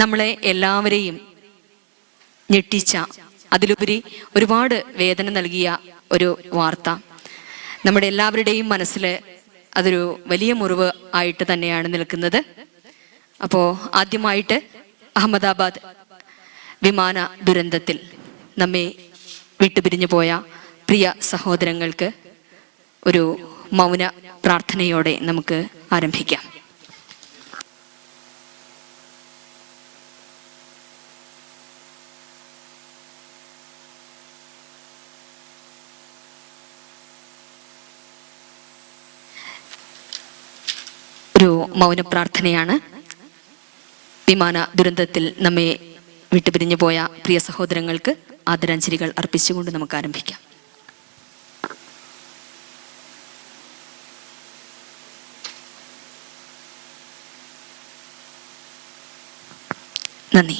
നമ്മളെ എല്ലാവരെയും ഞെട്ടിച്ച, അതിലുപരി ഒരുപാട് വേദന നൽകിയ ഒരു വാർത്ത നമ്മുടെ എല്ലാവരുടെയും മനസ്സിൽ അതൊരു വലിയ മുറിവ് ആയിട്ട് തന്നെയാണ് നിൽക്കുന്നത്. അപ്പോൾ ആദ്യമായിട്ട് അഹമ്മദാബാദ് വിമാന ദുരന്തത്തിൽ നമ്മെ വിട്ടുപിരിഞ്ഞു പോയ പ്രിയ സഹോദരങ്ങൾക്ക് ഒരു മൗന പ്രാർത്ഥനയോടെ നമുക്ക് ആരംഭിക്കാം. ഒരു മൗന പ്രാർത്ഥനയാണ്. വിമാന ദുരന്തത്തിൽ നമ്മെ വിട്ടുപിരിഞ്ഞു പോയ പ്രിയ സഹോദരങ്ങൾക്ക് ആദരാഞ്ജലികൾ അർപ്പിച്ചുകൊണ്ട് നമുക്ക് ആരംഭിക്കാം. നന്ദി.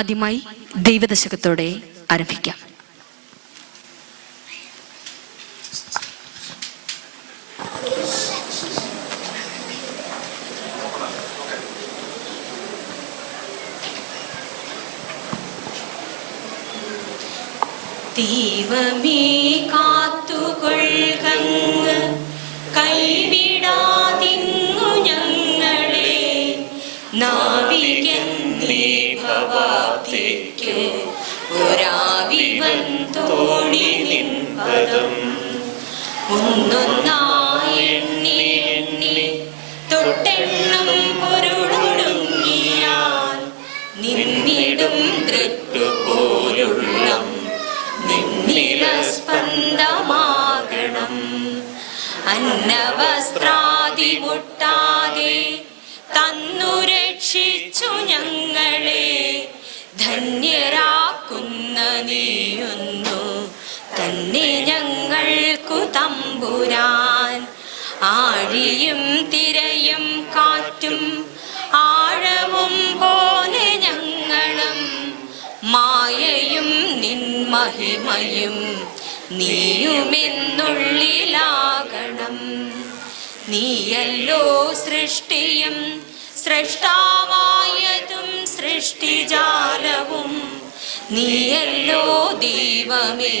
ആദ്യമായി ദൈവദശകത്തോടെ ആരംഭിക്കാം. ദൈവമേ കാത്തുകൊൾകങ്ങ്, കൈവിടാതിങ്ങു ഞങ്ങളെ. നാവികൻ നീ ഭവാബ്ദിക്ക് ഒരാവിവൻ തോണി നിൻ പദം. ഒന്നൊന്നായി എണ്ണി എണ്ണി തൊട്ടെണ്ണം പൊരുളൊടുങ്ങിയാൽ നിന്നിടും ദൃക്ക് പോലുള്ളം നിന്നില സ്പന്ദമാകണം. അന്നവസ്ത്രാദി മുട്ടാതെ തന്നു രക്ഷിച്ചു ഞങ്ങളെ. ധന്യരാക്കുന്ന നീയൊന്നു തന്നെ ഞങ്ങൾക്കു തമ്പുരാൻ. ആഴിയും തിരയും കാറ്റും ആഴവും പോലെ ഞങ്ങളും മായയും നിൻ മഹിമയും നീയുമെന്നുള്ളിലാകണം. നീയല്ലോ സൃഷ്ടിയും സൃഷ്ടാവായതും സൃഷ്ടിജാലവും. നീയല്ലോ ദൈവമേ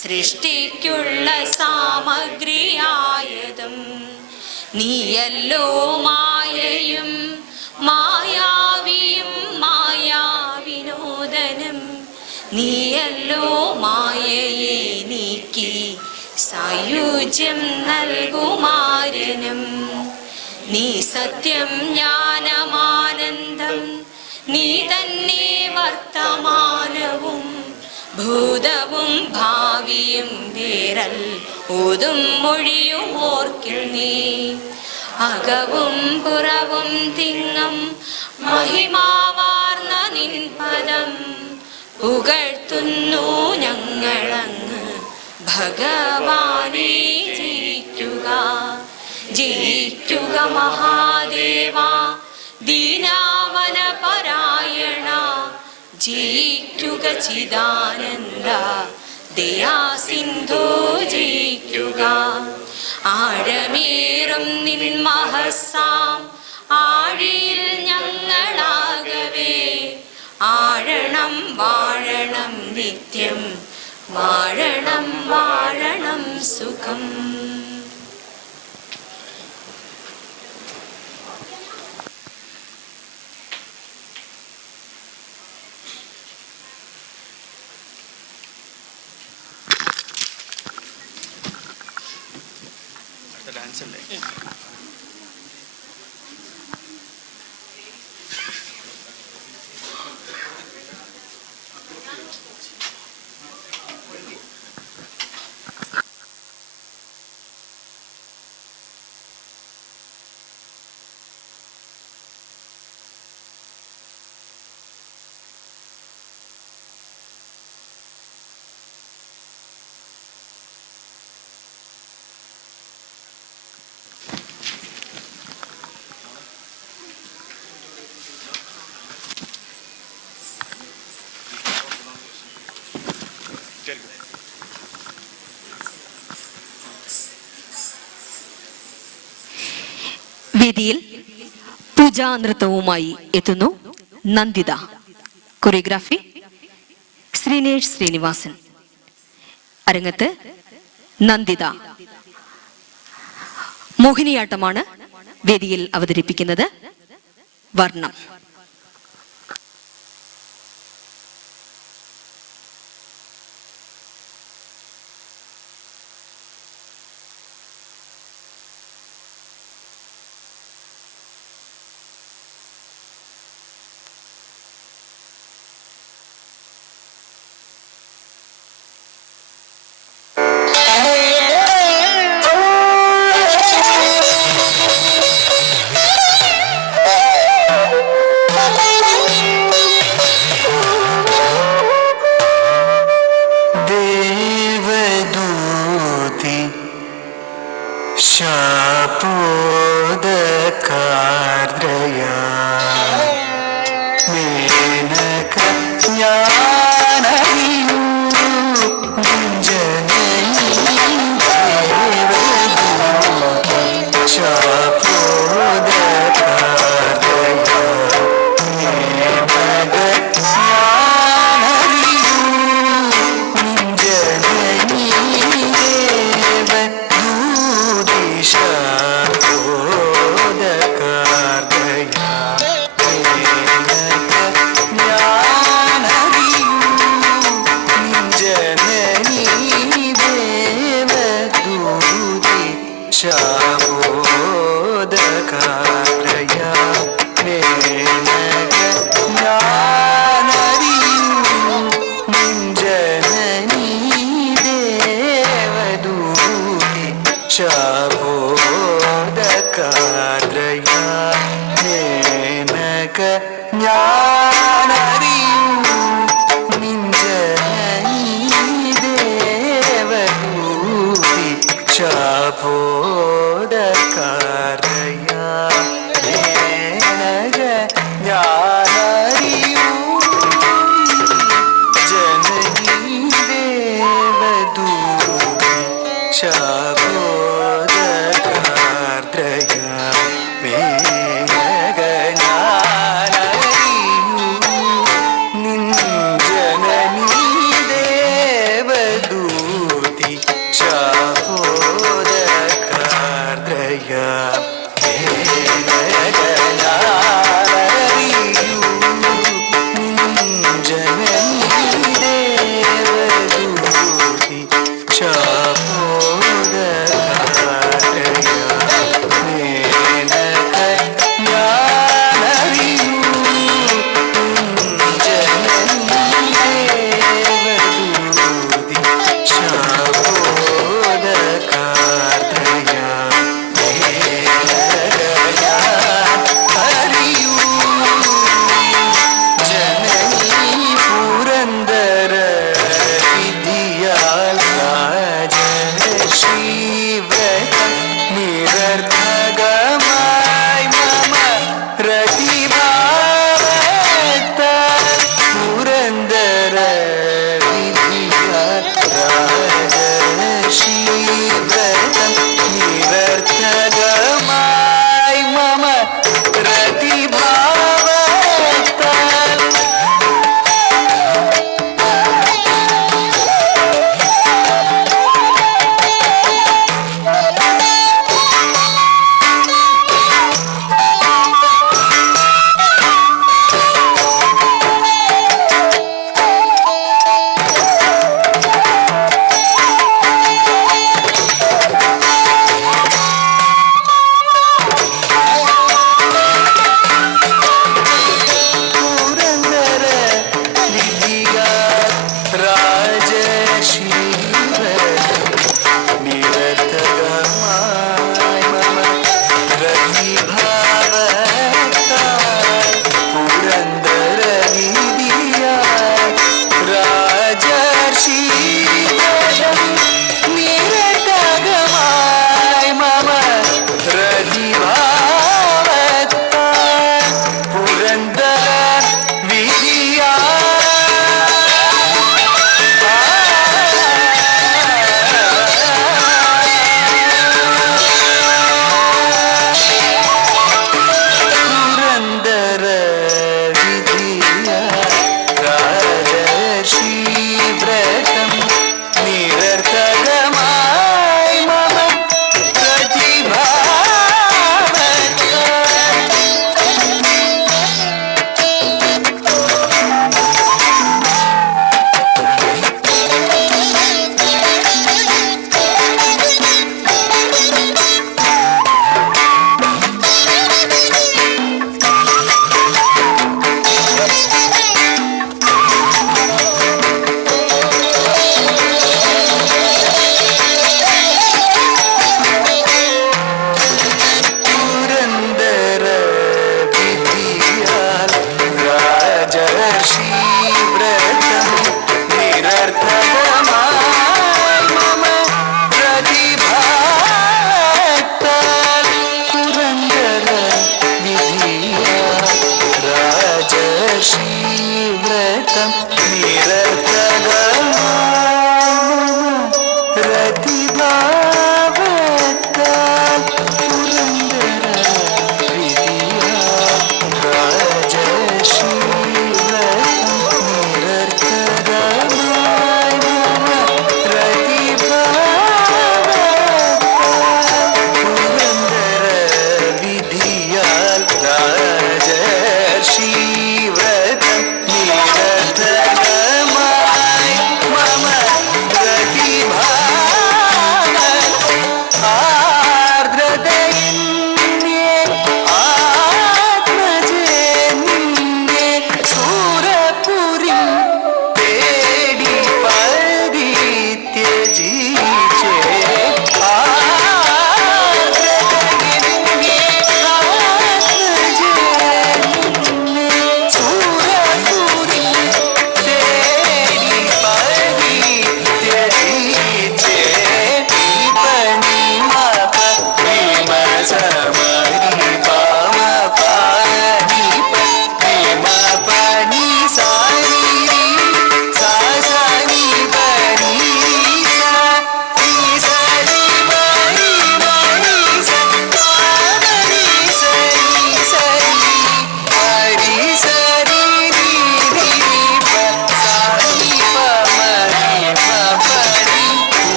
സൃഷ്ടിക്കുള്ള സാമഗ്രിയായതും. നീയല്ലോ മായയും മായാവിയും മായാവിനോദനും. നീയല്ലോ മായയെ നീക്കി സായുജ്യം നൽകുമാരനും. നീ സത്യം ജ്ഞാനമാനന്ദം, നീ തന്നെ വർത്തമാനവും ഭൂതവും ഭാവിയും വേരൽ ഓതും മൊഴിയും ഓർക്കിൽ നീ. അകവും പുറവും തിങ്ങും മഹിമാവാർന്ന നിൻ പദം പുകഴ്ത്തുന്നു ഞങ്ങളങ്ങ്. ഭഗവാനെ ജയിക്കുക ജയിക്കുക മഹാദേവ. ദീനാവന പരായണ ജയിക്കുക ചിദാനന്ദ. ദയാസിന്ധോ ജയിക്കുക. ആഴമേറും നിൻ മഹസാം ആഴിയിൽ ഞങ്ങളാകവേ. ആഴണം വാഴണം നിത്യം, വാഴണം വാഴണം സുഖം. ഡാൻസ് അല്ലേ? വേദിയിൽ പൂജാ നൃത്തവുമായി എത്തുന്നു നന്ദിത. കൊറിയോഗ്രാഫി ശ്രീനേഷ് ശ്രീനിവാസൻ. അരങ്ങത്ത് നന്ദിത. മോഹിനിയാട്ടമാണ് വേദിയിൽ അവതരിപ്പിക്കുന്നത്. വർണ്ണം.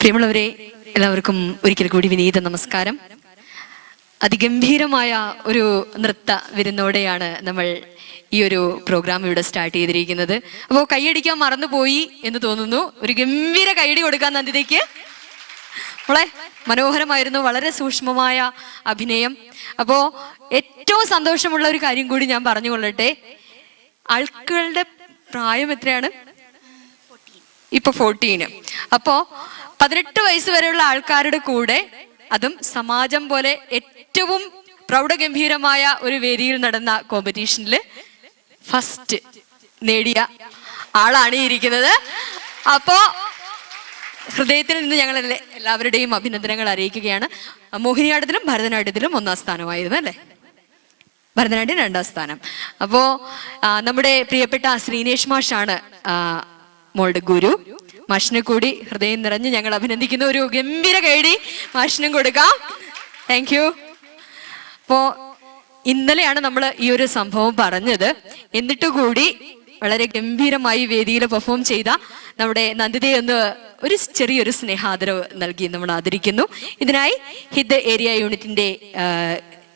പ്രിയമുള്ളവരെ, എല്ലാവർക്കും ഒരിക്കൽ കൂടി വിനീത നമസ്കാരം. അതിഗംഭീരമായ ഒരു നൃത്ത വിരുന്നോടെയാണ് നമ്മൾ ഈ ഒരു പ്രോഗ്രാം ഇവിടെ സ്റ്റാർട്ട് ചെയ്തിരിക്കുന്നത്. അപ്പോൾ കൈയടിക്കാൻ മറന്നുപോയി എന്ന് തോന്നുന്നു. ഒരു ഗംഭീര കൈയടി കൊടുക്കാൻ നന്ദിതയ്ക്ക്. മോളെ, മനോഹരമായിരുന്നു, വളരെ സൂക്ഷ്മമായ അഭിനയം. അപ്പോൾ ഏറ്റവും സന്തോഷമുള്ള ഒരു കാര്യം കൂടി ഞാൻ പറഞ്ഞുകൊള്ളട്ടെ. ആൾക്കാരുടെ പ്രായം എത്രയാണ്? ഇപ്പൊ 14. അപ്പോ 18 വയസ്സ് വരെയുള്ള ആൾക്കാരുടെ കൂടെ, അതും സമാജം പോലെ ഏറ്റവും പ്രൗഢഗംഭീരമായ ഒരു വേദിയിൽ നടന്ന കോമ്പറ്റീഷനിൽ ഫസ്റ്റ് നേടിയ ആളാണ് ഇരിക്കുന്നത്. അപ്പോ ഹൃദയത്തിൽ നിന്ന് ഞങ്ങൾ എല്ലാവരുടെയും അഭിനന്ദനങ്ങൾ അറിയിക്കുകയാണ്. മോഹിനിയാട്ടത്തിലും ഭരതനാട്യത്തിലും 1ാം സ്ഥാനമായിരുന്നു അല്ലേ? ഭരതനാട്യം 2ാം സ്ഥാനം. അപ്പോ നമ്മുടെ പ്രിയപ്പെട്ട ശ്രീനേഷ് മാഷാണ് മോളുടെ ഗുരു. മാഷിനെ കൂടി ഹൃദയം നിറഞ്ഞ് ഞങ്ങൾ അഭിനന്ദിക്കുന്ന ഒരു ഗംഭീര കൈഡി മാഷിനും കൊടുക്കാം. Thank you. അപ്പോ ഇന്നലെയാണ് നമ്മൾ ഈ ഒരു സംഭവം പറഞ്ഞത്. എന്നിട്ട് കൂടി വളരെ ഗംഭീരമായി വേദിയിൽ പെർഫോം ചെയ്ത നമ്മുടെ നന്ദിതയെ ഒരു ചെറിയൊരു സ്നേഹാദരവ് നൽകി നമ്മൾ ആദരിക്കുന്നു. ഇതിനായി ഹിദ് ഏരിയ യൂണിറ്റിന്റെ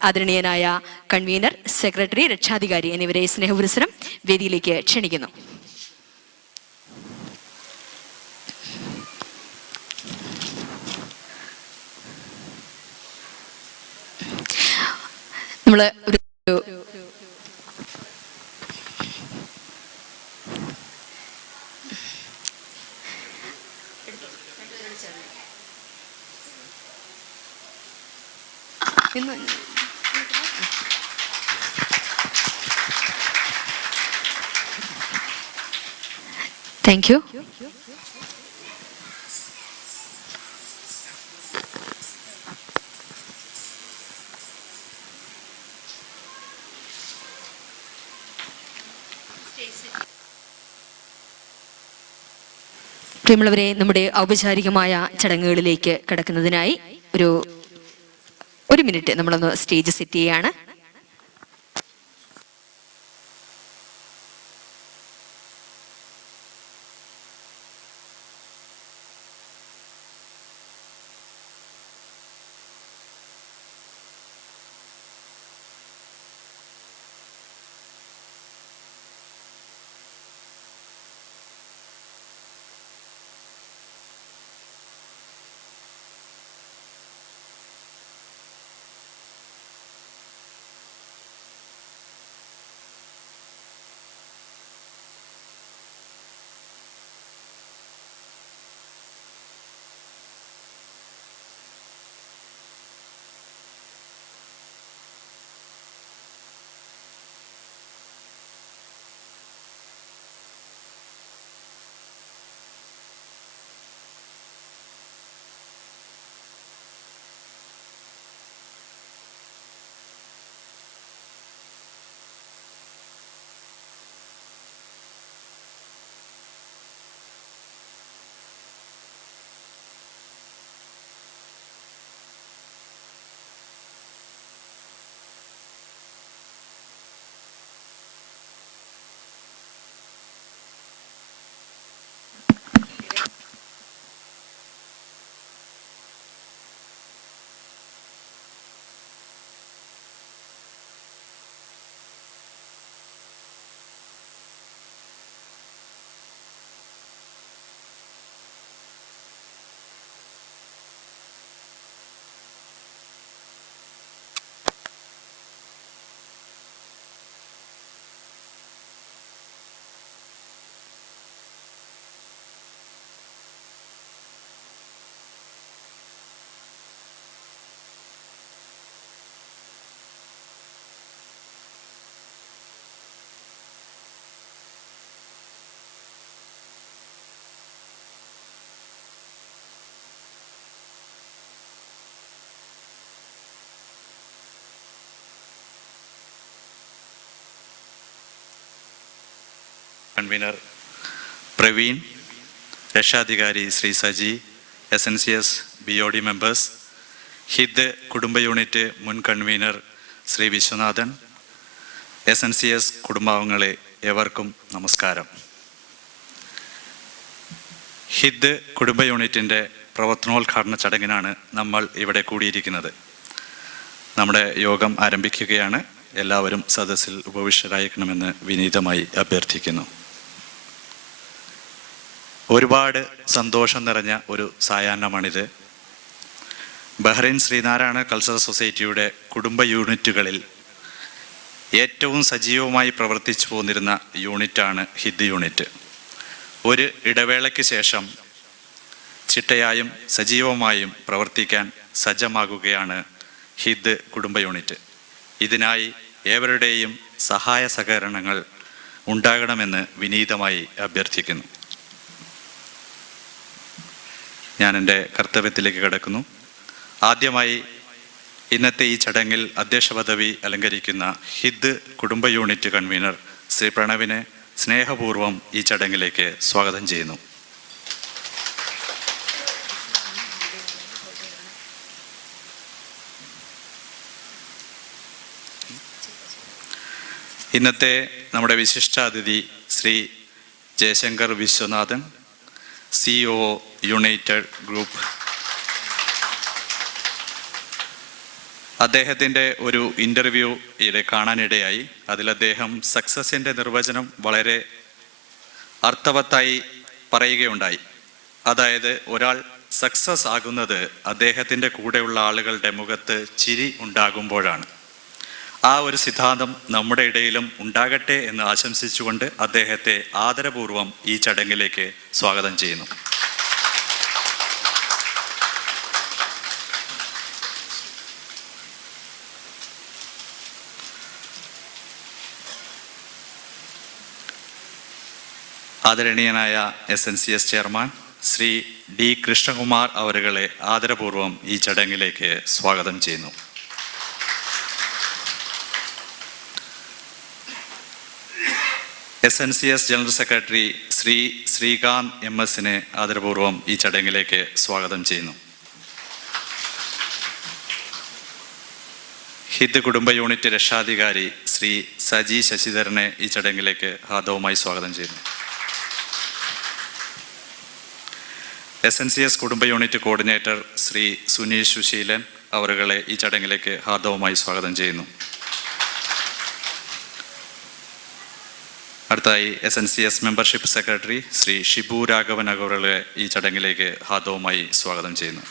ആദരണീയനായ കൺവീനർ, സെക്രട്ടറി, രക്ഷാധികാരി എന്നിവരെ സ്നേഹപുരസ്സരം വേദിയിലേക്ക് ക്ഷണിക്കുന്നു. നമ്മള് ഒരു താങ്ക് യു. പ്രിയമുള്ളവരെ, നമ്മുടെ ഔപചാരികമായ ചടങ്ങുകളിലേക്ക് കടക്കുന്നതിനായി ഒരു മിനിറ്റ് നമ്മളൊന്ന് സ്റ്റേജ് സെറ്റ് ചെയ്യാണ്. കൺവീനർ പ്രവീൺ, രക്ഷാധികാരി Shri Saji, SNCS BOD members, Hidd കുടുംബ യൂണിറ്റ് മുൻ കൺവീനർ ശ്രീ വിശ്വനാഥൻ, SNCS കുടുംബാംഗങ്ങളെ ഏവർക്കും നമസ്കാരം. ഹിദ് കുടുംബ യൂണിറ്റിൻ്റെ പ്രവർത്തനോദ്ഘാടന ചടങ്ങിനാണ് നമ്മൾ ഇവിടെ കൂടിയിരിക്കുന്നത്. നമ്മുടെ യോഗം ആരംഭിക്കുകയാണ്. എല്ലാവരും സദസ്സിൽ ഉപവിഷ്ടരായിരിക്കണമെന്ന് വിനീതമായി അഭ്യർത്ഥിക്കുന്നു. ഒരുപാട് സന്തോഷം നിറഞ്ഞ ഒരു സായാഹ്നമാണിത്. ബഹ്റൈൻ ശ്രീനാരായണ കൾച്ചറൽ സൊസൈറ്റിയുടെ കുടുംബ യൂണിറ്റുകളിൽ ഏറ്റവും സജീവമായി പ്രവർത്തിച്ചു പോന്നിരുന്ന യൂണിറ്റാണ് ഹിദ് യൂണിറ്റ്. ഒരു ഇടവേളയ്ക്ക് ശേഷം ചിട്ടയായും സജീവമായും പ്രവർത്തിക്കാൻ സജ്ജമാകുകയാണ് ഹിദ് കുടുംബ യൂണിറ്റ്. ഇതിനായി ഏവരുടെയും സഹായ സഹകരണങ്ങൾ ഉണ്ടാകണമെന്ന് വിനീതമായി അഭ്യർത്ഥിക്കുന്നു. ഞാൻ എൻ്റെ കർത്തവ്യത്തിലേക്ക് കടക്കുന്നു. ആദ്യമായി ഇന്നത്തെ ഈ ചടങ്ങിൽ അധ്യക്ഷ പദവി അലങ്കരിക്കുന്ന ഹിദ് കുടുംബ യൂണിറ്റ് കൺവീനർ ശ്രീ പ്രണവിനെ സ്നേഹപൂർവ്വം ഈ ചടങ്ങിലേക്ക് സ്വാഗതം ചെയ്യുന്നു. ഇന്നത്തെ നമ്മുടെ വിശിഷ്ടാതിഥി Shri Jayashankar Viswanathan, CEO united group. അദ്ദേഹത്തിൻ്റെ ഒരു ഇൻ്റർവ്യൂ ഇവിടെ കാണാനിടയായി. അതിൽ അദ്ദേഹം സക്സസിൻ്റെ നിർവചനം വളരെ അർത്ഥവത്തായി പറയുകയുണ്ടായി. അതായത് ഒരാൾ സക്സസ് ആകുന്നത് അദ്ദേഹത്തിൻ്റെ കൂടെയുള്ള ആളുകളുടെ മുഖത്ത് ചിരി ഉണ്ടാകുമ്പോഴാണ്. ആ ഒരു സിദ്ധാന്തം നമ്മുടെ ഇടയിലും ഉണ്ടാകട്ടെ എന്ന് ആശംസിച്ചുകൊണ്ട് അദ്ദേഹത്തെ ആദരപൂർവ്വം ഈ ചടങ്ങിലേക്ക് സ്വാഗതം ചെയ്യുന്നു. ആദരണീയനായ SNCS chairman Shri D Krishnakumar അവരുകളെ ആദരപൂർവ്വം ഈ ചടങ്ങിലേക്ക് സ്വാഗതം ചെയ്യുന്നു. SNCS general secretary Shri Srikanth MS-നെ ആദരപൂർവ്വം ഈ ചടങ്ങിലേക്ക് സ്വാഗതം ചെയ്യുന്നു. ഹിദ് കുടുംബ യൂണിറ്റ് രക്ഷാധികാരി ശ്രീ സജി ശശിധരനെ ഈ ചടങ്ങിലേക്ക് ഹാർദവമായി സ്വാഗതം ചെയ്യുന്നു. SNCS കുടുംബ യൂണിറ്റ് കോർഡിനേറ്റർ ശ്രീ സുനീഷ് സുശീലൻ അവരുകളെ ഈ ചടങ്ങിലേക്ക് ഹാർദവമായി സ്വാഗതം ചെയ്യുന്നു. അടുത്തായി SNCS membership secretary Shri Shibu Raghavan അവരുകളെ ഈ ചടങ്ങിലേക്ക് ഹാർദവമായി സ്വാഗതം ചെയ്യുന്നു.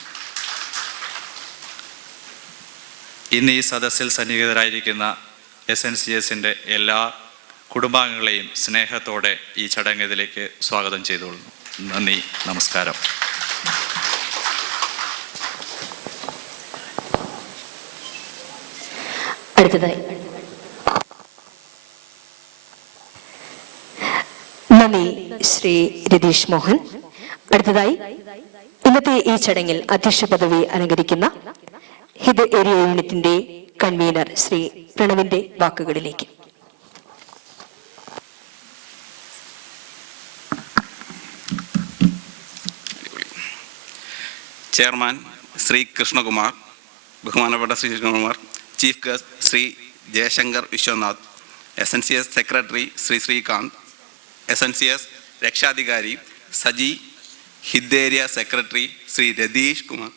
ഇന്ന് ഈ സദസ്സിൽ സന്നിഹിതരായിരിക്കുന്ന SNCS-ൻ്റെ എല്ലാ കുടുംബാംഗങ്ങളെയും സ്നേഹത്തോടെ ഈ ചടങ്ങിലേക്ക് സ്വാഗതം ചെയ്തുകൊള്ളുന്നു. നന്ദി, നമസ്കാരം. അടുത്തതായി നന്ദി ശ്രീ രതീഷ് മോഹൻ. അടുത്തതായി ഇന്നത്തെ ഈ ചടങ്ങിൽ അധ്യക്ഷ പദവി അലങ്കരിക്കുന്ന ഹിദ് ഏരിയ യൂണിറ്റിന്റെ കൺവീനർ ശ്രീ പ്രണവിന്റെ വാക്കുകളിലേക്ക്. ചെയർമാൻ ശ്രീ കൃഷ്ണകുമാർ, ബഹുമാനപ്പെട്ട Shri Krishnakumar, chief guest Shri Jayashankar Viswanath, SNCS secretary Shri Srikanth, SNCS രക്ഷാധികാരി Saji, Hidd area secretary Shri Ratheesh Kumar,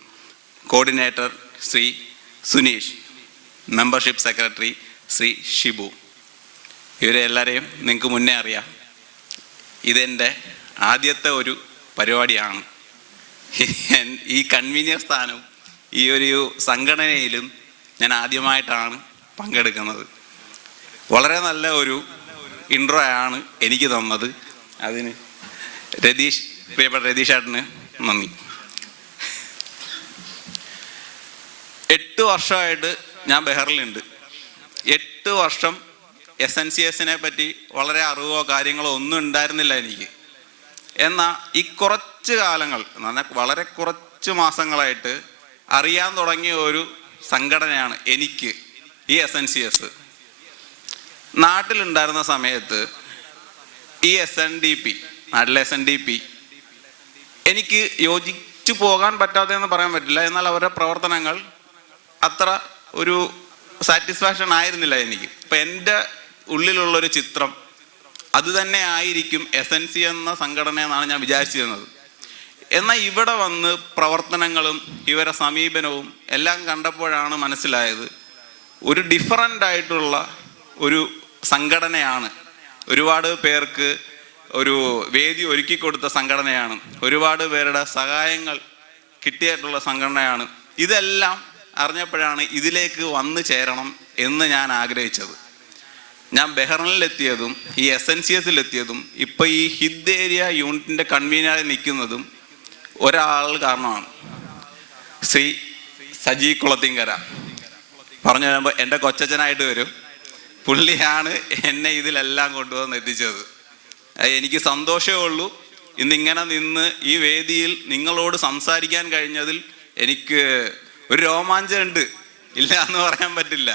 coordinator Shri Suneesh, membership secretary Shri Shibu. ഇവരെ എല്ലാവരെയും നിങ്ങൾക്ക് മുന്നേ അറിയാം. ഇതെൻ്റെ ആദ്യത്തെ ഒരു പരിപാടിയാണ്. ഈ കൺവീനിയർ സ്ഥാനം ഈ ഒരു സംഘടനയിലും ഞാൻ ആദ്യമായിട്ടാണ് പങ്കെടുക്കുന്നത്. വളരെ നല്ല ഒരു ഇൻട്രോ ആണ് എനിക്ക് തന്നത്. അതിന് പ്രിയപ്പെട്ട രതീഷ് ഏട്ടന് നന്ദി. 8 വർഷമായിട്ട് ഞാൻ ബഹറിലുണ്ട്. 8 വർഷം SNCS-നെ പറ്റി വളരെ അറിവോ കാര്യങ്ങളോ ഒന്നും ഉണ്ടായിരുന്നില്ല എനിക്ക്. എന്നാൽ ഈ കുറച്ച് കാലങ്ങൾ എന്ന് പറഞ്ഞാൽ വളരെ കുറച്ച് മാസങ്ങളായിട്ട് അറിയാൻ തുടങ്ങിയ ഒരു സംഘടനയാണ് എനിക്ക് ഈ SNCS. നാട്ടിലുണ്ടായിരുന്ന സമയത്ത് ഈ SNDP, നാട്ടിലെ SNDP എനിക്ക് യോജിച്ചു പോകാൻ പറ്റാത്തതെന്ന് പറയാൻ പറ്റില്ല. എന്നാൽ അവരുടെ പ്രവർത്തനങ്ങൾ അത്ര ഒരു സാറ്റിസ്ഫാക്ഷൻ ആയിരുന്നില്ല എനിക്ക്. ഇപ്പം എൻ്റെ ഉള്ളിലുള്ളൊരു ചിത്രം അത് തന്നെ ആയിരിക്കും SNC എന്ന സംഘടന എന്നാണ് ഞാൻ വിചാരിച്ചിരുന്നത്. എന്നാൽ ഇവിടെ വന്ന് പ്രവർത്തനങ്ങളും ഇവരെ സമീപനവും എല്ലാം കണ്ടപ്പോഴാണ് മനസ്സിലായത് ഒരു ഡിഫറൻ്റ് ആയിട്ടുള്ള ഒരു സംഘടനയാണ്. ഒരുപാട് പേർക്ക് ഒരു വേദി ഒരുക്കി കൊടുത്ത സംഘടനയാണ്. ഒരുപാട് പേരുടെ സഹായങ്ങൾ കിട്ടിയിട്ടുള്ള സംഘടനയാണ്. ഇതെല്ലാം അറിഞ്ഞപ്പോഴാണ് ഇതിലേക്ക് വന്നു ചേരണം എന്ന് ഞാൻ ആഗ്രഹിച്ചത്. ഞാൻ ബെഹ്റിനിലെത്തിയതും ഈ SNCSലെത്തിയതും ഇപ്പോൾ ഈ ഹിദ് ഏരിയ യൂണിറ്റിൻ്റെ കൺവീനറായി നിൽക്കുന്നതും ഒരാൾ കാരണമാണ്. ശ്രീ സജി കുളത്തിങ്കര. പറഞ്ഞു വരുമ്പോൾ എൻ്റെ കൊച്ചച്ഛനായിട്ട് വരും. പുള്ളിയാണ് എന്നെ ഇതിലെല്ലാം കൊണ്ടുവന്ന് എത്തിച്ചത്. എനിക്ക് സന്തോഷമേ ഉള്ളൂ. ഇന്നിങ്ങനെ നിന്ന് ഈ വേദിയിൽ നിങ്ങളോട് സംസാരിക്കാൻ കഴിഞ്ഞതിൽ എനിക്ക് ഒരു രോമാഞ്ചമുണ്ട്, ഇല്ല എന്ന് പറയാൻ പറ്റില്ല.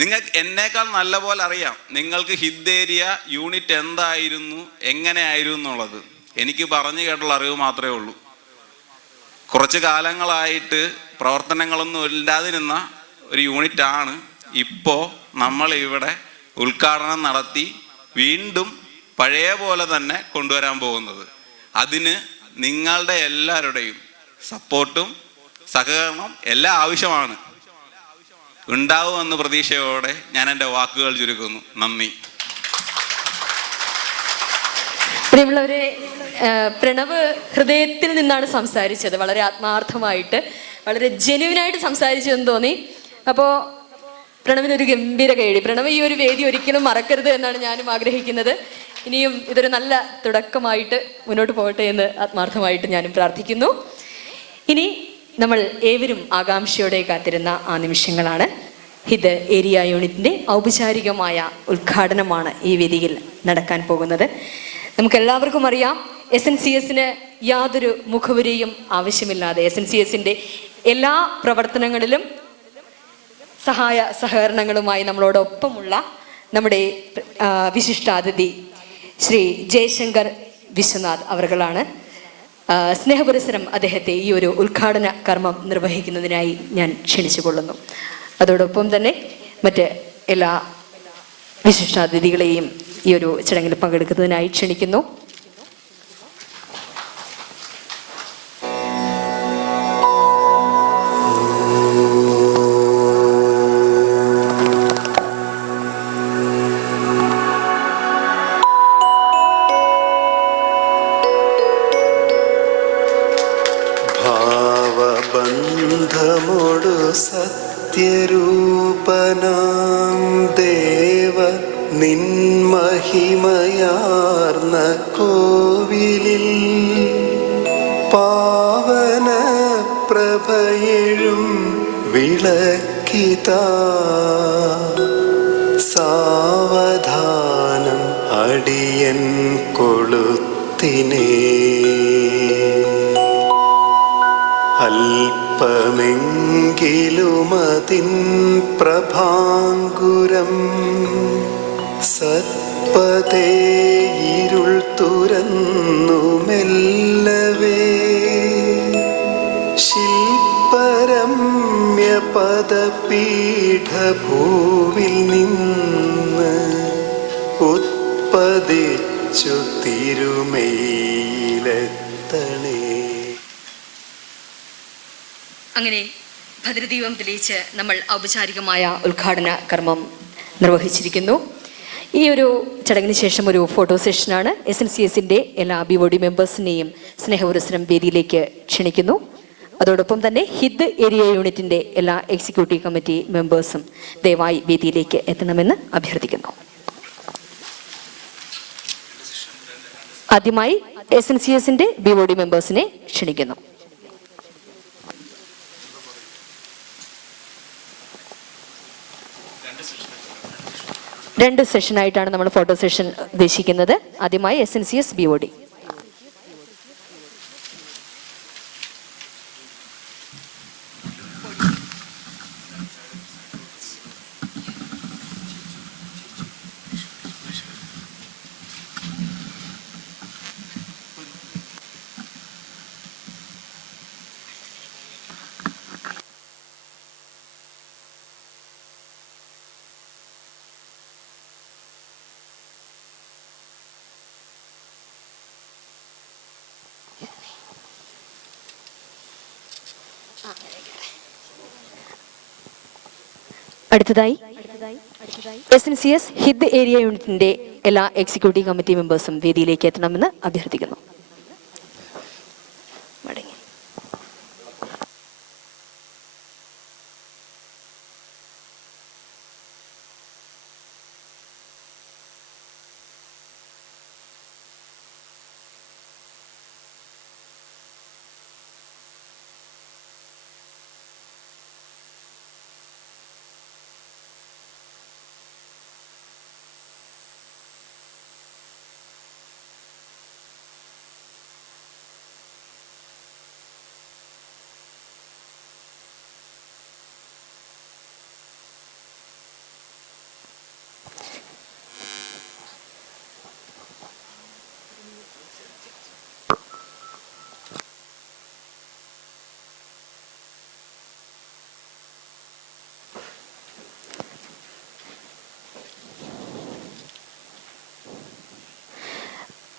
നിങ്ങൾക്ക് എന്നേക്കാൾ നല്ല പോലെ അറിയാം നിങ്ങൾക്ക് ഹിദ് ഏരിയ യൂണിറ്റ് എന്തായിരുന്നു, എങ്ങനെയായിരുന്നു എന്നുള്ളത്. എനിക്ക് പറഞ്ഞു കേട്ടുള്ള അറിവ് മാത്രമേ ഉള്ളൂ. കുറച്ച് കാലങ്ങളായിട്ട് പ്രവർത്തനങ്ങളൊന്നും ഇല്ലാതിരുന്ന ഒരു യൂണിറ്റാണ് ഇപ്പോൾ നമ്മൾ ഇവിടെ ഉദ്ഘാടനം നടത്തി വീണ്ടും പഴയ പോലെ തന്നെ കൊണ്ടുവരാൻ പോകുന്നത്. അതിന് നിങ്ങളുടെ എല്ലാവരുടെയും സപ്പോർട്ടും സഹകരണം എല്ലാം ആവശ്യമാണ്. ഉണ്ടാവുമെന്ന് പ്രതീക്ഷയോടെ ഞാൻ എൻ്റെ വാക്കുകൾ ചുരുക്കുന്നു. നന്ദി. പ്രിയമുള്ളവരെ, പ്രണവ് ഹൃദയത്തിൽ നിന്നാണ് സംസാരിച്ചത്. വളരെ ആത്മാർത്ഥമായിട്ട്, വളരെ ജെന്യുവിനായിട്ട് സംസാരിച്ചെന്ന് തോന്നി. അപ്പോൾ പ്രണവിനൊരു ഗംഭീര കൈയടി. പ്രണവ് ഈ ഒരു വേദി ഒരിക്കലും മറക്കരുത് എന്നാണ് ഞാനും ആഗ്രഹിക്കുന്നത്. ഇനിയും ഇതൊരു നല്ല തുടക്കമായിട്ട് മുന്നോട്ട് പോകട്ടെ എന്ന് ആത്മാർത്ഥമായിട്ട് ഞാനും പ്രാർത്ഥിക്കുന്നു. ഇനി നമ്മൾ ഏവരും ആകാംക്ഷയോടെ കാത്തിരുന്ന ആ നിമിഷങ്ങളാണ്. ഹിദ് ഏരിയ യൂണിറ്റിൻ്റെ ഔപചാരികമായ ഉദ്ഘാടനമാണ് ഈ വേദിയിൽ നടക്കാൻ പോകുന്നത്. നമുക്കെല്ലാവർക്കും അറിയാം, SNCSന് യാതൊരു മുഖവുരയും ആവശ്യമില്ലാതെ SNCSൻ്റെ എല്ലാ പ്രവർത്തനങ്ങളിലും സഹായ സഹകരണങ്ങളുമായി നമ്മളോടൊപ്പമുള്ള നമ്മുടെ വിശിഷ്ടാതിഥി ശ്രീ ജയശങ്കർ വിശ്വനാഥ് അവർകളാണ്. സ്നേഹപുരസരം അദ്ദേഹത്തെ ഈ ഒരു ഉദ്ഘാടന കർമ്മം നിർവഹിക്കുന്നതിനായി ഞാൻ ക്ഷണിച്ചുകൊള്ളുന്നു. അതോടൊപ്പം തന്നെ മറ്റ് എല്ലാ വിശിഷ്ടാതിഥികളെയും ഈ ഒരു ചടങ്ങിൽ പങ്കെടുക്കുന്നതിനായി ക്ഷണിക്കുന്നു. ഭാവബന്ധമൊടു സത്യരൂപനാം ദേവ നിൻമഹിമയാർന്ന കോവിലിൽ പാവന പ്രഭയെഴും വിളക്കിതാ സാവധാനം അടിയൻ കൊളുത്തിനേ അല്പമെങ്കിലുമതിൻ പ്രഭാങ്കുരം സത്പതേ ഇരുൾ തുറന്നു മെല്ലവേ ശില്പരമ്യ പദപീഠഭൂവിൽ നിന്ന് ഉത്പതിച്ചു തിരുമയിലെത്തണേ. അങ്ങനെ ഭദ്രദീപം തെളിയിച്ച് നമ്മൾ ഔപചാരികമായ ഉദ്ഘാടന കർമ്മം നിർവഹിച്ചിരിക്കുന്നു. ഈ ഒരു ചടങ്ങിന് ശേഷം ഒരു ഫോട്ടോ സെഷനാണ്. SNCSൻ്റെ എല്ലാ BOD മെമ്പേഴ്സിനെയും സ്നേഹപുരസരം വേദിയിലേക്ക് ക്ഷണിക്കുന്നു. അതോടൊപ്പം തന്നെ ഹിദ് ഏരിയ യൂണിറ്റിൻ്റെ എല്ലാ എക്സിക്യൂട്ടീവ് കമ്മിറ്റി മെമ്പേഴ്സും ദയവായി വേദിയിലേക്ക് എത്തണമെന്ന് അഭ്യർത്ഥിക്കുന്നു. ആദ്യമായി SNCSൻ്റെ BOD മെമ്പേഴ്സിനെ ക്ഷണിക്കുന്നു. രണ്ട് സെഷനായിട്ടാണ് നമ്മൾ ഫോട്ടോ സെഷൻ ഉദ്ദേശിക്കുന്നത്. ആദ്യമായി SNCS BOD. അടുത്തതായി SNCS ഹിദ് ഏരിയ യൂണിറ്റിന്റെ എല്ലാ എക്സിക്യൂട്ടീവ് കമ്മിറ്റി മെമ്പേഴ്സും വേദിയിലേക്ക് എത്തണമെന്ന് അഭ്യർത്ഥിക്കുന്നു. മടങ്ങി.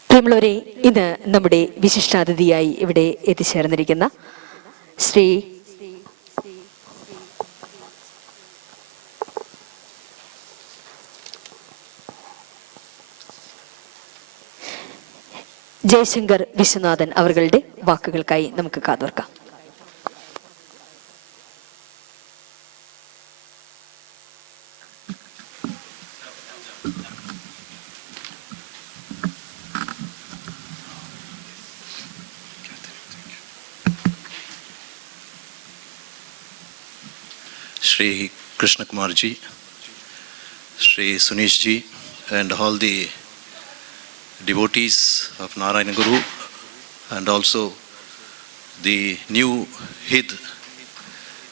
പ്രിയമുള്ളവരെ, ഇന്ന് നമ്മുടെ വിശിഷ്ടാതിഥിയായി ഇവിടെ എത്തിച്ചേർന്നിരിക്കുന്ന ശ്രീ ജയശങ്കർ വിശ്വനാഥൻ അവരുടെ വാക്കുകൾക്കായി നമുക്ക് കാതോർക്കാം. Shri Krishna Kumar ji, Shri Sunish ji, and all the devotees of Narayana Guru, and also the new HID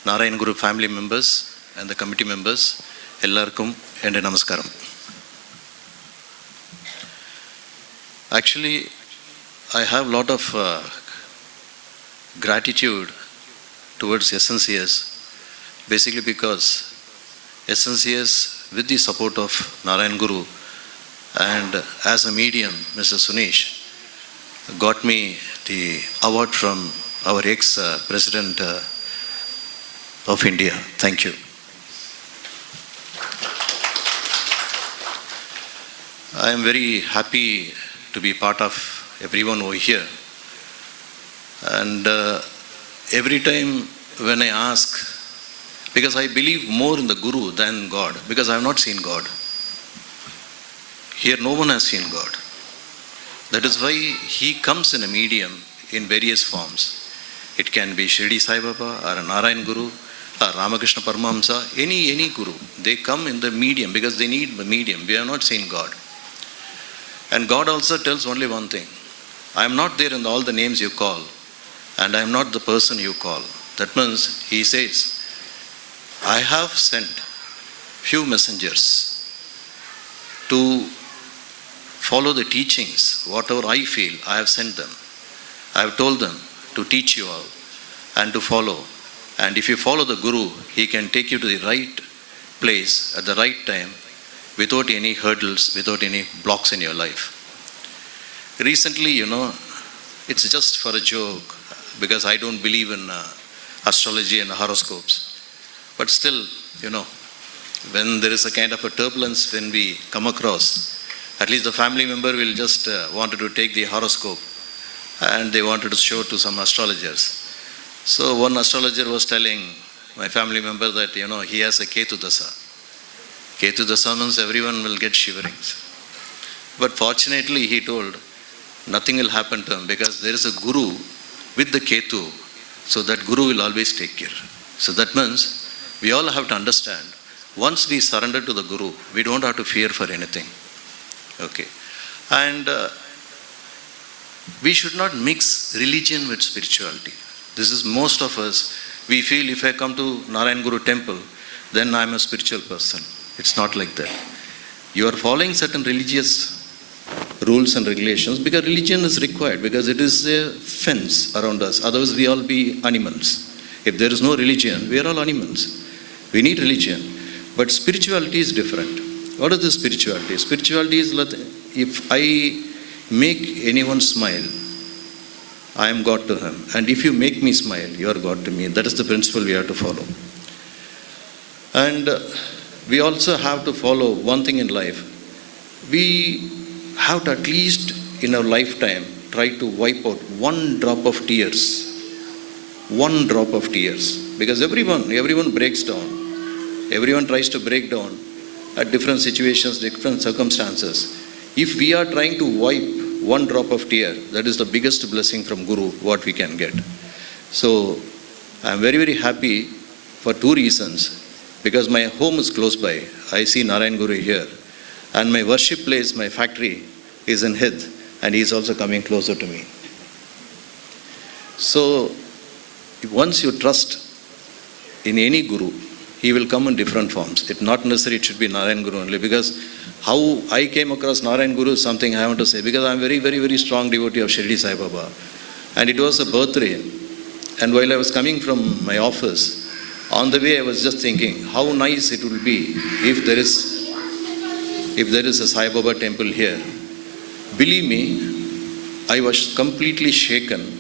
Narayana Guru family members and the committee members, ellarkum and namaskaram. Actually, I have a lot of gratitude towards SNCS, basically because SNCS, with the support of Narayana Guru and as a medium, Mr. Sunish, got me the award from our ex-President of India. Thank you. I am very happy to be part of everyone over here. And every time when I ask, because I believe more in the Guru than God, because I have not seen God. Here no one has seen God. That is why he comes in a medium in various forms. It can be Shirdi Sai Baba or a Narayan Guru or Ramakrishna Paramahamsa, any Guru. They come in the medium because they need the medium. We have not seen God. And God also tells only one thing. I am not there in all the names you call, and I am not the person you call. That means he says, I have sent few messengers to follow the teachings. Whatever I feel, I have sent them. I have told them to teach you all and to follow. And if you follow the Guru, he can take you to the right place at the right time without any hurdles, without any blocks in your life. Recently, it's just for a joke because I don't believe in astrology and horoscopes. But still, when there is a kind of a turbulence when we come across, at least the family member will just wanted to take the horoscope and they wanted to show to some astrologers. So one astrologer was telling my family member that, he has a Ketu Dasa. Ketu Dasa means everyone will get shiverings. But fortunately, he told, nothing will happen to him because there is a Guru with the Ketu, so that Guru will always take care. So that means we all have to understand, once we surrender to the Guru, we don't have to fear for anything. Okay. And we should not mix religion with spirituality. This is most of us, we feel if I come to Narayan Guru temple, then I'm a spiritual person. It's not like that. You are following certain religious rules and regulations because religion is required, because it is a fence around us. Otherwise, we all be animals. If there is no religion, we are all animals. We need religion. But spirituality is different. What is the spirituality? Spirituality is like if I make anyone smile, I am God to him. And if you make me smile, you are God to me. That is the principle we have to follow. And we also have to follow one thing in life. We have to at least in our lifetime try to wipe out one drop of tears. One drop of tears. Because everyone breaks down. Everyone tries to break down at different situations, different circumstances. If we are trying to wipe one drop of tear, that is the biggest blessing from Guru, what we can get. So, I am very, very happy for two reasons. Because my home is close by. I see Narayan Guru here. And my worship place, my factory, is in Hid. And he is also coming closer to me. So, once you trust in any Guru, he will come in different forms. It's not necessary it should be Narayan Guru only, because how I came across Narayan Guru is something I want to say, because I'm very, very, very strong devotee of Shirdi Sai Baba. And it was a birthday. And while I was coming from my office, on the way I was just thinking how nice it would be if there is a Sai Baba temple here. Believe me, I was completely shaken.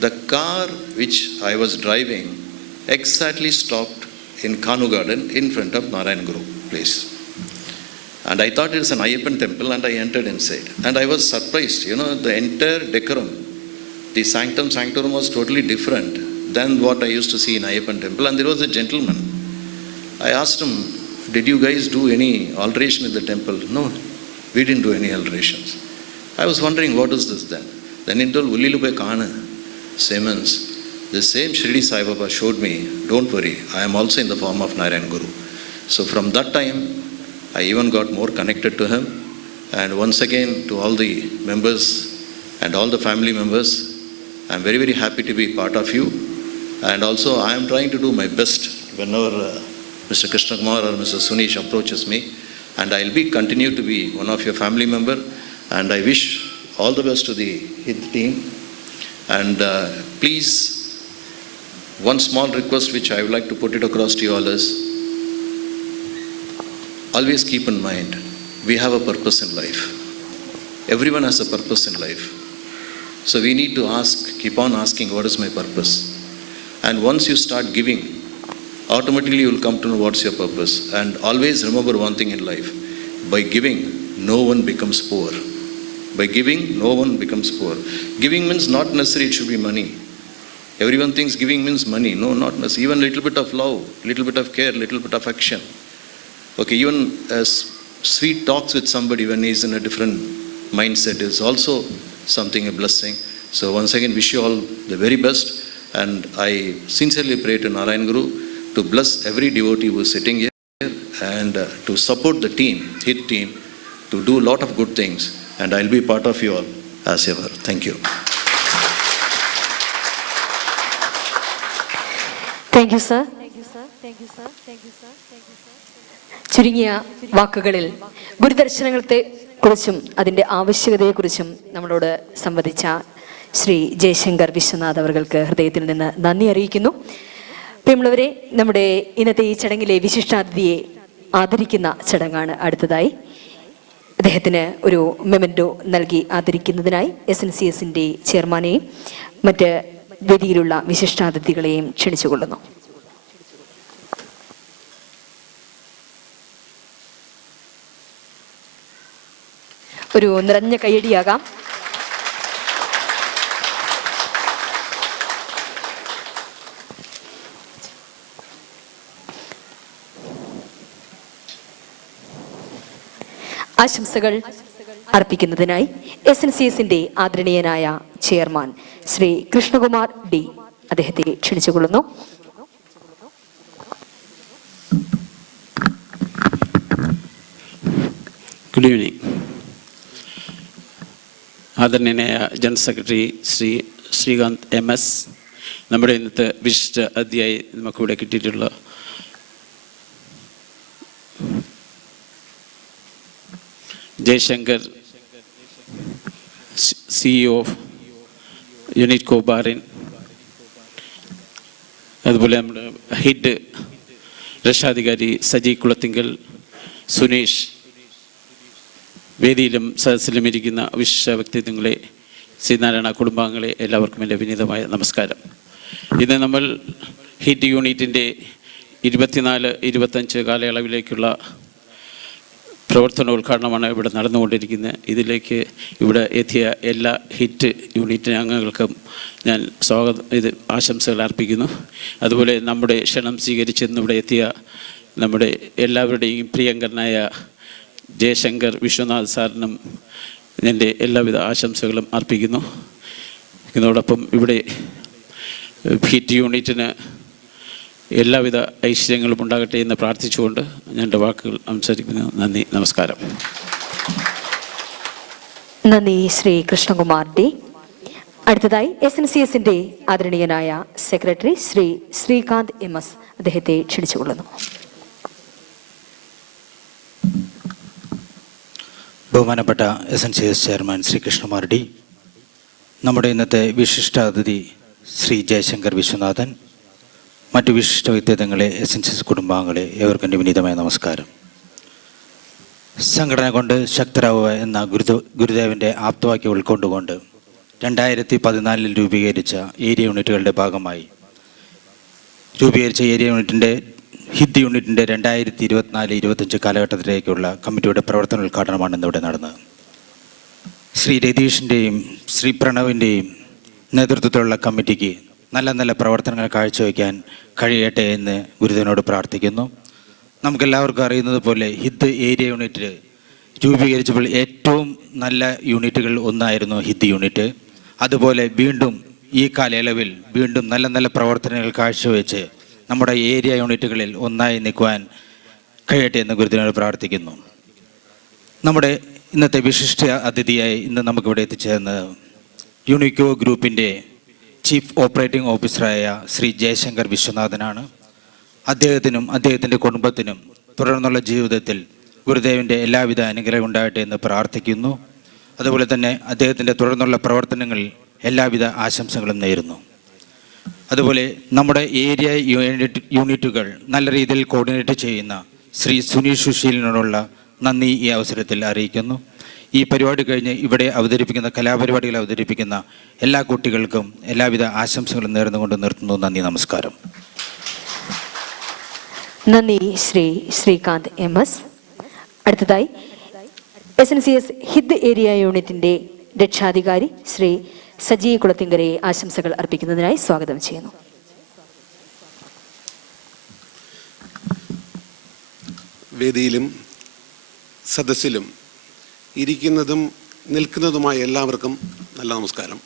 The car which I was driving exactly stopped in Kanu Garden in front of Narayan Guru place. And I thought it was an Ayyappan temple, and I entered inside. And I was surprised, the entire decorum, the sanctum was totally different than what I used to see in Ayyappan temple. And there was a gentleman. I asked him, did you guys do any alteration in the temple? No, we didn't do any alterations. I was wondering, what is this then? Then he told, Ullilupai Kana, Siemens. The same Shirdi Sai Baba showed me, don't worry, I am also in the form of Narayan Guru. So from that time, I even got more connected to him. And once again, to all the members and all the family members, I am very, very happy to be part of you. And also, I am trying to do my best whenever Mr. Krishna Kumar or Mr. Sunish approaches me. And I will continue to be one of your family member. And I wish all the best to the HIT team. And please, one small request which I would like to put it across to you all is, always keep in mind, we have a purpose in life. Everyone has a purpose in life. So we need to keep on asking, what is my purpose? And once you start giving, automatically you will come to know what's your purpose. And always remember one thing in life, by giving, no one becomes poor. By giving, no one becomes poor. Giving means not necessarily it should be money. Everyone thinks giving means money. No, not necessarily. Even little bit of love, little bit of care, little bit of action. Okay, even sweet talks with somebody when he's in a different mindset is also something, a blessing. So once again, wish you all the very best. And I sincerely pray to Narayan Guru to bless every devotee who is sitting here and to support the team, HIT team, to do a lot of good things. And I'll be part of you all as ever. Thank you. Thank you sir. ചുരുങ്ങിയ വാക്കുകളിൽ ഗുരുദർശനങ്ങളെ കുറിച്ചും അതിൻ്റെ ആവശ്യകതയെക്കുറിച്ചും നമ്മളോട് സംവദിച്ച ശ്രീ ജയശങ്കർ വിശ്വനാഥ് അവർക്ക് ഹൃദയത്തിൽ നിന്ന് നന്ദി അറിയിക്കുന്നു. പ്രിയമുള്ളവരെ, നമ്മുടെ ഇന്നത്തെ ഈ ചടങ്ങിലെ വിശിഷ്ടാതിഥിയെ ആദരിക്കുന്ന ചടങ്ങാണ് അടുത്തതായി. അദ്ദേഹത്തിന് ഒരു മെമൻറ്റോ നൽകി ആദരിക്കുന്നതിനായി SNCSൻ്റെ ചെയർമാനെയും മറ്റ് വേദിയിലുള്ള വിശിഷ്ടാതിഥികളെയും ക്ഷണിച്ചുകൊള്ളുന്നു. ഒരു നിറഞ്ഞ കയ്യടിയാകാം. ആശംസകൾ അർപ്പിക്കുന്നതിനായി SNCSൻ്റെ ആദരണീയനായ ചെയർമാൻ ശ്രീ കൃഷ്ണകുമാർ D അദ്ദേഹത്തെ ക്ഷണിച്ചുകൊള്ളുന്നു. Good evening. ആദരണീയനായ general secretary Shri Srikanth MS, നമ്മുടെ ഇന്നത്തെ വിശിഷ്ട അതിഥിയായി നമുക്കിവിടെ കിട്ടിയിട്ടുള്ള ജയശങ്കർ, CEO ഓഫ് യൂണിറ്റ് കോബാറിൻ, അതുപോലെ നമ്മുടെ HIT രക്ഷാധികാരി സജി കുളത്തിങ്കൽ, സുനീഷ്, വേദിയിലും സദസ്സിലും ഇരിക്കുന്ന വിശിഷ്ട വ്യക്തിത്വങ്ങളെ, ശ്രീനാരായണ കുടുംബാംഗങ്ങളെ എല്ലാവർക്കും എൻ്റെ വിനീതമായ നമസ്കാരം. ഇന്ന് നമ്മൾ ഹിറ്റ് യൂണിറ്റിൻ്റെ 24-25 കാലയളവിലേക്കുള്ള പ്രവർത്തനോദ്ഘാടനമാണ് ഇവിടെ നടന്നുകൊണ്ടിരിക്കുന്നത്. ഇതിലേക്ക് ഇവിടെ എത്തിയ എല്ലാ ഹിറ്റ് യൂണിറ്റ് അംഗങ്ങൾക്കും ഞാൻ ആശംസകൾ അർപ്പിക്കുന്നു. അതുപോലെ നമ്മുടെ ക്ഷണം സ്വീകരിച്ച് ഇന്നിവിടെ എത്തിയ നമ്മുടെ എല്ലാവരുടെയും പ്രിയങ്കരനായ ജയശങ്കർ വിശ്വനാഥ് സാറിനും എൻ്റെ എല്ലാവിധ ആശംസകളും അർപ്പിക്കുന്നു. ഇതിനോടൊപ്പം ഇവിടെ ഹിറ്റ് യൂണിറ്റിന് എല്ലാവിധ ഐശ്വര്യങ്ങളും ഉണ്ടാകട്ടെ എന്ന് പ്രാർത്ഥിച്ചുകൊണ്ട് ഞാൻ എൻ്റെ വാക്കുകൾ സംസാരിക്കുന്നു. നന്ദി, നമസ്കാരം. നന്ദി ശ്രീ കൃഷ്ണകുമാർ ഡി. അടുത്തതായി SNCSന്റെ ആദരണീയനായ സെക്രട്ടറി ശ്രീ ശ്രീകാന്ത് MS അദ്ദേഹത്തെ ക്ഷണിച്ചുകൊള്ളുന്നു. ബഹുമാനപ്പെട്ട SNCS chairman Shri Krishnakumar D, നമ്മുടെ ഇന്നത്തെ വിശിഷ്ട അതിഥി ശ്രീ ജയശങ്കർ വിശ്വനാഥൻ, മറ്റു വിശിഷ്ട വ്യക്തിത്വങ്ങളെ, SNCS കുടുംബാംഗങ്ങളെ, ഏവർക്കും എൻ്റെ വിനീതമായ നമസ്കാരം. സംഘടന കൊണ്ട് ശക്തരാവുക എന്ന ഗുരുദേവൻ്റെ ആപ്തവാക്യം ഉൾക്കൊണ്ടുകൊണ്ട് 2014 രൂപീകരിച്ച ഏരിയ യൂണിറ്റുകളുടെ ഭാഗമായി രൂപീകരിച്ച ഏരിയ യൂണിറ്റിൻ്റെ ഹിറ്റ് യൂണിറ്റിൻ്റെ 2024-25 കാലഘട്ടത്തിലേക്കുള്ള കമ്മിറ്റിയുടെ പ്രവർത്തന ഉദ്ഘാടനമാണ് ഇന്നിവിടെ നടന്നത്. ശ്രീ രതീഷിൻ്റെയും ശ്രീ പ്രണവിൻ്റെയും നേതൃത്വത്തിലുള്ള കമ്മിറ്റിക്ക് നല്ല നല്ല പ്രവർത്തനങ്ങൾ കാഴ്ചവെക്കാൻ കഴിയട്ടെ എന്ന് ഗുരുദേവനോട് പ്രാർത്ഥിക്കുന്നു. നമുക്കെല്ലാവർക്കും അറിയുന്നത് പോലെ ഹിറ്റ് ഏരിയ യൂണിറ്റ് രൂപീകരിച്ചപ്പോൾ ഏറ്റവും നല്ല യൂണിറ്റുകൾ ഒന്നായിരുന്നു ഹിറ്റ് യൂണിറ്റ്. അതുപോലെ വീണ്ടും ഈ കാലയളവിൽ വീണ്ടും നല്ല നല്ല പ്രവർത്തനങ്ങൾ കാഴ്ചവെച്ച് നമ്മുടെ ഏരിയ യൂണിറ്റുകളിൽ ഒന്നായി നിൽക്കുവാൻ കഴിയട്ടെ എന്ന് ഗുരുദേവനോട് പ്രാർത്ഥിക്കുന്നു. നമ്മുടെ ഇന്നത്തെ വിശിഷ്ട അതിഥിയായി ഇന്ന് നമുക്കിവിടെ എത്തിച്ചേർന്നത് യൂണിക്കോ ഗ്രൂപ്പിൻ്റെ ചീഫ് ഓപ്പറേറ്റിംഗ് ഓഫീസറായ ശ്രീ ജയശങ്കർ വിശ്വനാഥനാണ്. അദ്ദേഹത്തിനും അദ്ദേഹത്തിൻ്റെ കുടുംബത്തിനും തുടർന്നുള്ള ജീവിതത്തിൽ ഗുരുദേവൻ്റെ എല്ലാവിധ അനുഗ്രഹം ഉണ്ടാകട്ടെ എന്ന് പ്രാർത്ഥിക്കുന്നു. അതുപോലെ തന്നെ അദ്ദേഹത്തിൻ്റെ തുടർന്നുള്ള പ്രവർത്തനങ്ങളിൽ എല്ലാവിധ ആശംസകളും നേരുന്നു. അതുപോലെ നമ്മുടെ ഏരിയ യൂണിറ്റുകൾ നല്ല രീതിയിൽ കോർഡിനേറ്റ് ചെയ്യുന്ന ശ്രീ സുനീഷ് സുശീലിനോടുള്ള നന്ദി ഈ അവസരത്തിൽ അറിയിക്കുന്നു. ഈ പരിപാടി കഴിഞ്ഞ് ഇവിടെ അവതരിപ്പിക്കുന്ന കലാപരിപാടികൾ അവതരിപ്പിക്കുന്ന എല്ലാ കുട്ടികൾക്കും എല്ലാവിധ ആശംസകളും നേർന്നുകൊണ്ട് നിർത്തുന്നു. നന്ദി, നമസ്കാരം. നന്ദി ശ്രീ ശ്രീകാന്ത് MS. അടുത്തതായി SNCS ഹിറ്റ് ഏരിയ യൂണിറ്റിന്റെ രക്ഷാധികാരി ശ്രീ സജി കുളത്തിങ്കരയെ ആശംസകൾ അർപ്പിക്കുന്നതിനായി സ്വാഗതം ചെയ്യുന്നു. വേദിയിലും സദസ്സിലും ഇരിക്കുന്നതും നിൽക്കുന്നതുമായ എല്ലാവർക്കും നല്ല നമസ്കാരം.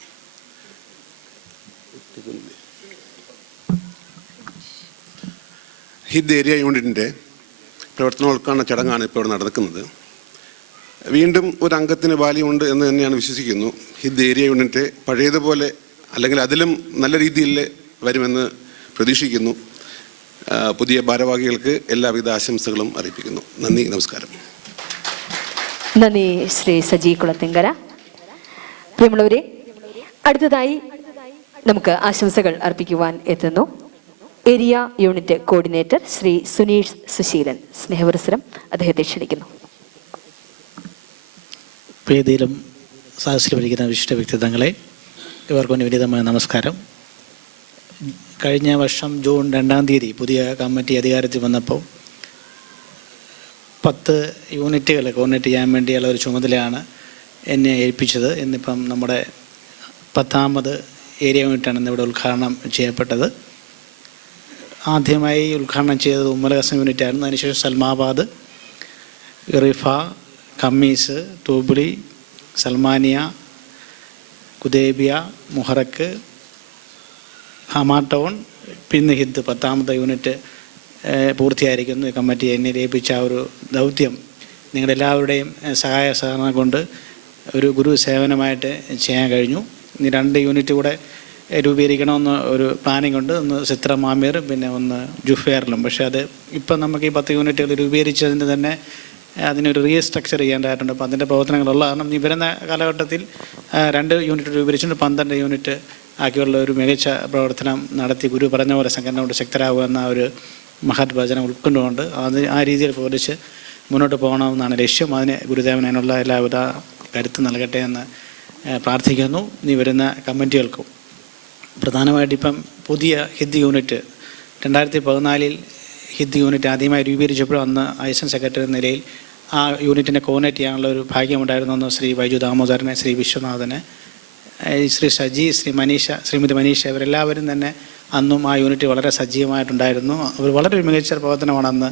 ഹിറ്റ് ഏരിയ യൂണിറ്റിൻ്റെ പ്രവർത്തനോദ്ഘാടന ചടങ്ങാണ് ഇപ്പോൾ നടക്കുന്നത്. വീണ്ടും ഒരു അംഗത്തിന് വാല്യമുണ്ട് എന്ന് തന്നെയാണ് വിശ്വസിക്കുന്നു. ഹിറ്റ് ഏരിയ യൂണിറ്റ് പഴയതുപോലെ അല്ലെങ്കിൽ അതിലും നല്ല രീതിയിൽ വരുമെന്ന് പ്രതീക്ഷിക്കുന്നു. പുതിയ ഭാരവാഹികൾക്ക് എല്ലാവിധ ആശംസകളും അറിയിപ്പിക്കുന്നു. നന്ദി, നമസ്കാരം. നന്ദി ശ്രീ സജി കുളത്തിങ്കര. പ്രിയമുള്ളവരെ, അടുത്തതായി നമുക്ക് ആശംസകൾ അർപ്പിക്കുവാൻ എത്തുന്നു area unit coordinator Shri Suneesh Susheelan. സ്നേഹപുരസ്സരം അദ്ദേഹത്തെ ക്ഷണിക്കുന്നു. വേദിയിലും സദസ്സിലും ഇരിക്കുന്ന വിശിഷ്ട വ്യക്തിത്വങ്ങളെ, ഇവർക്കും വിനീതമായ നമസ്കാരം. കഴിഞ്ഞ വർഷം ജൂൺ 2-ാം തീയതി പുതിയ കമ്മിറ്റി അധികാരത്തിൽ വന്നപ്പോൾ 10 യൂണിറ്റുകൾ കോർഡിനേറ്റ് ചെയ്യാൻ വേണ്ടിയുള്ള ഒരു ചുമതലയാണ് എന്നെ ഏൽപ്പിച്ചത്. ഇന്നിപ്പം നമ്മുടെ 10ാമത് ഏരിയ യൂണിറ്റാണ് ഇന്നിവിടെ ഉദ്ഘാടനം ചെയ്യപ്പെട്ടത്. ആദ്യമായി ഉദ്ഘാടനം ചെയ്തത് ഉമ്മലകസം യൂണിറ്റായിരുന്നു. അതിനുശേഷം സൽമാബാദ്, ഇറിഫ, ഖമ്മീസ്, തൂബിളി, സൽമാനിയ, കുദേബിയ, മുഹറക്ക്, ഹമാട്ടോൺ, പിന്നെ ഹിദ് 10ാമത്തെ യൂണിറ്റ് പൂർത്തിയായിരിക്കുന്നു. ഈ കമ്മിറ്റി എന്നെ ഏൽപ്പിച്ച ആ ഒരു ദൗത്യം നിങ്ങളെല്ലാവരുടെയും സഹായ സഹകരണം കൊണ്ട് ഒരു ഗുരു സേവനമായിട്ട് ചെയ്യാൻ കഴിഞ്ഞു. ഇനി 2 യൂണിറ്റ് കൂടെ രൂപീകരിക്കണമെന്ന് ഒരു പ്ലാനിങ് ഉണ്ട്. ഒന്ന് സിത്ര മാമീർ, പിന്നെ ഒന്ന് ജുഫേറിലും. പക്ഷേ അത് ഇപ്പം നമുക്ക് ഈ 10 യൂണിറ്റുകൾ രൂപീകരിച്ചതിന് തന്നെ അതിനൊരു റീസ്ട്രക്ചർ ചെയ്യേണ്ടതായിട്ടുണ്ട്. അപ്പോൾ അതിൻ്റെ പ്രവർത്തനങ്ങളുള്ള കാരണം ഈ വരുന്ന കാലഘട്ടത്തിൽ 2 യൂണിറ്റ് രൂപീകരിച്ചിട്ട് 12 യൂണിറ്റ് ആക്കിയുള്ള ഒരു മികച്ച പ്രവർത്തനം നടത്തി ഗുരു പറഞ്ഞ പോലെ സംഘടന കൊണ്ട് ശക്തരാകുക എന്ന ഒരു മഹത് വചനം ഉൾക്കൊണ്ടുകൊണ്ട് ആ രീതിയിൽ പോലിച്ച് മുന്നോട്ട് പോകണമെന്നാണ് ലക്ഷ്യം. അതിന് ഗുരുദേവൻ അതിനുള്ള എല്ലാവിധ കരുത്ത് നൽകട്ടെ എന്ന് പ്രാർത്ഥിക്കുന്നു. ഇനി വരുന്ന കമ്മിറ്റികൾക്കും. പ്രധാനമായിട്ട് ഇപ്പം പുതിയ ഹിദ് യൂണിറ്റ് 2014 ഹിദ് യൂണിറ്റ് ആദ്യമായി രൂപീകരിച്ചപ്പോൾ അന്ന് അസിസ്റ്റന്റ് സെക്രട്ടറി എന്ന നിലയിൽ ആ യൂണിറ്റിനെ കോർഡിനേറ്റ് ചെയ്യാനുള്ള ഒരു ഭാഗ്യമുണ്ടായിരുന്നു. ശ്രീ ബൈജു ദാമോദരനെ, ശ്രീ വിശ്വനാഥനെ, ശ്രീ സജി, ശ്രീമതി മനീഷ ഇവരെല്ലാവരും തന്നെ അന്നും ആ യൂണിറ്റ് വളരെ സജീവമായിട്ടുണ്ടായിരുന്നു. അവർ വളരെ മികച്ച പ്രവർത്തനമാണ് അന്ന്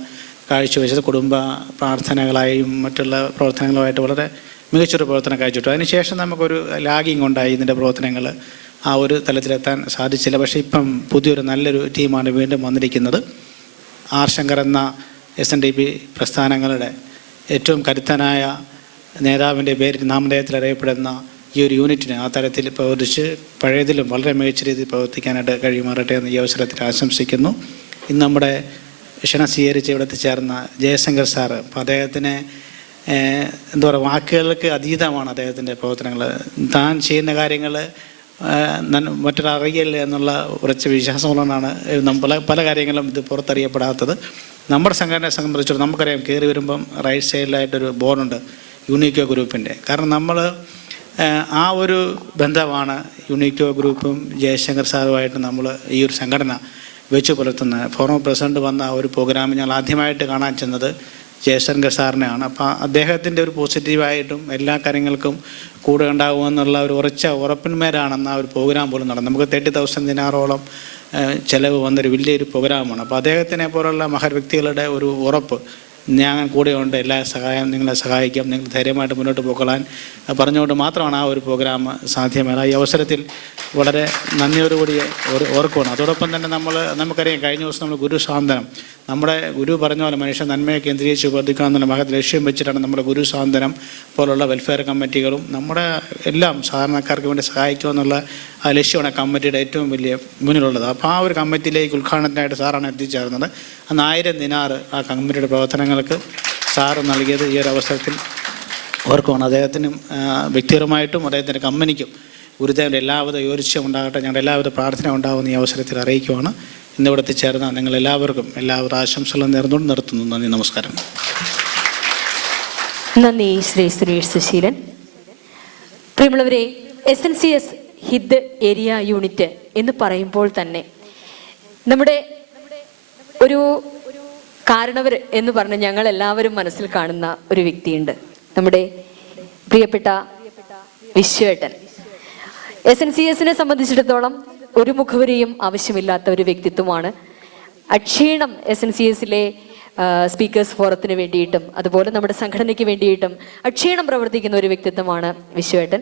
കാഴ്ചവെച്ചത്. കുടുംബ പ്രാർത്ഥനകളായും മറ്റുള്ള പ്രവർത്തനങ്ങളുമായിട്ട് വളരെ മികച്ചൊരു പ്രവർത്തനം കാഴ്ചവെച്ചു. അതിനുശേഷം നമുക്കൊരു ലാഗിങ് ഉണ്ടായി, ഇതിൻ്റെ പ്രവർത്തനങ്ങൾ ആ ഒരു തലത്തിലെത്താൻ സാധിച്ചില്ല. പക്ഷേ ഇപ്പം പുതിയൊരു നല്ലൊരു ടീമാണ് വീണ്ടും വന്നിരിക്കുന്നത്. ആർ ശങ്കർ എന്ന SNDP പ്രസ്ഥാനങ്ങളുടെ ഏറ്റവും കരുത്തനായ നേതാവിൻ്റെ പേരിൽ നാമധേയത്തിൽ അറിയപ്പെടുന്ന ഈ ഒരു യൂണിറ്റിന് ആ തരത്തിൽ പ്രവർത്തിച്ച് പഴയതിലും വളരെ മികച്ച രീതിയിൽ പ്രവർത്തിക്കാനായിട്ട് കഴിയുമാറട്ടെ എന്ന് ഈ അവസരത്തിൽ ആശംസിക്കുന്നു. ഇന്ന് നമ്മുടെ ക്ഷണം സ്വീകരിച്ച് ഇവിടെ എത്തിച്ചേർന്ന ജയശങ്കർ സാറ്, അപ്പോൾ അദ്ദേഹത്തിന് എന്താ പറയുക, വാക്കുകൾക്ക് അതീതമാണ് അദ്ദേഹത്തിൻ്റെ പ്രവർത്തനങ്ങൾ. താൻ ചെയ്യുന്ന കാര്യങ്ങൾ മറ്റൊരറിയില്ല എന്നുള്ള ഉറച്ച വിശ്വാസമുള്ളതാണ് പല കാര്യങ്ങളും ഇത് പുറത്തറിയപ്പെടാത്തത്. നമ്മുടെ സംഘടനയെ സംബന്ധിച്ചിടത്തോളം നമുക്കറിയാം, കയറി വരുമ്പം റൈറ്റ് സൈഡിലായിട്ടൊരു ബോർഡുണ്ട് യൂണിക്കോ ഗ്രൂപ്പിൻ്റെ. കാരണം നമ്മൾ ആ ഒരു ബന്ധമാണ് യൂണിക്കോ ഗ്രൂപ്പും ജയശങ്കർ സാറുമായിട്ട് നമ്മൾ ഈ ഒരു സംഘടന വെച്ച് പുലർത്തുന്നത്. ഫോർമർ പ്രസിഡന്റ് വന്ന ആ ഒരു പ്രോഗ്രാമിൽ ഞങ്ങൾ ആദ്യമായിട്ട് കാണാൻ ചെന്നത് ജയശങ്കർ സാറിനെയാണ്. അപ്പോൾ അദ്ദേഹത്തിൻ്റെ ഒരു പോസിറ്റീവായിട്ടും എല്ലാ കാര്യങ്ങൾക്കും കൂടെ ഉണ്ടാകുമെന്നുള്ള ഒരു ഉറച്ച ഉറപ്പിന്മേലാണ് ആ ഒരു പ്രോഗ്രാം പോലും നടന്നത്. നമുക്ക് 30,000 ദിനാറോളം ചിലവ് വന്നൊരു വലിയൊരു പ്രോഗ്രാമാണ്. അപ്പോൾ അദ്ദേഹത്തിനെ പോലുള്ള മഹൽ വ്യക്തികളുടെ ഒരു ഉറപ്പ്, ഞാൻ കൂടെയുണ്ട്, എല്ലാ സഹായം നിങ്ങളെ സഹായിക്കാം, നിങ്ങൾ ധൈര്യമായിട്ട് മുന്നോട്ട് പോകാൻ പറഞ്ഞുകൊണ്ട് മാത്രമാണ് ആ ഒരു പ്രോഗ്രാം സാധ്യമായത്. ഈ അവസരത്തിൽ വളരെ നന്ദിയോടുകൂടി ഓർക്കുകയാണ്. അതോടൊപ്പം തന്നെ നമുക്കറിയാം, കഴിഞ്ഞ ദിവസം നമ്മൾ ഗുരു സാന്ത്വനം, നമ്മുടെ ഗുരു പറഞ്ഞ പോലെ മനുഷ്യ നന്മയെ കേന്ദ്രീകരിച്ച് ഉപയോഗിക്കുക എന്നുള്ള മഹത് ലക്ഷ്യം വെച്ചിട്ടാണ് നമ്മുടെ ഗുരു സാന്ത്വനം പോലുള്ള വെൽഫെയർ കമ്മിറ്റികളും നമ്മുടെ എല്ലാം സാധാരണക്കാർക്ക് വേണ്ടി സഹായിക്കുക എന്നുള്ള ആ ലക്ഷ്യമാണ് കമ്മിറ്റിയുടെ ഏറ്റവും വലിയ മുന്നിലുള്ളത്. അപ്പോൾ ആ ഒരു കമ്മിറ്റിയിലേക്ക് ഉദ്ഘാടനത്തിനായിട്ട് സാറാണ് എത്തിച്ചേർന്നത്. അന്ന് 1000 ദിനാർ ആ കമ്മിറ്റിയുടെ പ്രവർത്തനങ്ങൾക്ക് സാറ് നൽകിയത് ഈ ഒരു അവസരത്തിൽ ഓർക്കുവാണ്. അദ്ദേഹത്തിനും വ്യക്തിപരമായിട്ടും അദ്ദേഹത്തിൻ്റെ കമ്പനിക്കും ഗുരുദേവൻ്റെ എല്ലാവിധ യോജിച്ചും ഉണ്ടാകട്ടെ, ഞങ്ങളുടെ എല്ലാവിധ പ്രാർത്ഥന ഉണ്ടാകുമെന്ന് ഈ അവസരത്തിൽ അറിയിക്കുവാണ്. ഇന്നിവിടെ എത്തിച്ചേർന്ന നിങ്ങളെല്ലാവർക്കും എല്ലാവരും ആശംസകളും നേർന്നുകൊണ്ട് നിർത്തുന്നു. നന്ദി, നമസ്കാരം. നന്ദി ശ്രീ സുരേഷ് സുശീലൻ. പ്രിയമുള്ളവരെ, SNCS ഹിദ് ഏരിയ യൂണിറ്റ് എന്ന് പറയുമ്പോൾ തന്നെ നമ്മുടെ ഒരു കാരണവർ എന്ന് പറഞ്ഞ് ഞങ്ങൾ എല്ലാവരും മനസ്സിൽ കാണുന്ന ഒരു വ്യക്തിയുണ്ട്, നമ്മുടെ പ്രിയപ്പെട്ട വിശ്വേട്ടൻ. SNCSനെ സംബന്ധിച്ചിടത്തോളം ഒരു മുഖവരിയും ആവശ്യമില്ലാത്ത ഒരു വ്യക്തിത്വമാണ്. അക്ഷീണം SNCSലെ സ്പീക്കേഴ്സ് ഫോറത്തിന് വേണ്ടിയിട്ടും അതുപോലെ നമ്മുടെ സംഘടനയ്ക്ക് വേണ്ടിയിട്ടും അക്ഷീണം പ്രവർത്തിക്കുന്ന ഒരു വ്യക്തിത്വമാണ് വിശ്വേട്ടൻ.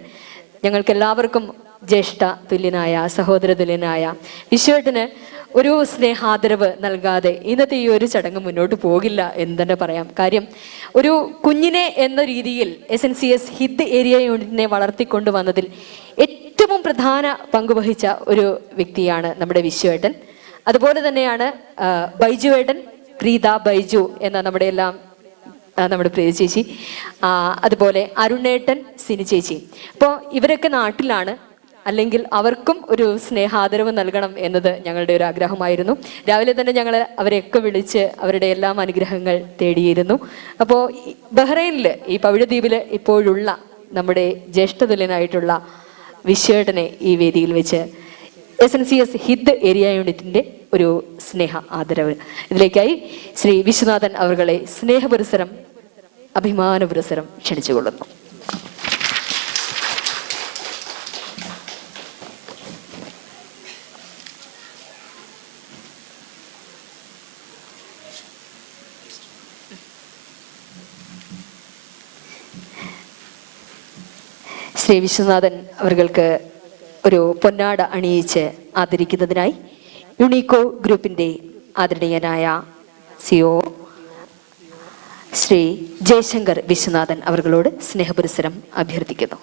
ഞങ്ങൾക്ക് എല്ലാവർക്കും ജ്യേഷ്ഠ തുല്യനായ, സഹോദര തുല്യനായ വിശ്വേട്ടന് ഒരു സ്നേഹാദരവ് നൽകാതെ ഇന്നത്തെ ഈ ഒരു ചടങ്ങ് മുന്നോട്ട് പോകില്ല എന്ന് തന്നെ പറയാം. കാര്യം, ഒരു കുഞ്ഞിനെ എന്ന രീതിയിൽ SNCS ഹിദ് ഏരിയ യൂണിറ്റിനെ വളർത്തിക്കൊണ്ടുവന്നതിൽ ഏറ്റവും പ്രധാന പങ്കുവഹിച്ച ഒരു വ്യക്തിയാണ് നമ്മുടെ വിശ്വേട്ടൻ. അതുപോലെ തന്നെയാണ് ബൈജുവേട്ടൻ, പ്രീത ബൈജു എന്ന നമ്മുടെ പ്രിയ ചേച്ചി, അതുപോലെ അരുണേട്ടൻ, സിനി ചേച്ചി. അപ്പോൾ ഇവരൊക്കെ നാട്ടിലാണ്, അല്ലെങ്കിൽ അവർക്കും ഒരു സ്നേഹാദരവ് നൽകണം എന്നത് ഞങ്ങളുടെ ഒരു ആഗ്രഹമായിരുന്നു. രാവിലെ തന്നെ ഞങ്ങൾ അവരെയൊക്കെ വിളിച്ച് അവരുടെ എല്ലാം അനുഗ്രഹങ്ങൾ തേടിയിരുന്നു. അപ്പോൾ ബഹ്റൈനിൽ, ഈ പവിഴദ്വീപിൽ ഇപ്പോഴുള്ള നമ്മുടെ ജ്യേഷ്ഠതുല്യനായിട്ടുള്ള വിശ്വേട്ടനെ ഈ വേദിയിൽ വെച്ച് SNCS ഹിദ് ഏരിയ യൂണിറ്റിൻ്റെ ഒരു സ്നേഹ ആദരവ് ഇതിലേക്കായി ശ്രീ വിശ്വനാഥൻ അവരുടെ സ്നേഹപുരസരം, അഭിമാന പുരസരം ക്ഷണിച്ചുകൊള്ളുന്നു. ശ്രീ വിശ്വനാഥൻ അവർക്ക് ഒരു പൊന്നാട അണിയിച്ച് ആദരിക്കുന്നതിനായി യുണീക്കോ ഗ്രൂപ്പിൻ്റെ ആദരണീയനായ CEO ശ്രീ ജയശങ്കർ വിശ്വനാഥൻ അവர்களോട് സ്നേഹപുരസരം അഭ്യർത്ഥിക്കുന്നു.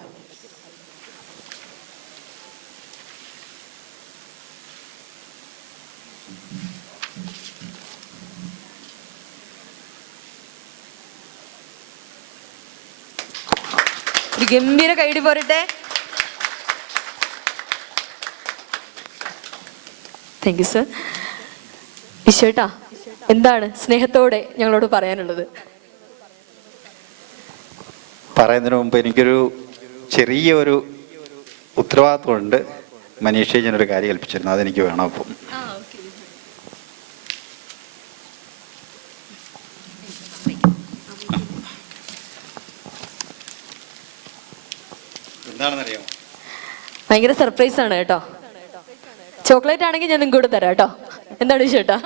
ഒരു ഗംഭീര കൈയടി പോരട്ടെ. Thank you sir. വിശ്വേട്ടാ, എന്താണ് സ്നേഹത്തോടെ ഞങ്ങളോട് പറയാനുള്ളത്? പറയുന്നതിന് മുമ്പ് എനിക്കൊരു ചെറിയ ഒരു ഉത്തരവാദിത്വമുണ്ട്. മനീഷയെ ഞാനൊരു കാര്യം ഏൽപ്പിച്ചിരുന്നു, അതെനിക്ക് വേണം. അപ്പം എന്താണെന്നറിയാമോ? ഭയങ്കര സർപ്രൈസ് ആണ് കേട്ടോ. ചോക്ലേറ്റ് ആണെങ്കിൽ ഞാൻ നിങ്ങൾക്ക് തരാം കേട്ടോ. എന്താണ് ചേട്ടാ?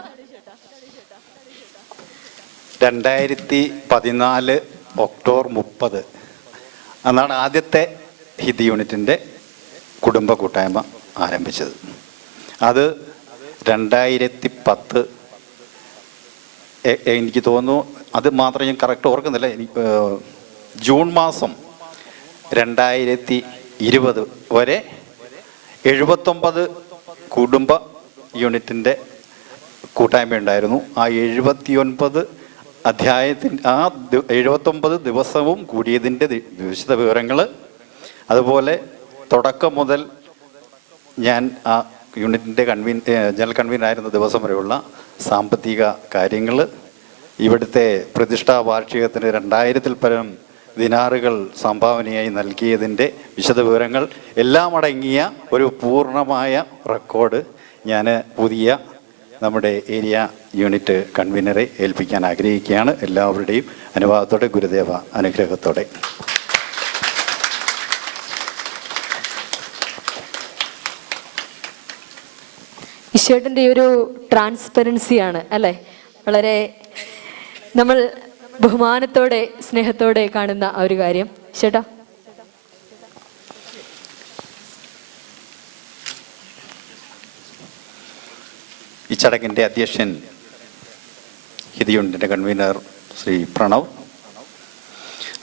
2014 ഒക്ടോബർ 30 അന്നാണ് ആദ്യത്തെ ഹിന്ദി യൂണിറ്റിൻ്റെ കുടുംബ കൂട്ടായ്മ ആരംഭിച്ചത്. അത് 2010 എനിക്ക് തോന്നുന്നു, അത് മാത്രം ഞാൻ കറക്റ്റ് ഓർക്കുന്നില്ല, ജൂൺ മാസം 2020 വരെ 79 കുടുംബ യൂണിറ്റിൻ്റെ കൂട്ടായ്മ ഉണ്ടായിരുന്നു. ആ 79 അധ്യായത്തിൻ്റെ 79 ദിവസവും കൂടിയതിൻ്റെ വിശദ വിവരങ്ങൾ, അതുപോലെ തുടക്കം മുതൽ ഞാൻ ആ യൂണിറ്റിൻ്റെ ജനറൽ കൺവീനർ ആയിരുന്ന ദിവസം വരെയുള്ള സാമ്പത്തിക കാര്യങ്ങൾ, ഇവിടുത്തെ പ്രതിഷ്ഠാ വാർഷികത്തിന് 2000-ൽ പരം ദിനാറുകൾ സംഭാവനയായി നൽകിയതിൻ്റെ വിശദ വിവരങ്ങൾ എല്ലാം അടങ്ങിയ ഒരു പൂർണ്ണമായ റെക്കോർഡ് ഞാൻ പുതിയ നമ്മുടെ ഏരിയ യൂണിറ്റ് കൺവീനറെ ഏൽപ്പിക്കാൻ ആഗ്രഹിക്കുകയാണ്. എല്ലാവരുടെയും അനുവാദത്തോടെ, ഗുരുദേവ അനുഗ്രഹത്തോടെ. ഈശ്വരൻ്റെ ഒരു ട്രാൻസ്പെറൻസിയാണ് അല്ലേ, വളരെ നമ്മൾ ബഹുമാനത്തോടെ സ്നേഹത്തോടെ കാണുന്ന ആ ഒരു കാര്യം. ചേട്ടാ, ഈ ചടങ്ങിൻ്റെ അധ്യക്ഷൻ ഹിന്ദി യൂണിറ്റിൻ്റെ കൺവീനർ ശ്രീ പ്രണവ്,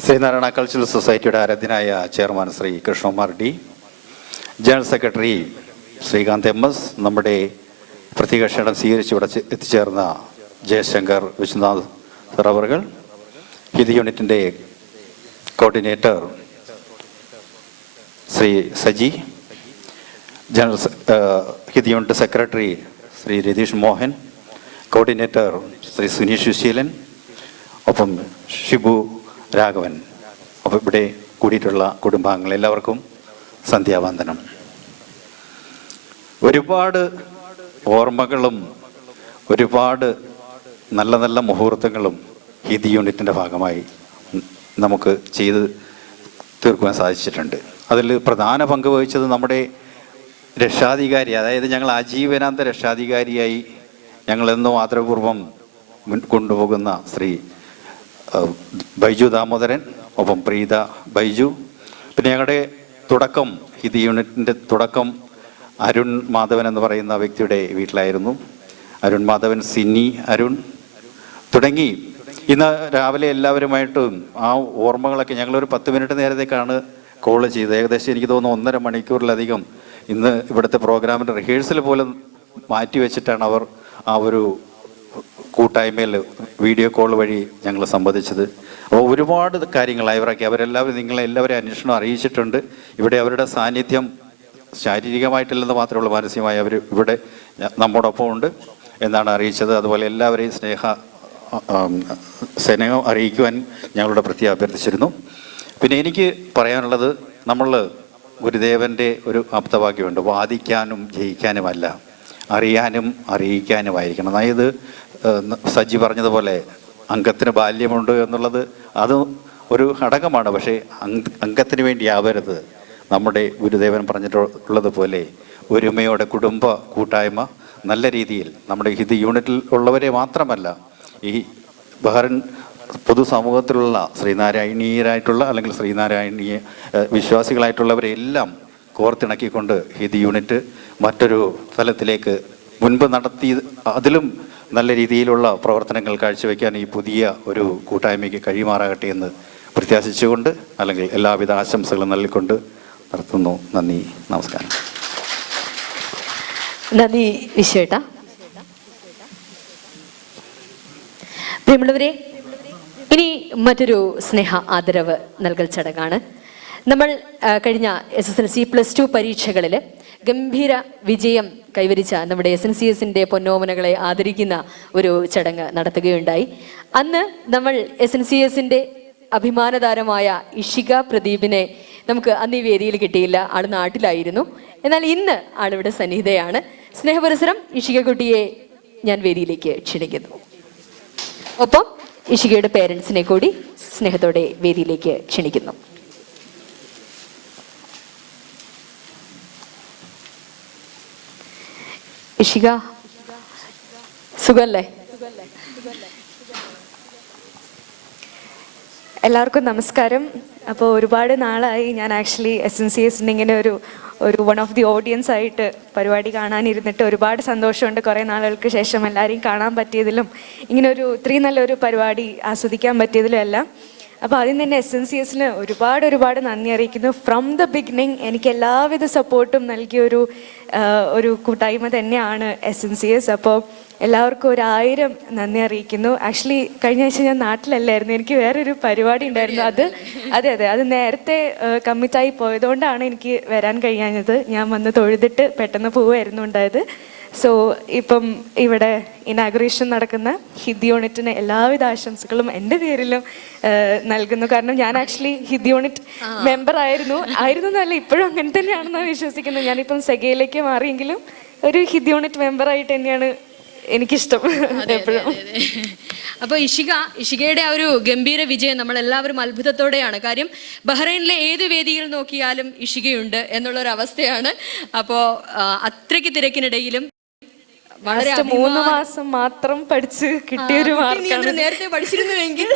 ശ്രീനാരായണ കൾച്ചറൽ സൊസൈറ്റിയുടെ ആരാധ്യനായ chairman Shri Krishnakumar D, general secretary Srikanth MS, നമ്മുടെ പ്രത്യേക ക്ഷണം സ്വീകരിച്ച് ഇവിടെ എത്തിച്ചേർന്ന ജയശങ്കർ വിശ്വനാഥ് സർവറുകൾ, ഹിന്ദി യൂണിറ്റിൻ്റെ കോർഡിനേറ്റർ ശ്രീ സജി, ജനറൽ ഹിന്ദി unit secretary Shri Ratheesh Mohan, coordinator Shri Suneesh Susheelan, ഒപ്പം ഷിബു രാഘവൻ, ഒപ്പം ഇവിടെ കൂടിയിട്ടുള്ള കുടുംബാംഗങ്ങൾ എല്ലാവർക്കും സന്ധ്യാവന്ദനം. ഒരുപാട് ഓർമ്മകളും ഒരുപാട് നല്ല നല്ല മുഹൂർത്തങ്ങളും ഹിന്ദി യൂണിറ്റിൻ്റെ ഭാഗമായി നമുക്ക് ചെയ്ത് തീർക്കുവാൻ സാധിച്ചിട്ടുണ്ട്. അതിൽ പ്രധാന പങ്ക് വഹിച്ചത് നമ്മുടെ രക്ഷാധികാരി, അതായത് ഞങ്ങൾ ആജീവനാന്ത രക്ഷാധികാരിയായി ഞങ്ങളെന്നും ആദരപൂർവം കൊണ്ടുപോകുന്ന ശ്രീ ബൈജു ദാമോദരൻ, ഒപ്പം പ്രീത ബൈജു. പിന്നെ ഞങ്ങളുടെ തുടക്കം, ഹിന്ദി യൂണിറ്റിൻ്റെ തുടക്കം അരുൺ മാധവൻ എന്ന് പറയുന്ന വ്യക്തിയുടെ വീട്ടിലായിരുന്നു. അരുൺ മാധവൻ, സിന്നി അരുൺ തുടങ്ങി ഇന്ന് രാവിലെ എല്ലാവരുമായിട്ടും ആ ഓർമ്മകളൊക്കെ ഞങ്ങളൊരു 10 മിനിറ്റ് നേരത്തേക്കാണ് കോൾ ചെയ്തത്. ഏകദേശം എനിക്ക് തോന്നുന്നു 1.5 മണിക്കൂറിലധികം ഇന്ന് ഇവിടുത്തെ പ്രോഗ്രാമിൻ്റെ റിഹേഴ്സൽ പോലും മാറ്റിവെച്ചിട്ടാണ് അവർ ആ ഒരു കൂട്ടായ്മയിൽ വീഡിയോ കോൾ വഴി ഞങ്ങൾ സംവദിച്ചത്. അപ്പോൾ ഒരുപാട് കാര്യങ്ങളായി അവരെല്ലാവരും നിങ്ങളെല്ലാവരെയും അന്വേഷണം അറിയിച്ചിട്ടുണ്ട്. ഇവിടെ അവരുടെ സാന്നിധ്യം ശാരീരികമായിട്ടില്ലെന്ന് മാത്രമേ ഉള്ളൂ, മാനസികമായി അവർ ഇവിടെ നമ്മോടൊപ്പം ഉണ്ട് എന്നാണ് അറിയിച്ചത്. അതുപോലെ എല്ലാവരെയും സ്നേഹം അറിയിക്കുവാൻ ഞങ്ങളുടെ പ്രത്യേകം അഭ്യർത്ഥിച്ചിരുന്നു. പിന്നെ എനിക്ക് പറയാനുള്ളത്, നമ്മൾ ഗുരുദേവൻ്റെ ഒരു ആപ്തവാക്യമുണ്ട്, വാദിക്കാനും ജയിക്കാനുമല്ല, അറിയാനും അറിയിക്കാനുമായിരിക്കണം. അതായത് സജ്ജി പറഞ്ഞതുപോലെ അംഗത്തിന് ബാല്യമുണ്ട് എന്നുള്ളത് അത് ഒരു ഘടകമാണ്. പക്ഷേ അംഗത്തിന് വേണ്ടി ആവരുത്. നമ്മുടെ ഗുരുദേവൻ പറഞ്ഞിട്ടുള്ളത് പോലെ ഒരുമയോടെ കുടുംബ കൂട്ടായ്മ നല്ല രീതിയിൽ നമ്മുടെ ഹിന്ദി യൂണിറ്റിൽ ഉള്ളവരെ മാത്രമല്ല, ഈ ബഹ്റിൻ പൊതുസമൂഹത്തിലുള്ള ശ്രീനാരായണീയരായിട്ടുള്ള അല്ലെങ്കിൽ ശ്രീനാരായണീയ വിശ്വാസികളായിട്ടുള്ളവരെ എല്ലാം കോർത്തിണക്കിക്കൊണ്ട് ഹിന്ദി യൂണിറ്റ് മറ്റൊരു തലത്തിലേക്ക് മുൻപ് നടത്തി അതിലും നല്ല രീതിയിലുള്ള പ്രവർത്തനങ്ങൾ കാഴ്ചവെക്കാൻ ഈ പുതിയ ഒരു കൂട്ടായ്മയ്ക്ക് കഴിയുമാറാകട്ടെ എന്ന് പ്രത്യാശിച്ചുകൊണ്ട്, അല്ലെങ്കിൽ എല്ലാവിധ ആശംസകളും നൽകിക്കൊണ്ട് നിർത്തുന്നു. നന്ദി, നമസ്കാരം. നന്ദി വിശ്വേട്ട. പ്രിയമുള്ളവരെ, ഇനി മറ്റൊരു സ്നേഹ ആദരവ് നൽകൽ ചടങ്ങാണ്. നമ്മൾ കഴിഞ്ഞ SSLC+2 പരീക്ഷകളിൽ ഗംഭീര വിജയം കൈവരിച്ച നമ്മുടെ SNCSൻ്റെ പൊന്നോമനകളെ ആദരിക്കുന്ന ഒരു ചടങ്ങ് നടത്തുകയുണ്ടായി. അന്ന് നമ്മൾ SNCSൻ്റെ അഭിമാനതാരമായ ഇഷിക പ്രദീപിനെ നമുക്ക് അന്ന് ഈ വേദിയിൽ കിട്ടിയില്ല, ആൾ നാട്ടിലായിരുന്നു. എന്നാൽ ഇന്ന് ആളിവിടെ സന്നിഹിതയാണ്. സ്നേഹപുരസരം ഇഷികക്കുട്ടിയെ ഞാൻ വേദിയിലേക്ക് ക്ഷണിക്കുന്നു. ഒപ്പം ഇഷികയുടെ പേരൻസിനെ കൂടി സ്നേഹത്തോടെ വേദിയിലേക്ക് ക്ഷണിക്കുന്നു. ഇഷിക, സുഖല്ലേ? എല്ലാവർക്കും നമസ്കാരം. അപ്പോൾ ഒരുപാട് നാളായി ഞാൻ ആക്ച്വലി SNCSൻ്റെ ഇങ്ങനെ ഒരു വൺ ഓഫ് ദി ഓഡിയൻസ് ആയിട്ട് പരിപാടി കാണാനിരുന്നിട്ട് ഒരുപാട് സന്തോഷമുണ്ട്. കുറേ നാളുകൾക്ക് ശേഷം എല്ലാവരെയും കാണാൻ പറ്റിയതിലും ഇങ്ങനെ ഇത്രയും നല്ലൊരു പരിപാടി ആസ്വദിക്കാൻ പറ്റിയതിലും എല്ലാം. അപ്പോൾ ആദ്യം തന്നെ SNCSന് ഒരുപാട് നന്ദി അറിയിക്കുന്നു. ഫ്രം ദ ബിഗിനിങ് എനിക്ക് എല്ലാവിധ സപ്പോർട്ടും നൽകിയ ഒരു കൂട്ടായ്മ തന്നെയാണ് SNCS. അപ്പോൾ എല്ലാവർക്കും 1000 നന്ദി അറിയിക്കുന്നു. ആക്ച്വലി കഴിഞ്ഞ ആഴ്ച ഞാൻ നാട്ടിലല്ലായിരുന്നു, എനിക്ക് വേറൊരു പരിപാടി ഉണ്ടായിരുന്നു. അത് നേരത്തെ കമ്മിറ്റായി പോയതുകൊണ്ടാണ് എനിക്ക് വരാൻ കഴിയാഞ്ഞത്. ഞാൻ വന്ന് തൊഴുതിട്ട് പെട്ടെന്ന് പോവുമായിരുന്നു ഉണ്ടായത്. സോ ഇപ്പം ഇവിടെ ഇനാഗുറേഷൻ നടക്കുന്ന ഹിന്ദി യൂണിറ്റിന് എല്ലാവിധ ആശംസകളും എൻ്റെ പേരിലും നൽകുന്നു. കാരണം ഞാൻ ആക്ച്വലി ഹിന്ദി യൂണിറ്റ് മെമ്പർ ആയിരുന്നു എന്നല്ല, ഇപ്പോഴും അങ്ങനെ തന്നെയാണെന്നാണ് വിശ്വസിക്കുന്നത്. ഞാനിപ്പം സെഗയിലേക്ക് മാറിയെങ്കിലും ഒരു ഹിന്ദി യൂണിറ്റ് മെമ്പറായിട്ട് തന്നെയാണ് എനിക്കിഷ്ടം എപ്പോഴും. അപ്പോൾ ഇഷികയുടെ ആ ഒരു ഗംഭീര വിജയം നമ്മൾ എല്ലാവരും അത്ഭുതത്തോടെയാണ്. കാര്യം ബഹ്റൈനിലെ ഏത് വേദിയിൽ നോക്കിയാലും ഇഷികയുണ്ട് എന്നുള്ളൊരു അവസ്ഥയാണ്. അപ്പോൾ അത്രയ്ക്ക് തിരക്കിനിടയിലും വളരെ 3 മാസം മാത്രം പഠിച്ച് കിട്ടിയൊരു മാർക്കാണ്. നേരത്തെ പഠിച്ചിരുന്നുവെങ്കിൽ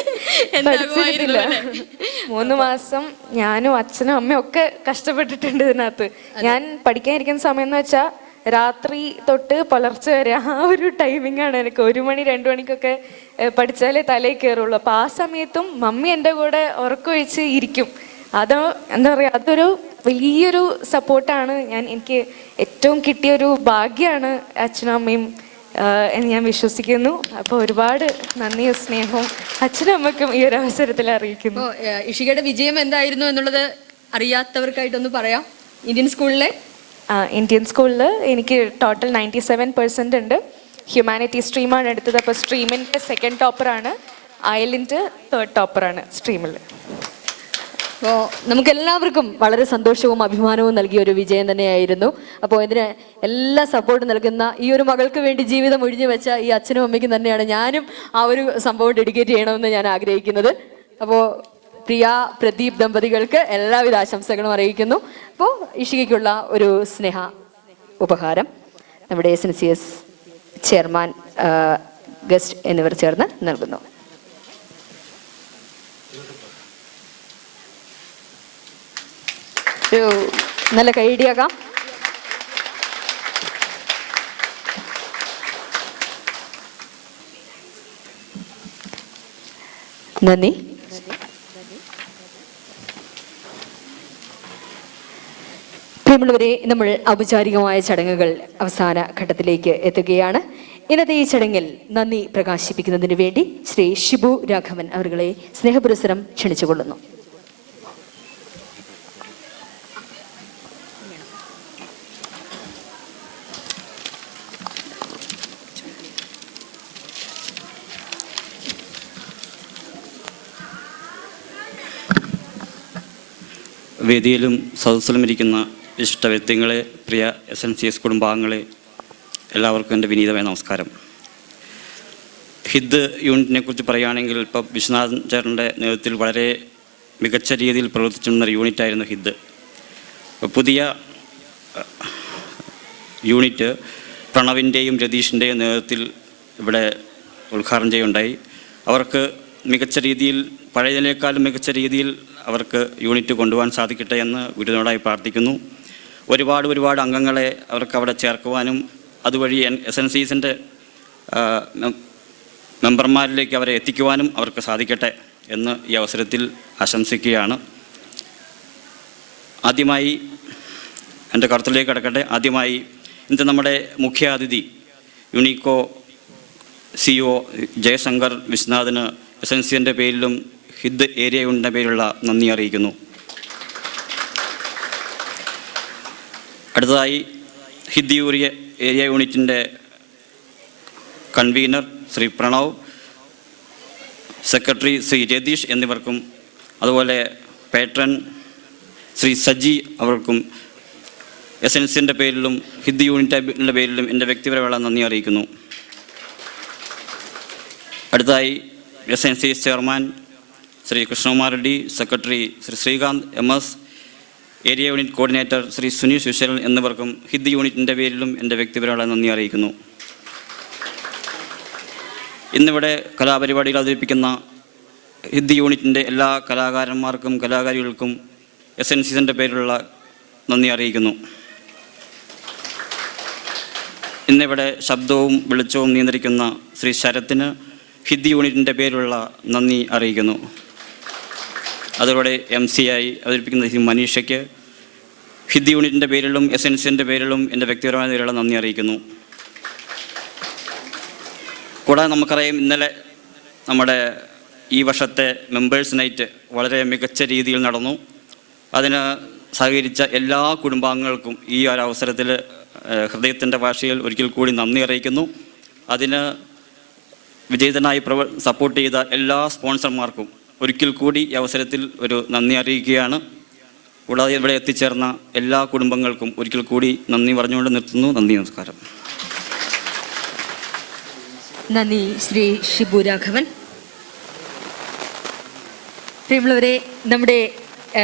3 മാസം ഞാനും അച്ഛനും അമ്മയും ഒക്കെ കഷ്ടപ്പെട്ടിട്ടുണ്ട് ഇതിനകത്ത്. ഞാൻ പഠിക്കാനിരിക്കുന്ന സമയം എന്ന് വെച്ചാൽ രാത്രി തൊട്ട് പുലർച്ചെ വരെ ആ ഒരു ടൈമിംഗ് ആണ് എനിക്ക്. 1 മണി 2 മണിക്കൊക്കെ പഠിച്ചാലേ തലയിൽ കയറുള്ളൂ. അപ്പോൾ ആ സമയത്തും മമ്മി എൻ്റെ കൂടെ ഉറക്കമൊഴിച്ച് ഇരിക്കും. അത് എന്താ പറയുക, അതൊരു വലിയൊരു സപ്പോർട്ടാണ്. എനിക്ക് ഏറ്റവും കിട്ടിയൊരു ഭാഗ്യമാണ് അച്ഛനും അമ്മയും എന്ന് ഞാൻ വിശ്വസിക്കുന്നു. അപ്പോൾ ഒരുപാട് നന്ദിയും സ്നേഹവും അച്ഛനും അമ്മയ്ക്കും ഈ ഒരു അവസരത്തിൽ അറിയിക്കുന്നു. ഇഷികയുടെ വിജയം എന്തായിരുന്നു എന്നുള്ളത് അറിയാത്തവർക്കായിട്ടൊന്ന് പറയാം. ഇന്ത്യൻ സ്കൂളിൽ എനിക്ക് ടോട്ടൽ 97% ഉണ്ട്. ഹ്യൂമാനിറ്റി സ്ട്രീമാണ് എടുത്തത്. അപ്പോൾ സ്ട്രീമിൻ്റെ 2nd ടോപ്പറാണ്, അയലിൻ്റെ 3rd ടോപ്പറാണ് സ്ട്രീമിൽ. അപ്പോൾ നമുക്കെല്ലാവർക്കും വളരെ സന്തോഷവും അഭിമാനവും നൽകിയ ഒരു വിജയം തന്നെയായിരുന്നു. അപ്പോൾ ഇതിന് എല്ലാ സപ്പോർട്ടും നൽകുന്ന ഈ ഒരു മകൾക്ക് വേണ്ടി ജീവിതം ഒഴിഞ്ഞു വെച്ച ഈ അച്ഛനും അമ്മയ്ക്കും തന്നെയാണ് ഞാനും ആ ഒരു സംഭവം ഡെഡിക്കേറ്റ് ചെയ്യണമെന്ന് ഞാൻ ആഗ്രഹിക്കുന്നത്. അപ്പോൾ പ്രിയ പ്രദീപ് ദമ്പതികൾക്ക് എല്ലാവിധ ആശംസകളും അറിയിക്കുന്നു. അപ്പോൾ ഇഷികയ്ക്കുള്ള ഒരു സ്നേഹ ഉപഹാരം നമ്മുടെ SNCS ചെയർമാൻ, ഗസ്റ്റ് എന്നിവർ ചേർന്ന് നൽകുന്നു. ഒരു നല്ല കൈയടിയാകാം. നന്ദി. പ്രിയമുള്ളവരെ, നമ്മൾ ഔപചാരികമായ ചടങ്ങുകൾ അവസാന ഘട്ടത്തിലേക്ക് എത്തുകയാണ്. ഇന്നത്തെ ഈ ചടങ്ങിൽ നന്ദി പ്രകാശിപ്പിക്കുന്നതിന് വേണ്ടി ശ്രീ ഷിബു രാഘവൻ അവരുടെ സ്നേഹപുരസ്സരം ക്ഷണിച്ചുകൊള്ളുന്നു. വേദിയിലും സദസ്സിലും ഇരിക്കുന്ന വിശിഷ്ട വ്യക്തികളെ, പ്രിയ SNCS കുടുംബാംഗങ്ങളെ, എല്ലാവർക്കും എൻ്റെ വിനീതമായ നമസ്കാരം. ഹിദ് യൂണിറ്റിനെ കുറിച്ച് പറയുകയാണെങ്കിൽ ഇപ്പോൾ വിശ്വനാഥൻ ചേട്ടൻ്റെ നേതൃത്വത്തിൽ വളരെ മികച്ച രീതിയിൽ പ്രവർത്തിച്ചിരുന്നൊരു യൂണിറ്റായിരുന്നു ഹിദ്. പുതിയ യൂണിറ്റ് പ്രണവിൻ്റെയും രതീഷിൻ്റെയും നേതൃത്വത്തിൽ ഇവിടെ ഉദ്ഘാടനം ചെയ്യുകയുണ്ടായി. അവർക്ക് മികച്ച രീതിയിൽ, പഴയതിനേക്കാളും മികച്ച രീതിയിൽ അവർക്ക് യൂണിറ്റ് കൊണ്ടുപോകാൻ സാധിക്കട്ടെ എന്ന് ഗുരുവിനോടായി പ്രാർത്ഥിക്കുന്നു. ഒരുപാട് അംഗങ്ങളെ അവർക്ക് അവിടെ ചേർക്കുവാനും അതുവഴി SNCSൻ്റെ മെമ്പർമാരിലേക്ക് അവരെ എത്തിക്കുവാനും അവർക്ക് സാധിക്കട്ടെ എന്ന് ഈ അവസരത്തിൽ ആശംസിക്കുകയാണ്. ആദ്യമായി എൻ്റെ കർത്തലേക്ക് കടക്കട്ടെ. ആദ്യമായി ഇന്ന് നമ്മുടെ മുഖ്യ അതിഥി യുണീക്കോ CEO ജയശങ്കർ വിശ്വനാഥന് SNCSൻ്റെ പേരിലും ഹിദ് ഏരിയ യൂണിറ്റിൻ്റെ പേരിലുള്ള നന്ദി അറിയിക്കുന്നു. അടുത്തതായി ഹിദ് ഏരിയ യൂണിറ്റിൻ്റെ കൺവീനർ ശ്രീ പ്രണവ്, സെക്രട്ടറി ശ്രീ രതീഷ് എന്നിവർക്കും അതുപോലെ പേട്രൺ ശ്രീ സജി അവർക്കും എസൻസിൻ്റെ പേരിലും ഹിന്ദി യൂണിറ്റിൻ്റെ പേരിലും എൻ്റെ വ്യക്തിപരമായ നന്ദി അറിയിക്കുന്നു. അടുത്തതായി SNCS chairman Shri Krishnakumar Reddy, secretary Shri Srikanth MS, area unit coordinator Shri Sunil Susheelan എന്നിവർക്കും ഹിന്ദി യൂണിറ്റിൻ്റെ പേരിലും എൻ്റെ വ്യക്തിപരമായ നന്ദി അറിയിക്കുന്നു. ഇന്നിവിടെ കലാപരിപാടികൾ അവതരിപ്പിക്കുന്ന ഹിന്ദി യൂണിറ്റിൻ്റെ എല്ലാ കലാകാരന്മാർക്കും കലാകാരികൾക്കും SNCSൻ്റെ പേരിലുള്ള നന്ദി അറിയിക്കുന്നു. ഇന്നിവിടെ ശബ്ദവും വെളിച്ചവും നിയന്ത്രിക്കുന്ന ശ്രീ ശരത്തിന് ഹിന്ദി യൂണിറ്റിൻ്റെ പേരിലുള്ള നന്ദി അറിയിക്കുന്നു. അതോടെ MC ആയി അവതരിപ്പിക്കുന്ന ശ്രീ മനീഷയ്ക്ക് ഹിന്ദി യൂണിറ്റിൻ്റെ പേരിലും SNCSൻ്റെ പേരിലും എൻ്റെ വ്യക്തിപരമായ പേരിലുള്ള നന്ദി അറിയിക്കുന്നു. കൂടാതെ നമുക്കറിയാം, ഇന്നലെ നമ്മുടെ ഈ വർഷത്തെ മെമ്പേഴ്സ് നൈറ്റ് വളരെ മികച്ച രീതിയിൽ നടന്നു. അതിന് സഹകരിച്ച എല്ലാ കുടുംബാംഗങ്ങൾക്കും ഈ ഒരു അവസരത്തിൽ ഹൃദയത്തിൻ്റെ ഭാഷയിൽ ഒരിക്കൽ കൂടി നന്ദി അറിയിക്കുന്നു. അതിന് വിജയിതനായി സപ്പോർട്ട് ചെയ്ത എല്ലാ സ്പോൺസർമാർക്കും ഒരിക്കൽ കൂടി ഈ അവസരത്തിൽ ഒരു നന്ദി അറിയിക്കുകയാണ്. കൂടാതെ ഇവിടെ എത്തിച്ചേർന്ന എല്ലാ കുടുംബങ്ങൾക്കും ഒരിക്കൽ കൂടി നന്ദി പറഞ്ഞുകൊണ്ട് നിർത്തുന്നു. നന്ദി, നമസ്കാരം. നന്ദി ശ്രീ ഷിബു രാഘവൻ. പ്രിയമുള്ളവരെ, നമ്മുടെ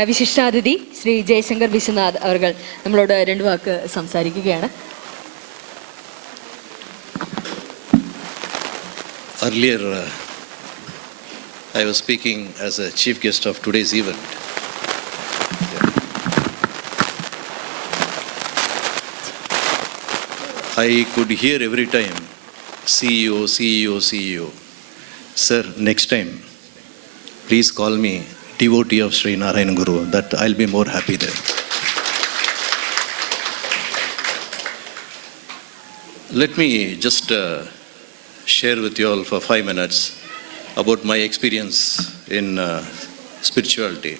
വിശിഷ്ടാതിഥി ശ്രീ ജയശങ്കർ വിശ്വനാഥ് അവർ നമ്മളോട് 2 വാക്ക് സംസാരിക്കുകയാണ്. Earlier, I was speaking as a chief guest of today's event. I could hear every time, CEO, CEO, CEO. Sir, next time, please call me devotee of Sri Narayan Guru. That I'll be more happy there. Let me just share with you all for 5 minutes about my experience in spirituality.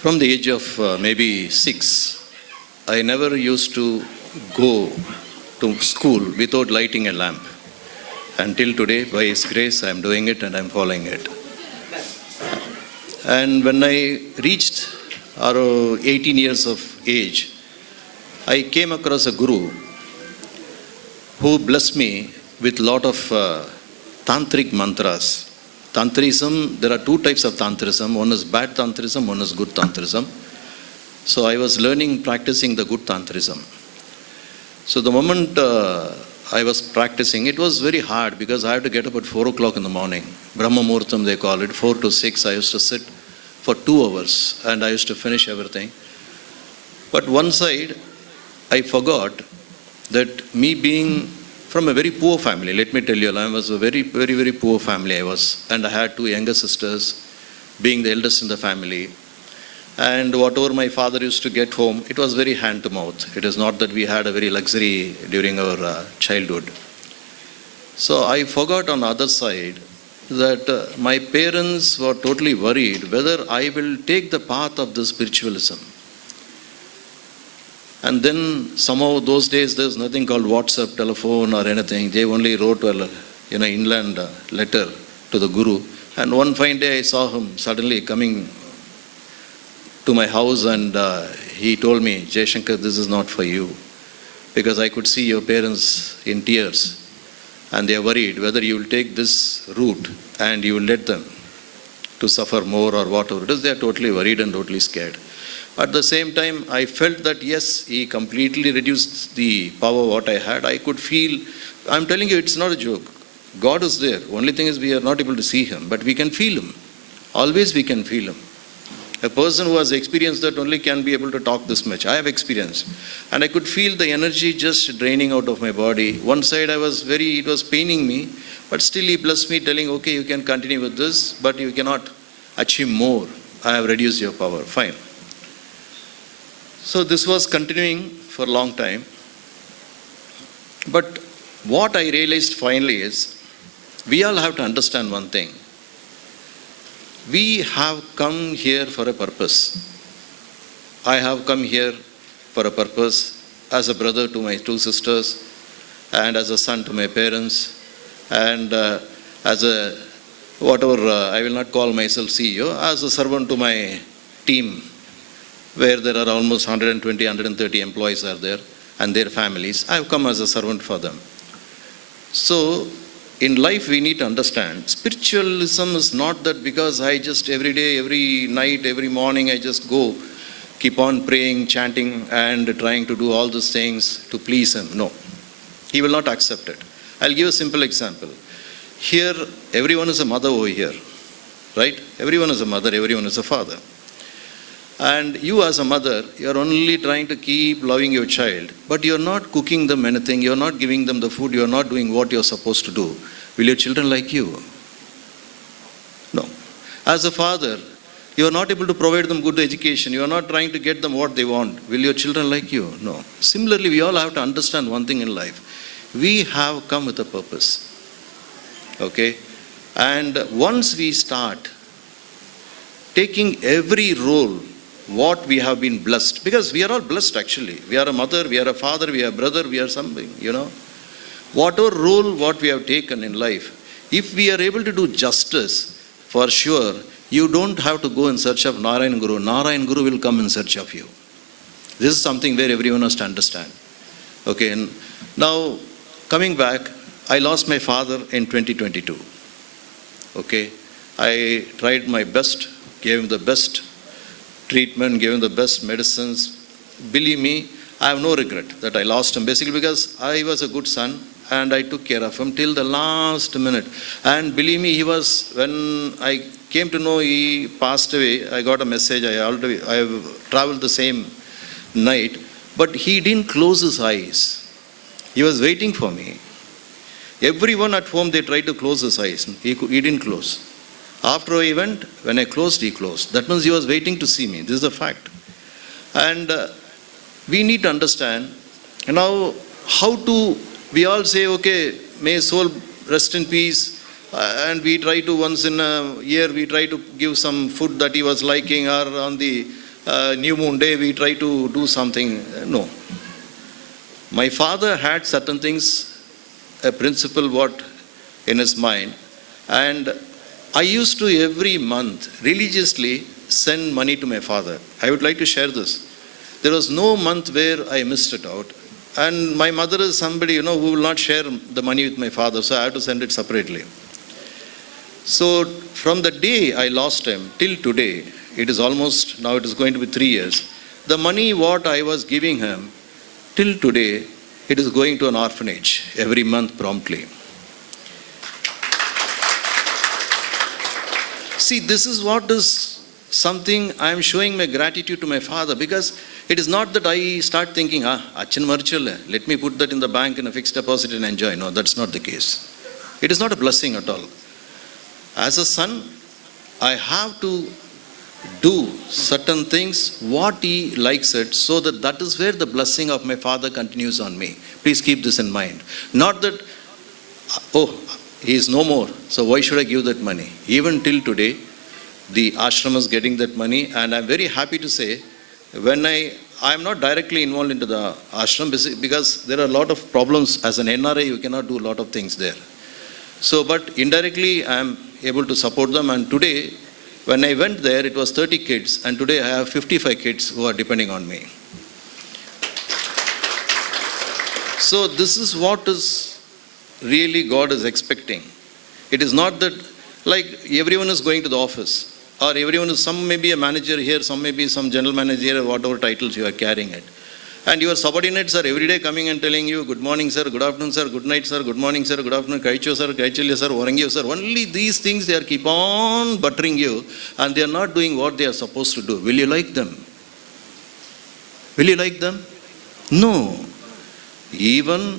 From the age of maybe 6, I never used to go to school without lighting a lamp. Until today, by His grace, I am doing it and I am following it. And when I reached 18 years of age, I came across a guru who blessed me with a lot of tantric mantras. Tantrism, there are 2 types of tantrism. One is bad tantrism, one is good tantrism. So I was learning, practicing the good tantrism. So the moment I was practicing, it was very hard because I had to get up at 4 o'clock in the morning. Brahma Muhurtam they call it, 4 to 6. I used to sit for 2 hours and I used to finish everything. But one side, I forgot that me being from a very poor family, let me tell you, I was a very, very, very poor family I was. And I had 2 younger sisters, being the eldest in the family. And whatever my father used to get home, it was very hand to mouth. It is not that we had a very luxury during our childhood. So I forgot on the other side that my parents were totally worried whether I will take the path of the spiritualism. And then somehow those days there's nothing called WhatsApp, telephone or anything. They only wrote a inland letter to the Guru. And one fine day I saw him suddenly coming to my house and he told me, Jayashankar, this is not for you. Because I could see your parents in tears and they are worried whether you will take this route and you will let them to suffer more or whatever it is. They are totally worried and totally scared. At the same time, I felt that yes, he completely reduced the power what I had. I could feel, I'm telling you, it's not a joke. God is there. Only thing is we are not able to see Him, but we can feel Him. Always we can feel Him. A person who has experienced that only can be able to talk this much. I have experienced. And I could feel the energy just draining out of my body. One side it was paining me, but still He blessed me telling, okay, you can continue with this, but you cannot achieve more. I have reduced your power. Fine. So this was continuing for a long time. But what I realized finally is, we all have to understand one thing. We have come here for a purpose. I have come here for a purpose as a brother to my 2 sisters and as a son to my parents and as a, whatever, I will not call myself CEO, as a servant to my team where there are almost 120, 130 employees are there and their families. I have come as a servant for them. So in life we need to understand, spiritualism is not that because I just every day, every night, every morning I just go, keep on praying, chanting and trying to do all these things to please him. No, he will not accept it. I'll give a simple example. Here, everyone is a mother over here, right? Everyone is a mother, everyone is a father. And you as a mother, you're only trying to keep loving your child, but you're not cooking them anything, you're not giving them the food, you're not doing what you're supposed to do. Will your children like you? No. As a father, you're not able to provide them good education, you're not trying to get them what they want. Will your children like you? No. Similarly, we all have to understand one thing in life. We have come with a purpose. Okay? And once we start taking every role what we have been blessed, because we are all blessed actually. We are a mother, we are a father, we are a brother, we are something, Whatever role what we have taken in life, if we are able to do justice, for sure, you don't have to go in search of Narayan Guru. Narayan Guru will come in search of you. This is something where everyone has to understand. Okay, and now coming back, I lost my father in 2022. Okay, I tried my best, gave him the best treatment, gave him the best medicines. Believe me, I have no regret that I lost him, basically because I was a good son and I took care of him till the last minute. And believe me, when I came to know he passed away, I got a message, I have traveled the same night, but he didn't close his eyes. He was waiting for me. Everyone at home, they tried to close his eyes. He didn't close. After I went, when I closed, he closed. That means he was waiting to see me. This is a fact. And we need to understand, we all say, okay, may his soul rest in peace. And we try to, once in a year, we try to give some food that he was liking, or on the new moon day, we try to do something. No. My father had certain things, a principle in his mind. And I used to every month religiously send money to my father. I would like to share this. There was no month where I missed it out. And my mother is somebody, who will not share the money with my father, so I have to send it separately. So from the day I lost him till today, it is going to be 3 years. The money what I was giving him till today, it is going to an orphanage every month promptly. See, this is what is something I am showing my gratitude to my father, because it is not that I start thinking, Achan Marchal, let me put that in the bank in a fixed deposit and enjoy. No, that's not the case. It is not a blessing at all. As a son, I have to do certain things what he likes it, so that is where the blessing of my father continues on me. Please keep this in mind. Not that, he is no more, so why should I give that money? Even till today, the ashram is getting that money, and I'm very happy to say, when I am not directly involved into the ashram because there are a lot of problems. As an NRI, you cannot do a lot of things there. So, but indirectly, I am able to support them, and today, when I went there, it was 30 kids, and today I have 55 kids who are depending on me. So this is what is really God is expecting. It is not that like everyone is going to the office, or some may be a manager here, some may be some general manager here, whatever titles you are carrying it. And your subordinates are every day coming and telling you, good morning sir, good afternoon sir, good night sir, good morning sir, good afternoon, kaicho sir, kaichilya sir, orangyo sir. Only these things they are keep on buttering you, and they are not doing what they are supposed to do. Will you like them? Will you like them? No. Even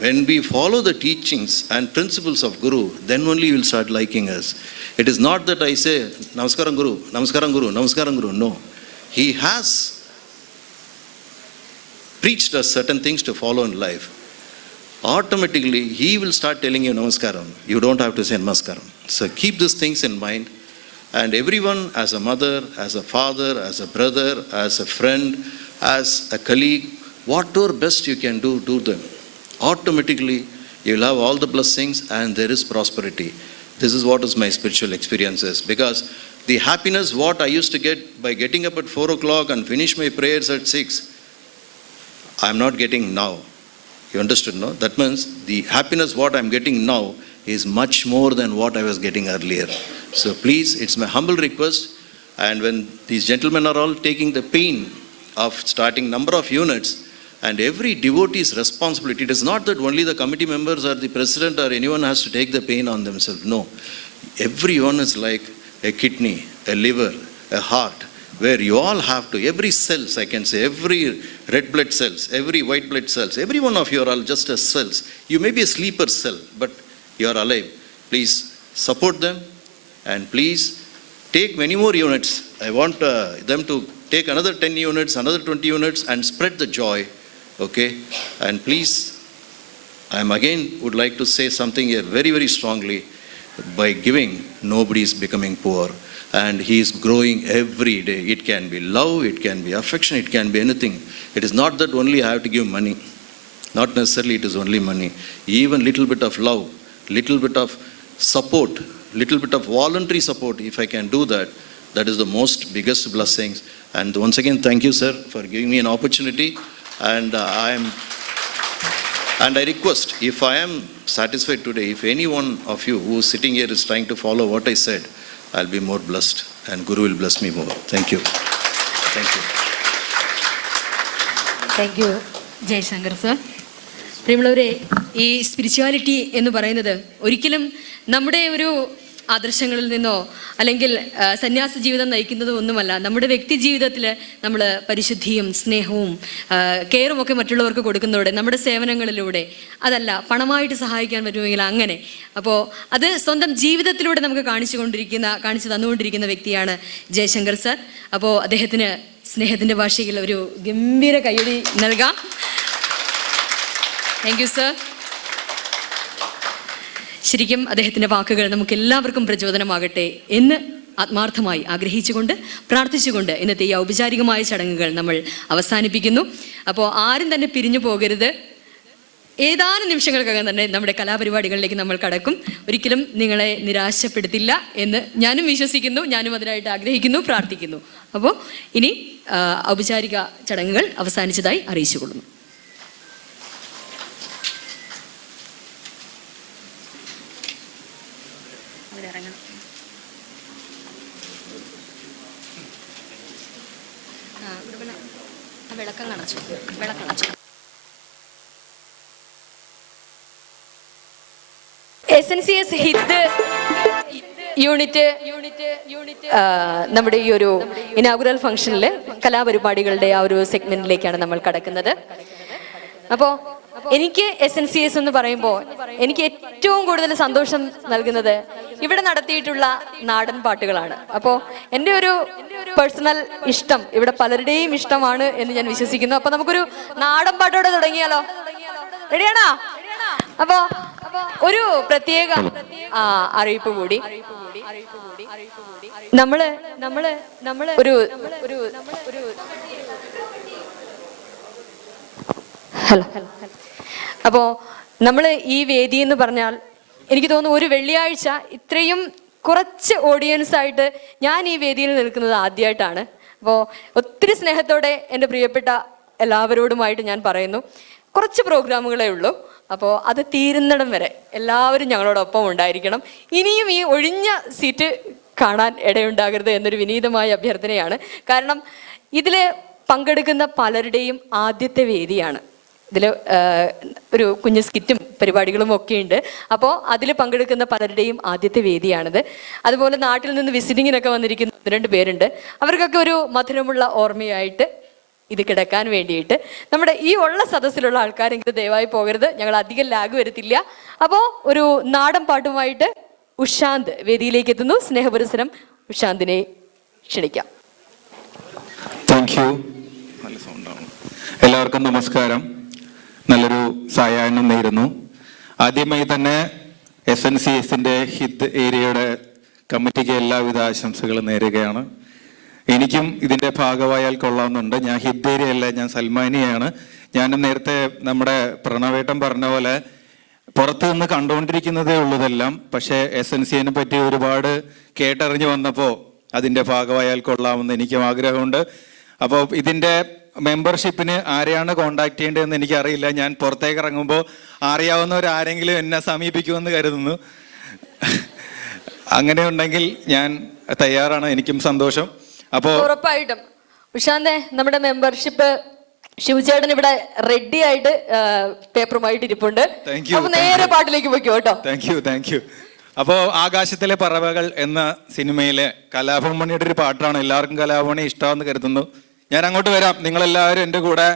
when we follow the teachings and principles of Guru, then only you will start liking us. It is not that I say, Namaskaram Guru, Namaskaram Guru, Namaskaram Guru. No. He has preached us certain things to follow in life. Automatically, he will start telling you Namaskaram. You don't have to say Namaskaram. So keep these things in mind. And everyone, as a mother, as a father, as a brother, as a friend, as a colleague, whatever best you can do, do them. Automatically, you'll have all the blessings and there is prosperity. This is what is my spiritual experiences. Because The happiness what I used to get by getting up at 4 o'clock and finish my prayers at 6, I am not getting now. You understood, no? That means the happiness what I am getting now is much more than what I was getting earlier. So please, it's my humble request. And when these gentlemen are all taking the pain of starting number of units, and every devotee's responsibility, it is not that only the committee members or the president or anyone has to take the pain on themselves. No. Everyone is like a kidney, a liver, a heart, where you all have to, every cells, I can say, every red blood cells, every white blood cells, every one of you are all just as cells. You may be a sleeper cell, but you are alive. Please support them, and please take many more units. I want them to take another 10 units, another 20 units, and spread the joy, okay? And please, I am again would like to say something here very, very strongly. By giving, nobody is becoming poor, and he is growing every day. It can be love, it can be affection, it can be anything. It is not that only I have to give money. Not necessarily it is only money. Even little bit of love, little bit of support, little bit of voluntary support, if I can do that, that is the most biggest blessings. And once again, thank you, sir, for giving me an opportunity. And I request, if I am satisfied today, if any one of you who is sitting here is trying to follow what I said, I'll be more blessed, and Guru will bless me more. Thank you. Thank you. Thank you Jaishankar sir. പ്രിയമുള്ളവരെ, ഈ spirituality എന്ന് പറയുന്നത് ഒരിക്കലും നമ്മുടെ ഒരു ആദർശങ്ങളിൽ നിന്നോ അല്ലെങ്കിൽ സന്യാസ ജീവിതം നയിക്കുന്നതോ ഒന്നുമല്ല. നമ്മുടെ വ്യക്തി ജീവിതത്തിൽ നമ്മൾ പരിശുദ്ധിയും സ്നേഹവും കെയറും ഒക്കെ മറ്റുള്ളവർക്ക് കൊടുക്കുന്നതോടെ, നമ്മുടെ സേവനങ്ങളിലൂടെ, അതല്ല പണമായിട്ട് സഹായിക്കാൻ പറ്റുമെങ്കിൽ അങ്ങനെ, അപ്പോൾ അത് സ്വന്തം ജീവിതത്തിലൂടെ നമുക്ക് കാണിച്ചു തന്നുകൊണ്ടിരിക്കുന്ന വ്യക്തിയാണ് ജയശങ്കർ സർ. അപ്പോൾ അദ്ദേഹത്തിന് സ്നേഹത്തിൻ്റെ ഭാഷയിൽ ഒരു ഗംഭീര കയ്യടി നൽകാം. Thank you sir. ശരിക്കും അദ്ദേഹത്തിൻ്റെ വാക്കുകൾ നമുക്ക് എല്ലാവർക്കും പ്രചോദനമാകട്ടെ എന്ന് ആത്മാർത്ഥമായി ആഗ്രഹിച്ചുകൊണ്ട് പ്രാർത്ഥിച്ചുകൊണ്ട് ഇന്നത്തെ ഈ ഔപചാരികമായ ചടങ്ങുകൾ നമ്മൾ അവസാനിപ്പിക്കുന്നു. അപ്പോൾ ആരും തന്നെ പിരിഞ്ഞു പോകരുത്. ഏതാനും നിമിഷങ്ങൾക്കകം തന്നെ നമ്മുടെ കലാപരിപാടികളിലേക്ക് നമ്മൾ കടക്കും. ഒരിക്കലും നിങ്ങളെ നിരാശപ്പെടുത്തില്ല എന്ന് ഞാനും വിശ്വസിക്കുന്നു, ഞാനും അതിനായിട്ട് ആഗ്രഹിക്കുന്നു, പ്രാർത്ഥിക്കുന്നു. അപ്പോൾ ഇനി ഔപചാരിക ചടങ്ങുകൾ അവസാനിച്ചതായി അറിയിച്ചുകൊള്ളുന്നു. SNCS ഹിദ് യൂണിറ്റ് നമ്മുടെ ഈ ഒരു ഇനാഗുറൽ ഫംഗ്ഷനിൽ കലാപരിപാടികളുടെ ആ ഒരു സെഗ്മെന്റിലേക്കാണ് നമ്മൾ കടക്കുന്നത്. അപ്പോൾ എനിക്ക് SNCS എന്ന് പറയുമ്പോൾ എനിക്ക് ഏറ്റവും കൂടുതൽ സന്തോഷം നൽകുന്നത് ഇവിടെ നടത്തിയിട്ടുള്ള നാടൻ പാട്ടുകളാണ്. അപ്പോൾ എൻ്റെ ഒരു പേഴ്സണൽ ഇഷ്ടം ഇവിടെ പലരുടെയും ഇഷ്ടമാണ് എന്ന് ഞാൻ വിശ്വസിക്കുന്നു. അപ്പോൾ നമുക്കൊരു നാടൻ പാട്ടോടെ തുടങ്ങിയാലോ? റെഡിയാണോ? അപ്പോൾ ഒരു പ്രത്യേക അറിയിപ്പ് കൂടി. നമ്മള് ഒരു ഹലോ. അപ്പോൾ നമ്മൾ ഈ വേദി എന്ന് പറഞ്ഞാൽ എനിക്ക് തോന്നുന്നു ഒരു വെള്ളിയാഴ്ച ഇത്രയും കുറച്ച് ഓഡിയൻസ് ആയിട്ട് ഞാൻ ഈ വേദിയിൽ നിൽക്കുന്നത് ആദ്യമായിട്ടാണ്. അപ്പോൾ ഒത്തിരി സ്നേഹത്തോടെ എൻ്റെ പ്രിയപ്പെട്ട എല്ലാവരോടുമായിട്ട് ഞാൻ പറയുന്നു, കുറച്ച് പ്രോഗ്രാമുകളേ ഉള്ളൂ. അപ്പോൾ അത് തീരുന്നിടം വരെ എല്ലാവരും ഞങ്ങളോടൊപ്പം ഉണ്ടായിരിക്കണം. ഇനിയും ഈ ഒഴിഞ്ഞ സീറ്റ് കാണാൻ ഇടയുണ്ടാകരുത് എന്നൊരു വിനീതമായ അഭ്യർത്ഥനയാണ്. കാരണം ഇതിൽ പങ്കെടുക്കുന്ന പലരുടെയും ആദ്യത്തെ വേദിയാണ്. ഇതിൽ ഒരു കുഞ്ഞു സ്കിറ്റും പരിപാടികളും ഒക്കെ ഉണ്ട്. അപ്പോൾ അതിൽ പങ്കെടുക്കുന്ന പലരുടെയും ആദ്യത്തെ വേദിയാണിത്. അതുപോലെ നാട്ടിൽ നിന്ന് വിസിറ്റിങ്ങിനൊക്കെ വന്നിരിക്കുന്ന 2 പേരുണ്ട്. അവർക്കൊക്കെ ഒരു മധുരമുള്ള ഓർമ്മയായിട്ട് ഇത് കിടക്കാൻ വേണ്ടിയിട്ട് നമ്മുടെ ഈ ഉള്ള സദസ്സിലുള്ള ആൾക്കാരെങ്കിലും ദയവായി പോകരുത്, ഞങ്ങൾ അധികം ലാഗ് വരുത്തില്ല. അപ്പോൾ ഒരു നാടൻ പാട്ടുമായിട്ട് ഉഷാന്ത് വേദിയിലേക്ക് എത്തുന്നു. സ്നേഹപുരസരം ഉഷാന്തിനെ ക്ഷണിക്കാം. Thank you. എല്ലാവർക്കും നമസ്കാരം. നല്ലൊരു സായാഹ്നം നേരുന്നു. ആദ്യമായി തന്നെ SNCSന്റെ ഹിദ് ഏരിയയുടെ കമ്മിറ്റിക്ക് എല്ലാവിധ ആശംസകളും നേരുകയാണ്. എനിക്കും ഇതിൻ്റെ ഭാഗമായാൽ കൊള്ളാമെന്നുണ്ട്. ഞാൻ ഹിദ് ഏരിയ അല്ല, ഞാൻ സൽമാനിയാണ്. ഞാൻ നേരത്തെ നമ്മുടെ പ്രണവേട്ടൻ പറഞ്ഞ പോലെ പുറത്ത് നിന്ന് കണ്ടുകൊണ്ടിരിക്കുന്നതേ ഉള്ളതെല്ലാം. പക്ഷേ SNCനെ പറ്റി ഒരുപാട് കേട്ടറിഞ്ഞ് വന്നപ്പോൾ അതിൻ്റെ ഭാഗമായാൽ കൊള്ളാമെന്ന് എനിക്കും ആഗ്രഹമുണ്ട്. അപ്പോൾ ഇതിൻ്റെ മെമ്പർഷിപ്പിന് ആരെയാണ് കോണ്ടാക്ട് ചെയ്യേണ്ടതെന്ന് എനിക്കറിയില്ല. ഞാൻ പുറത്തേക്ക് ഇറങ്ങുമ്പോൾ അറിയാവുന്നവരാരെങ്കിലും എന്നെ സമീപിക്കുമെന്ന് കരുതുന്നു. അങ്ങനെ ഉണ്ടെങ്കിൽ ഞാൻ തയ്യാറാണ്, എനിക്കും സന്തോഷം. അപ്പോൾ ഉറപ്പായിട്ടും ഉഷാന്തെ, നമ്മുടെ മെമ്പർഷിപ്പ് ശിവചേട്ടൻ ഇവിടെ റെഡി ആയിട്ട് പേപ്പറുമായിട്ട് ഇരിപ്പുണ്ട്. അപ്പൊ നേരെ പാട്ടിലേക്ക് പോയിക്കോ കേട്ടോ. Thank you. അപ്പോൾ ആകാശത്തിലെ പറവകൾ എന്ന സിനിമയിലെ കലാഭവൻ ഒരു പാട്ടാണ്. എല്ലാവർക്കും കലാഭവനെ ഇഷ്ടമാണെന്ന് കരുതുന്നു. ഞാൻ അങ്ങോട്ട് വരാം, നിങ്ങളെല്ലാവരും എൻ്റെ കൂടെ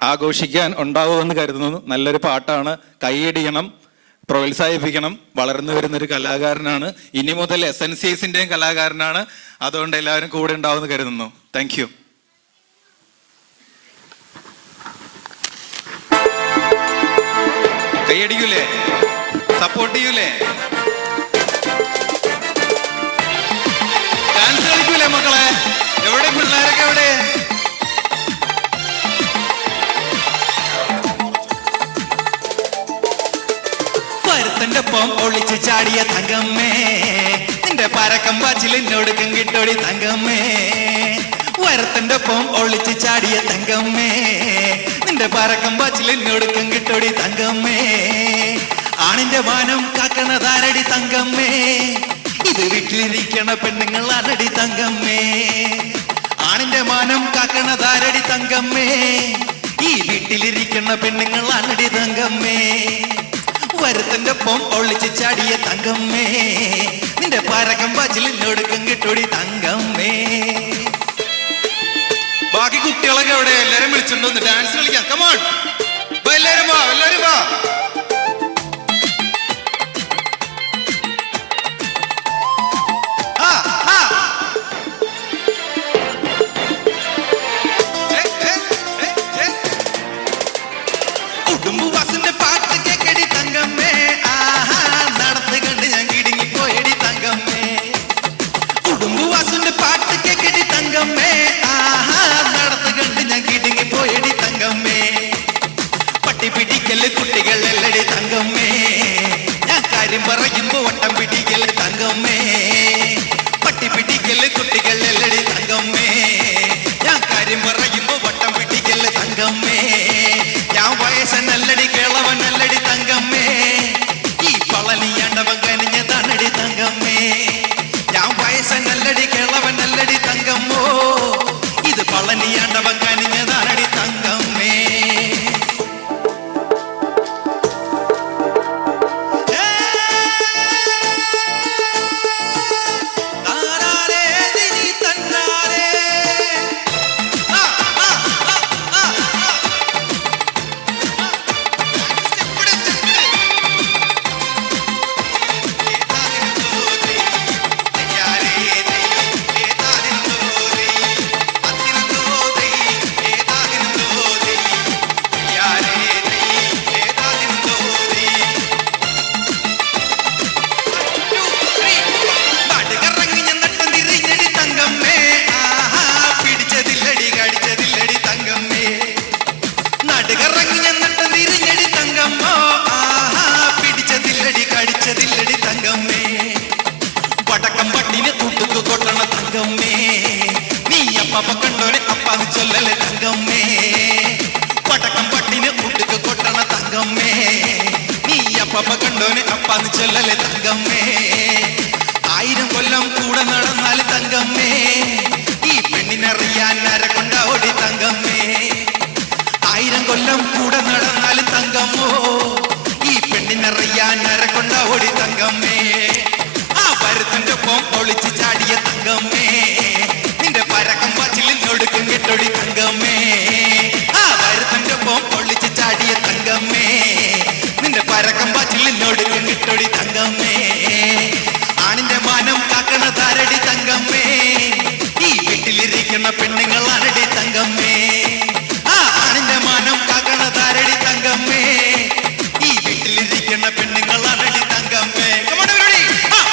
ആഘോഷിക്കാൻ ഉണ്ടാവുമെന്ന് കരുതുന്നു. നല്ലൊരു പാട്ടാണ്, കൈയടിക്കണം, പ്രോത്സാഹിപ്പിക്കണം. വളർന്നു വരുന്നൊരു കലാകാരനാണ്, ഇനി മുതൽ SNCSൻ്റെയും കലാകാരനാണ്. അതുകൊണ്ട് എല്ലാവരും കൂടെ ഉണ്ടാവുമെന്ന് കരുതുന്നു. Thank you. കൈയടിക്കൂലേ? സപ്പോർട്ട് ചെയ്യൂലേ? ഡാൻസ് കളിക്കൂലേ മക്കളെ? എവിടെ പിള്ളേരൊക്കെ എവിടെ? പരുത്തന്റെ ഒപ്പം ഒളിച്ച് ചാടിയ തങ്കമ്മേ, നിന്റെ പരക്കം പാച്ചിൽ എന്നോടുക്കും കിട്ടോടി തങ്കമ്മേ. വരത്തന്റെ ഒപ്പം ഒളിച്ച് ചാടിയ തങ്കമ്മേ, നിന്റെ പരക്കം പാച്ചിൽ എന്നോടുക്കും കിട്ടോടി തങ്കമ്മേ. ആണിന്റെ വാനം കാക്കണതാരടി തങ്കമ്മേ, ഇത് വീട്ടിലിരിക്കണ പെണ്ണുങ്ങളാണടി തങ്കമ്മേ. ആണിന്റെ മാനം കാക്കണതാരടി തങ്കമ്മേ, ഈ വീട്ടിലിരിക്കണ പെണ്ണുങ്ങളാണടി തങ്കമ്മേ. വരുത്തന്റെ ഒപ്പം ഒളിച്ച് ചാടിയ തങ്കമ്മേ, നിന്റെ പരക്കം പാച്ചിൽ എന്നോടുക്കും കിട്ടോടി തങ്കമ്മേ. ബാക്കി കുട്ടികളൊക്കെ എവിടെ? എല്ലാരും വിളിച്ചിട്ടുണ്ടോ? ഡാൻസ് കളിക്കാം. കമോൺ, എല്ലാരും വാ, എല്ലാരും വാ. ഉടുമ്പുവാസിന്റെ പാട്ട് കേക്കടി തങ്കമ്മേ, ആഹാ നടത്ത് കണ്ട് ഞാൻ കിടുങ്ങി പോയടി തങ്കമ്മേ. ഉടുമ്പുവാസിന്റെ പാട്ട് കേക്കടി തങ്കമ്മേ, ആഹാ നടത്ത് കണ്ട് ഞാൻ കിടുങ്ങി പോയടി തങ്കമ്മേ. പട്ടി പിടിക്കല് കുട്ടികൾ എല്ലടി തങ്കമ്മേ, ഞാൻ കാര്യം പറയുമ്പോ വട്ടം പിടിക്കല് തങ്കമ്മേ. പട്ടി പിടിക്കല് കുട്ടികൾ എല്ലടി തങ്കമ്മേ, ഞാൻ കാര്യം പറയുമ്പോ വട്ടം പിടിക്കല് തങ്കമ്മേ. ഞാൻ വയസ്സനല്ലടി കേളവനല്ലടി തങ്കമ്മേ, ഈ പളനിയാണ്ടവൻ കനിഞ്ഞതാണടി തങ്കമ്മേ. ഞാൻ വയസ്സനല്ലടി കേളവനല്ലടി തങ്കമ്മോ, ഇത് പളനിയാണ്ടവൻ കനിഞ്ഞതാണടി തങ്കമ്മേ. പടക്കം പട്ടിന് കൂട്ടുക്ക് കൊട്ടണ തങ്കമ്മേ, നീ അപ്പ കണ്ടോനെ അപ്പാന്ന് ചൊല്ലല്ലേ തങ്കമ്മേ. പടക്കം പട്ടിന് കൂട്ടുക്ക് കൊട്ടണ തങ്കമ്മേ, നീ അപ്പ കണ്ടോനെ അപ്പാന്ന് ചൊല്ലല്ലേ തങ്കമ്മേ. 1000 കൊല്ലം കൂടെ നടന്നാല് തങ്കമ്മേ, ഈ പെണ്ണിനറിയാൻ ആരെക്കൊണ്ടാവോടി തങ്കമ്മേ. 1000 കൊല്ലം കൂടെ നടന്നാല് തങ്കമ്മോ, ഈ പെണ്ണിനറിയാൻ ആരെക്കൊണ്ടാവോടി തങ്കമ്മേ. വരുത്തന്റെ ഒപ്പം ഒളിച്ച് ചാടിയ തങ്കമ്മേ, നിന്റെ പരക്കം പാച്ചിൽ എന്നോടുക്കും കിട്ടോടി തങ്കമ്മേ. വരുത്തന്റെ ഒപ്പം ഒളിച്ച് ചാടിയ തങ്കമ്മേ, നിന്റെ പരക്കം പാച്ചിൽ എന്നോടുക്കും കിട്ടോടി തങ്കമ്മേ. ആണിന്റെ മാനം കാക്കണതാരടി തങ്കമ്മേ, ഈ വീട്ടിലിരിക്കുന്ന പെണ്ണുങ്ങളാണടി തങ്കമ്മേ. ആണിന്റെ മാനം കാക്കണതാരടി തങ്കമ്മേ, ഈ വീട്ടിലിരിക്കുന്ന പെണ്ണുങ്ങളാണടി തങ്കമ്മേ.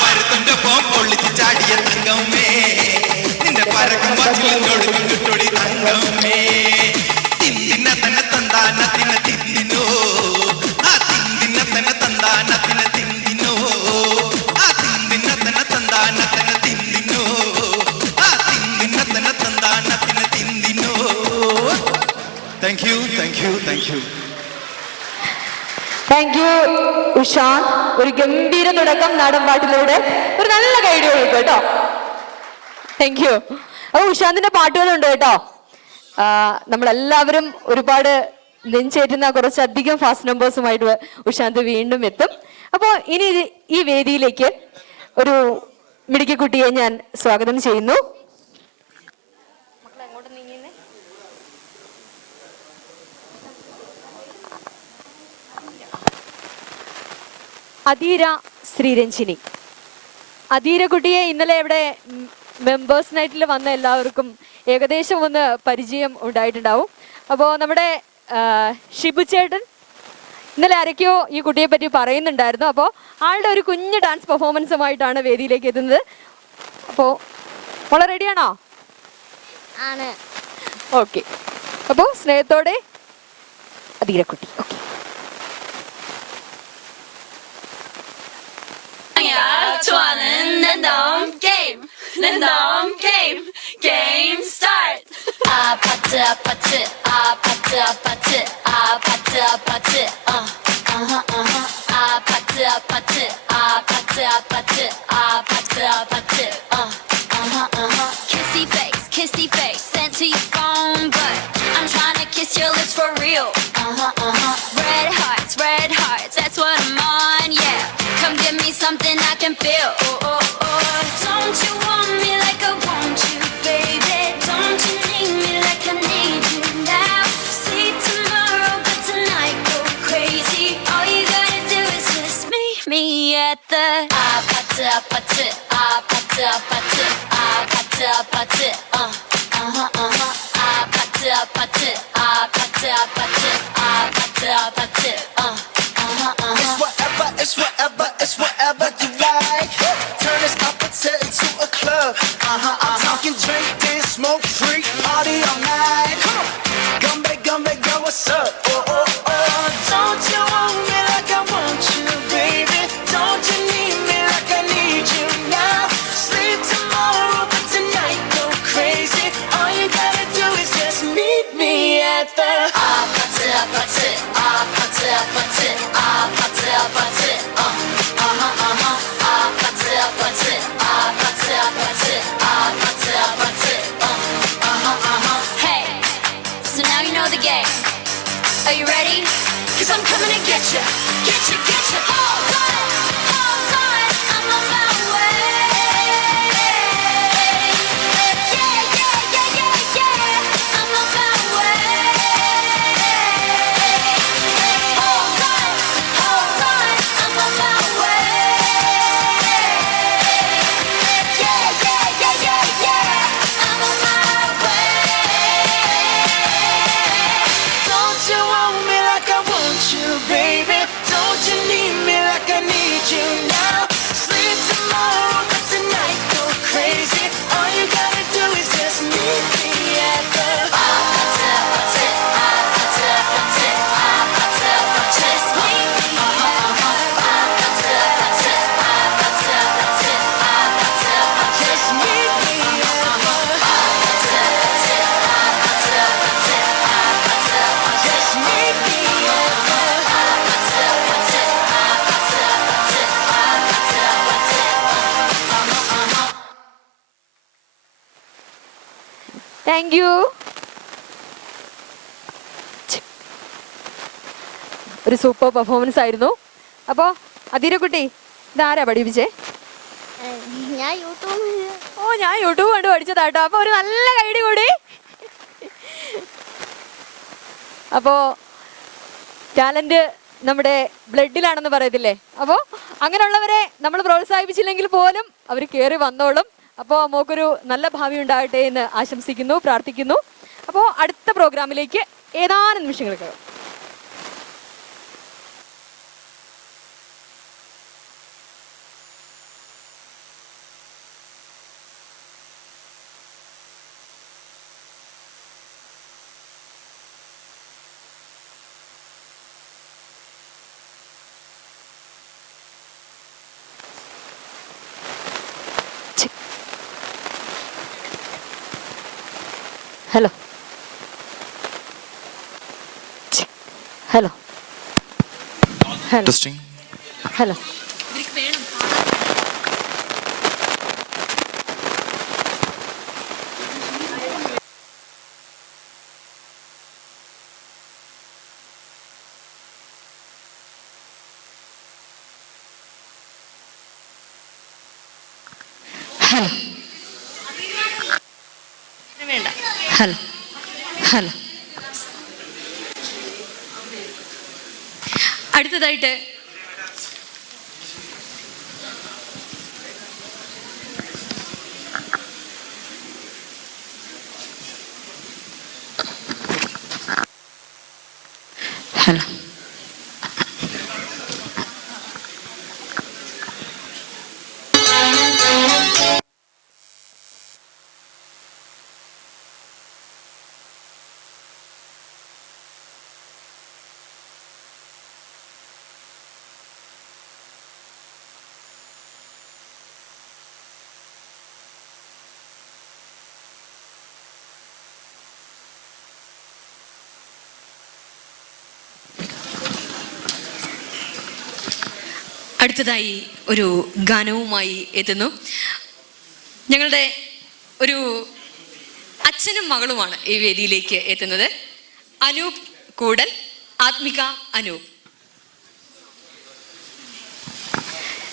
വരുത്തന്റെ ഒപ്പം ഒളിച്ച് ചാടിയ തങ്കമ്മേ, നിന്റെ പരക്കം പാച്ചിൽ എന്നോടുക്കും കിട്ടോടി തങ്കമ്മേ. തിന്നിന തന്നെ തന്താന തിന്ന തിന്നിനോ താങ്ക് യു ഉഷാന്ത്. ഒരു ഗംഭീര തുടക്കം നാടൻ പാട്ടിലൂടെ. ഒരു നല്ല കൈഡി കൊടുക്കും കേട്ടോ. Thank you. അപ്പൊ ഉഷാന്തിന്റെ പാട്ടുകളുണ്ട് കേട്ടോ. നമ്മളെല്ലാവരും ഒരുപാട് നെഞ്ചേറ്റുന്ന കുറച്ചധികം ഫാസ്റ്റ് നമ്പേഴ്സുമായിട്ട് ഉഷാന്ത് വീണ്ടും എത്തും. അപ്പോൾ ഇനി ഈ വേദിയിലേക്ക് ഒരു മിടുക്കിക്കുട്ടിയെ ഞാൻ സ്വാഗതം ചെയ്യുന്നു. അധീര ശ്രീരഞ്ജിനി. അധീര കുട്ടിയെ ഇന്നലെ ഇവിടെ മെമ്പേഴ്സ് നൈറ്റിൽ വന്ന എല്ലാവർക്കും ഏകദേശം ഒന്ന് പരിചയം ഉണ്ടായിട്ടുണ്ടാവും. അപ്പോൾ നമ്മുടെ ഷിബു ചേട്ടൻ ഇന്നലെ ആരൊക്കെയോ ഈ കുട്ടിയെ പറ്റി പറയുന്നുണ്ടായിരുന്നു. അപ്പോൾ ആളുടെ ഒരു കുഞ്ഞ് ഡാൻസ് പെർഫോമൻസുമായിട്ടാണ് വേദിയിലേക്ക് എത്തുന്നത്. അപ്പോൾ മോളെ റെഡിയാണോ? ആണ്. ഓക്കെ. അപ്പോൾ സ്നേഹത്തോടെ അധീരക്കുട്ടി. Okay. Game start. Apatı apatı apatı apatı apatı apatı apatı apatı apatı apatı apatı apatı kissy face sent to your phone, but I'm trying to kiss your lips for real. Red hearts, that's what I'm on, yeah. Come give me something I can feel. Don't you want me like I want you, baby? Don't you need me like I need you now? See tomorrow, but tonight go crazy. All you gotta do is just meet me at the apatı apatı apatı apatı apatı apatı apatı apatı apatı apatı apatı apatı It's whatever you like. Turn this appetite into a club. I'm talking drink, dance, smoke, freak, party all night. Come on, gumbe, go, what's up? Don't you want me like I want you, baby? Don't you need me like I need you now? Sleep tomorrow, but tonight go crazy. All you gotta do is just meet me at the apatı apatı apatı apatı apatı apatı Hey, so now you know the game. Are you ready? 'Cause I'm coming to get you. Hold on, I'm on my way. Yeah, I'm on my way. Hold on, I'm on my way. Yeah, I'm on my way. Don't you want me like I want you, baby? Don't you need me like I need you now? Sleep tomorrow, but tonight go crazy. All you gotta do is just meet me at the Apatı apatı apatı apatı apatı apatı. Just meet me at the apatı apatı apatı apatı apatı apatı. Just meet me at the apatı apatı apatı apatı apatı. Just meet me at the apatı apatı apatı apatı apatı. Thank you. ഒരു super performance ആയിരുന്നു. അപ്പോൾ അധീരക്കുട്ടി ഇതാരാ പഠിപ്പിച്ചേ? ഞാൻ ഞാൻ YouTube കണ്ട് പഠിച്ചതാട്ടോ. അപ്പോൾ ഒരു നല്ല കൈഡി കൂടി. അപ്പോൾ ടാലന്റ് നമ്മുടെ ബ്ലഡിലാണെന്ന് പറയത്തില്ലേ? അപ്പോൾ അങ്ങനെയുള്ളവരെ നമ്മൾ പ്രോത്സാഹിപ്പിച്ചില്ലെങ്കിൽ പോലും അവർ കയറി വന്നോളും. അപ്പോൾ മോക്കൊരു നല്ല ഭാവി ഉണ്ടാകട്ടെ എന്ന് ആശംസിക്കുന്നു, പ്രാർത്ഥിക്കുന്നു. അപ്പോൾ അടുത്ത പ്രോഗ്രാമിലേക്ക് ഏതാനും നിമിഷങ്ങൾക്ക് ഹലോ ടെസ്റ്റിംഗ്. ഹലോ. ഹലോ വേണ്ട. Hello hello. അടുത്തതായിട്ട് ഹലോ. അടുത്തതായി ഒരു ഗാനവുമായി എത്തുന്നു. ഞങ്ങളുടെ ഒരു അച്ഛനും മകളുമാണ് ഈ വേദിയിലേക്ക് എത്തുന്നത്. അനൂപ് കൂടൽ, ആത്മിക അനൂപ്.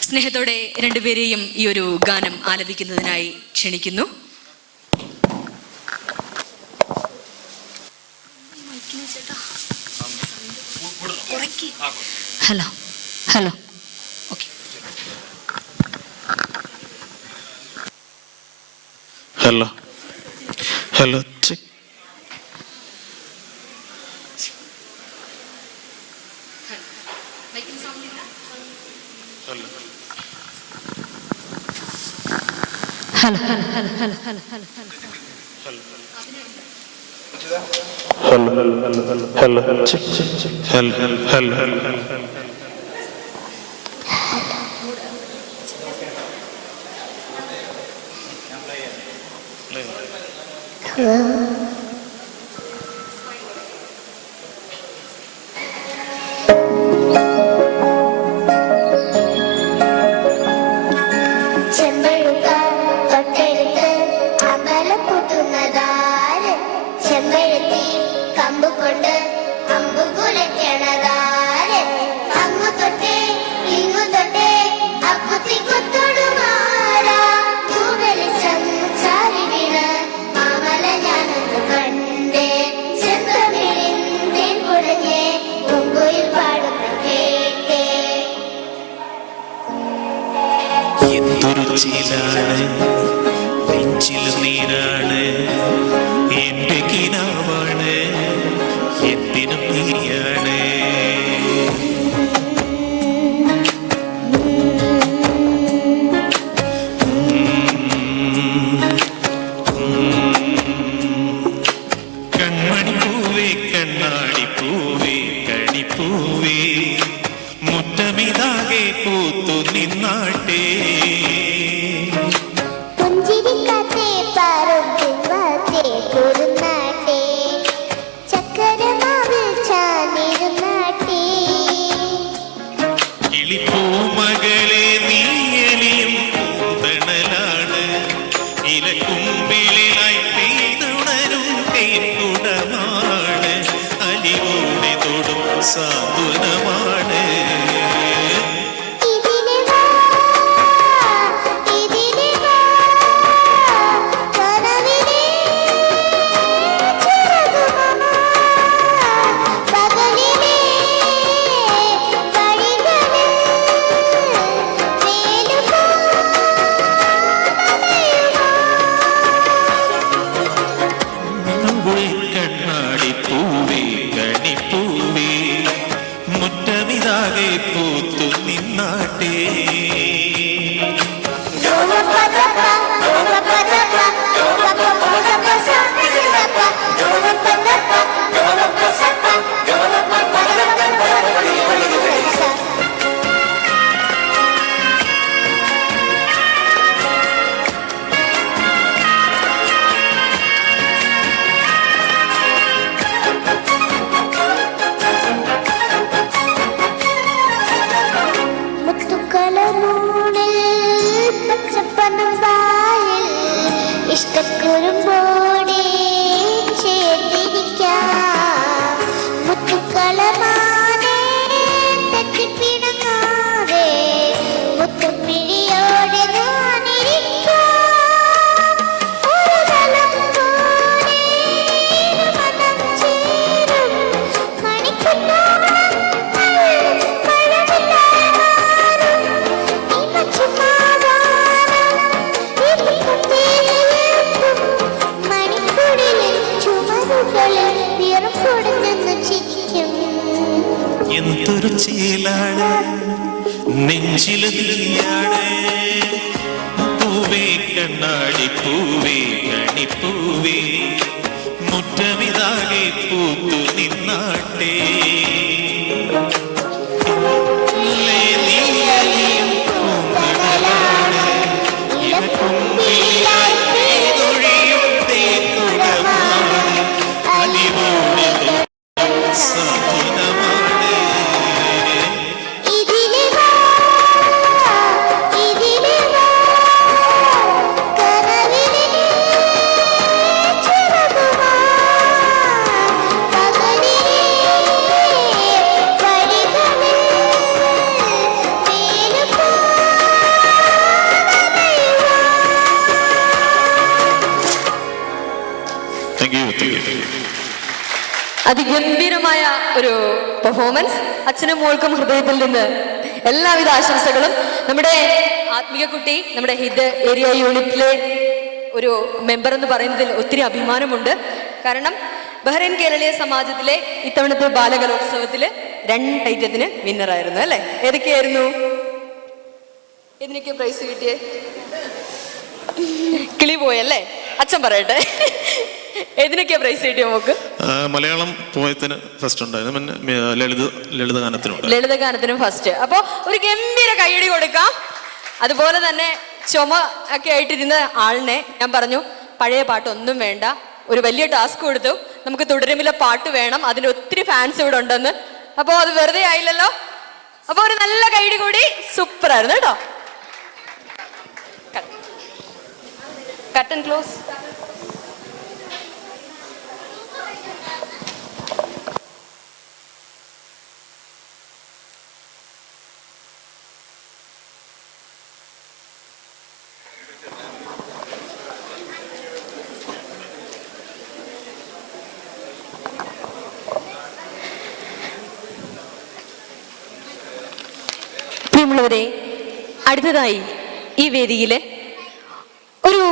സ്നേഹത്തോടെ രണ്ടുപേരെയും ഈ ഒരു ഗാനം ആലപിക്കുന്നതിനായി ക്ഷണിക്കുന്നു. Hello hello. Hello hello check. Hello hello hello hello hello hello hello hello check check. Hello hello hello hello. ചെമ്പഴുക്ക തൊട്ടെടുത്ത് അമ്പലം പൂട്ടുന്നതാര്? ചെമ്പഴത്തി കമ്പ് കൊണ്ട് അമ്പു കുലയ്ക്കണതാര്? അങ്ങു തൊട്ടേ ഇങ്ങു തൊട്ടേ അപ്പുത്തി കുത്തൊടുമാറാ. തൂവെളിച്ചം ചാരി വീണ് മാമല ഞാനൊന്ന് കണ്ടേ. ചെന്തമിഴിൻ തേൻ കുടഞ്ഞേ പൂങ്കുയിൽ പാടുന്ന കേട്ടേ. എന്തൊരു ചീലാണ്, നെഞ്ചിൽ നീരാണ്, എന്റെ കിനാവാണ്, എന്തിനും നീയാണ്. കൺമണി പൂവേ കണ്ണാടി പൂവേ കണിപ്പൂവേ മുറ്റമിതാകെ പൂത്തു നിന്നാട്ടേ. പുഞ്ചിരിക്കാത്തേ പാറും കുറുനാട്ടേ. ചക്കരമാവിൽ ചാനിരുന്നാട്ടേ. കിളിപ്പൂമകളെ നീയലിയും തണലാണ്, ഇലക്കുമ്പിളിലായി പെയ്തുണരും തേൻകുടമാണ്, അലിവോടെ തൊടും സാന്ത്വനമാണ്. ഇതിലെ വാ, ഇതിലെ വാ, കനവിലെ ചിറകുമാ, പകലിലെ വഴികളിൽ വേലുകാ കണ്ണാടി പൂവേ കണിപ്പൂവേ മുറ്റമി എന്തൊരു ചേലാണ് നെഞ്ചില് നീയാണ് പൂവേ കണ്ണാടി പൂവേ കണിപ്പൂവേ മുറ്റമിതാകെ പൂത്തു നിന്നാട്ടേ അതിഗംഭീരമായ ഒരു പെർഫോമൻസ്. അച്ഛനും മോൾക്കും ഹൃദയത്തിൽ നിന്ന് എല്ലാവിധ ആശംസകളും. നമ്മുടെ ആത്മീയ കുട്ടി നമ്മുടെ ഹിദ് ഏരിയ യൂണിറ്റിലെ ഒരു മെമ്പർ എന്ന് പറയുന്നതിൽ ഒത്തിരി അഭിമാനമുണ്ട്. കാരണം ബഹ്റൈൻ കേരളീയ സമാജത്തിലെ ഇത്തവണത്തെ ബാലകലോത്സവത്തില് 2 ഐറ്റത്തിന് വിന്നറായിരുന്നു അല്ലേ? ഏതൊക്കെയായിരുന്നു? ഇതിനൊക്കെ പ്രൈസ് കിട്ടിയേ? കിളി പോയല്ലേ? അച്ഛൻ പറയട്ടെ, ഏതിനൊക്കെയാ പ്രൈസ് കിട്ടിയ മോക്ക്? മലയാളം പോയത്തിന് ഫസ്റ്റ് ഉണ്ടായിരുന്നു, പിന്നെ ലളിതഗാനത്തിനും ഫസ്റ്റ്. അപ്പൊ ഒരു ഗംഭീര കയ്യടി കൊടുക്കാം. അതുപോലെ തന്നെ ചുമ ഒക്കെ ആയിട്ടിരുന്ന ആളിനെ ഞാൻ പറഞ്ഞു പഴയ പാട്ടൊന്നും വേണ്ട, ഒരു വലിയ ടാസ്ക് കൊടുത്തു, നമുക്ക് തുടരുമില്ല പാട്ട് വേണം, അതിന് ഒത്തിരി ഫാൻസ് ഇവിടെ ഉണ്ടെന്ന്. അപ്പൊ അത് വെറുതെ ആയില്ലല്ലോ. അപ്പൊ ഒരു നല്ല കയ്യടി കൂടി. സൂപ്പർ ആയിരുന്നു കേട്ടോ. കട്ടൻ ക്ലോസ്. പ്രിയമുള്ളവരെ, അടുത്തതായി ഈ വേദിയിൽ ഒരു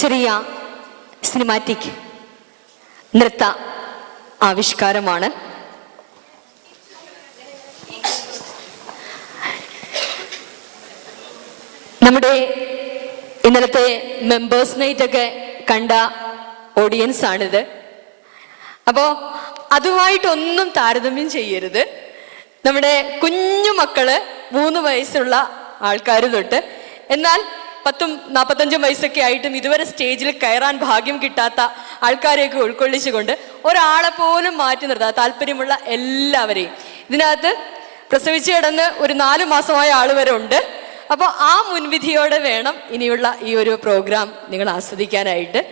ചെറിയ സിനിമാറ്റിക് നൃത്ത ആവിഷ്കാരമാണ്. നമ്മുടെ ഇന്നലത്തെ മെമ്പേഴ്സ് നൈറ്റ് ഒക്കെ കണ്ട ഓഡിയൻസ് ആണിത്. അപ്പോൾ അതുമായിട്ടൊന്നും താരതമ്യം ചെയ്യരുത്. നമ്മുടെ കുഞ്ഞു മക്കള് 3 വയസ്സുള്ള ആൾക്കാർ തൊട്ട് എന്നാൽ 40-45 വയസ്സൊക്കെ ആയിട്ടും ഇതുവരെ സ്റ്റേജിൽ കയറാൻ ഭാഗ്യം കിട്ടാത്ത ആൾക്കാരെയൊക്കെ ഉൾക്കൊള്ളിച്ചുകൊണ്ട് ഒരാളെ പോലും മാറ്റി നിർത്താൻ താല്പര്യമുള്ള എല്ലാവരെയും, ഇതിനകത്ത് പ്രസവിച്ച് കിടന്ന് ഒരു 4 മാസമായ ആൾ വരെ ഉണ്ട്. അപ്പോൾ ആ മുൻവിധിയോടെ വേണം ഇനിയുള്ള ഈ ഒരു പ്രോഗ്രാം നിങ്ങൾ ആസ്വദിക്കാനായിട്ട്.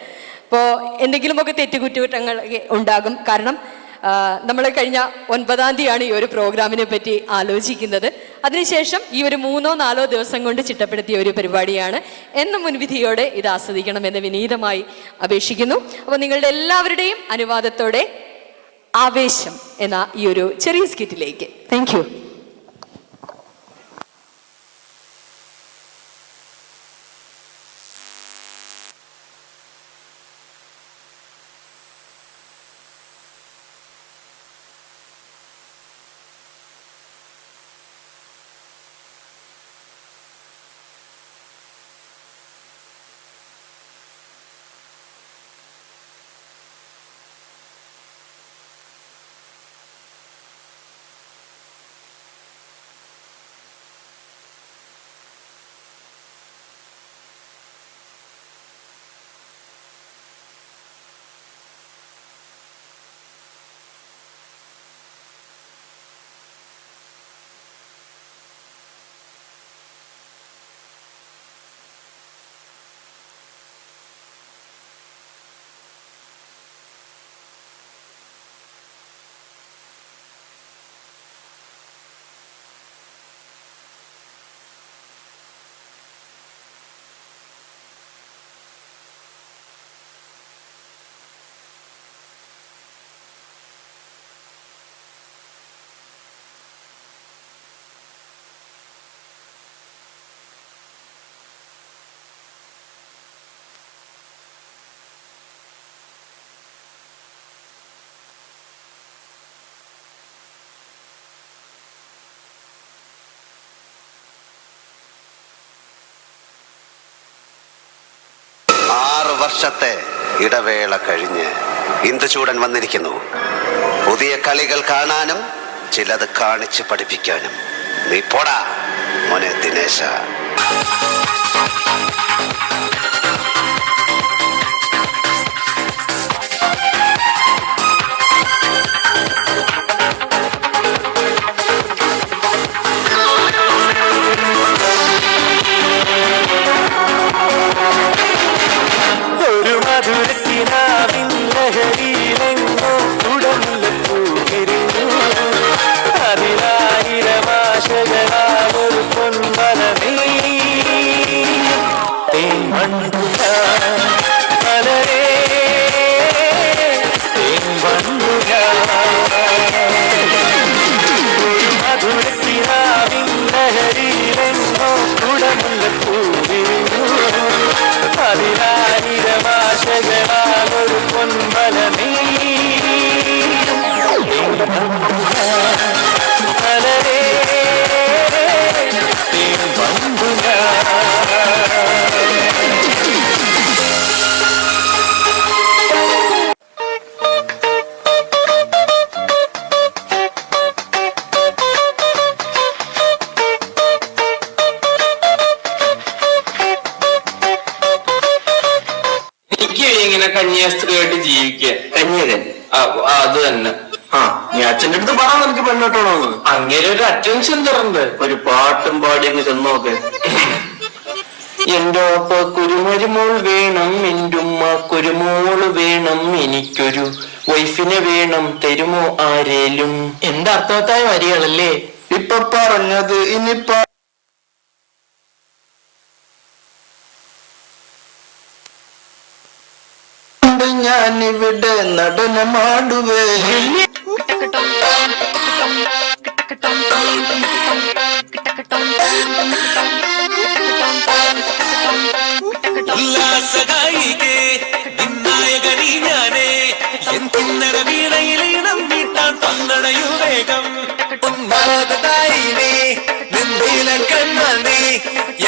അപ്പോൾ എന്തെങ്കിലുമൊക്കെ തെറ്റുകുറ്റങ്ങൾ ഉണ്ടാകും. കാരണം നമ്മൾ കഴിഞ്ഞ 9-ാം തീയതിയാണ് ഈ ഒരു പ്രോഗ്രാമിനെ പറ്റി ആലോചിക്കുന്നത്. അതിനുശേഷം ഈ ഒരു 3-4 ദിവസം കൊണ്ട് ചിട്ടപ്പെടുത്തിയ ഒരു പരിപാടിയാണ്. എന്ന മുൻവിധിയോടെ ഇത് ആസ്വദിക്കണമെന്ന് വിനീതമായി അപേക്ഷിക്കുന്നു. അപ്പോൾ നിങ്ങളുടെ എല്ലാവരുടെയും അനുവാദത്തോടെ ആവേശം എന്ന ഈ ഒരു ചെറിയ സ്കിറ്റിലേക്ക്. Thank you. വർഷത്തെ ഇടവേള കഴിഞ്ഞ് ഇന്ദുചൂടൻ വന്നിരിക്കുന്നു. പുതിയ കളികൾ കാണാനും ചിലത് കാണിച്ച് പഠിപ്പിക്കാനും. നീ പോടാ മോനെ ദിനേശ. ഒരു മധുരത്തിനാവിൻ ലഹരിയിലെങ്ങോ ഉടമുല്ലപ്പൂ വിരിഞ്ഞു. അതിലായിരമാശകളാലൊരു പൊൻവനമേ തേൻ വണ്ടുക മലരേ തേൻ വണ്ടുക. ഒരു മധുരത്തിനാവിൻ ലഹരിയിലെങ്ങോ ഉടമുല്ലപ്പൂ വിരിഞ്ഞു. അതിലായിരമാശകളാലൊരു പൊൻവനമേ മലരേ തേൻ വണ്ടുക. എനിക്ക് ഇങ്ങനെ കന്യാസ്ത്രീയായിട്ട് ജീവിക്കുക. കന്യകൻ അത് തന്നെ. ആ നീ അച്ഛൻ്റെ അടുത്ത് പറ നിനക്ക് പെണ്ണോട്ടോണോ. അങ്ങനെ ഒരു അറ്റൻഷൻ തരണ്ട്. ഒരു പാട്ടും പാടി അങ്ങ് ചെന്നോക്കെ. എന്റെ അപ്പ കുരുമരുമോൾ വേണം, എൻ്റെ ഉമ്മ കുരുമോള് വേണം, എനിക്കൊരു വൈഫിനെ വേണം, തരുമോ ആരേലും. എന്താ അർത്ഥവത്തായ വരികളല്ലേ ഇപ്പൊ പറഞ്ഞത്. ഇനിയിപ്പോ ഞാനിവിടെ നടനമാടുവേ. ഉല്ലാസഗായികേ നിന്നായകനീ ഞാനേ, എൻ കിന്നര വീണയിലീണം വീട്ടാൻ പന്തടയു വേഗം. ഉന്മാദായിനേ നിന്ദീല കണ്ണാനേ,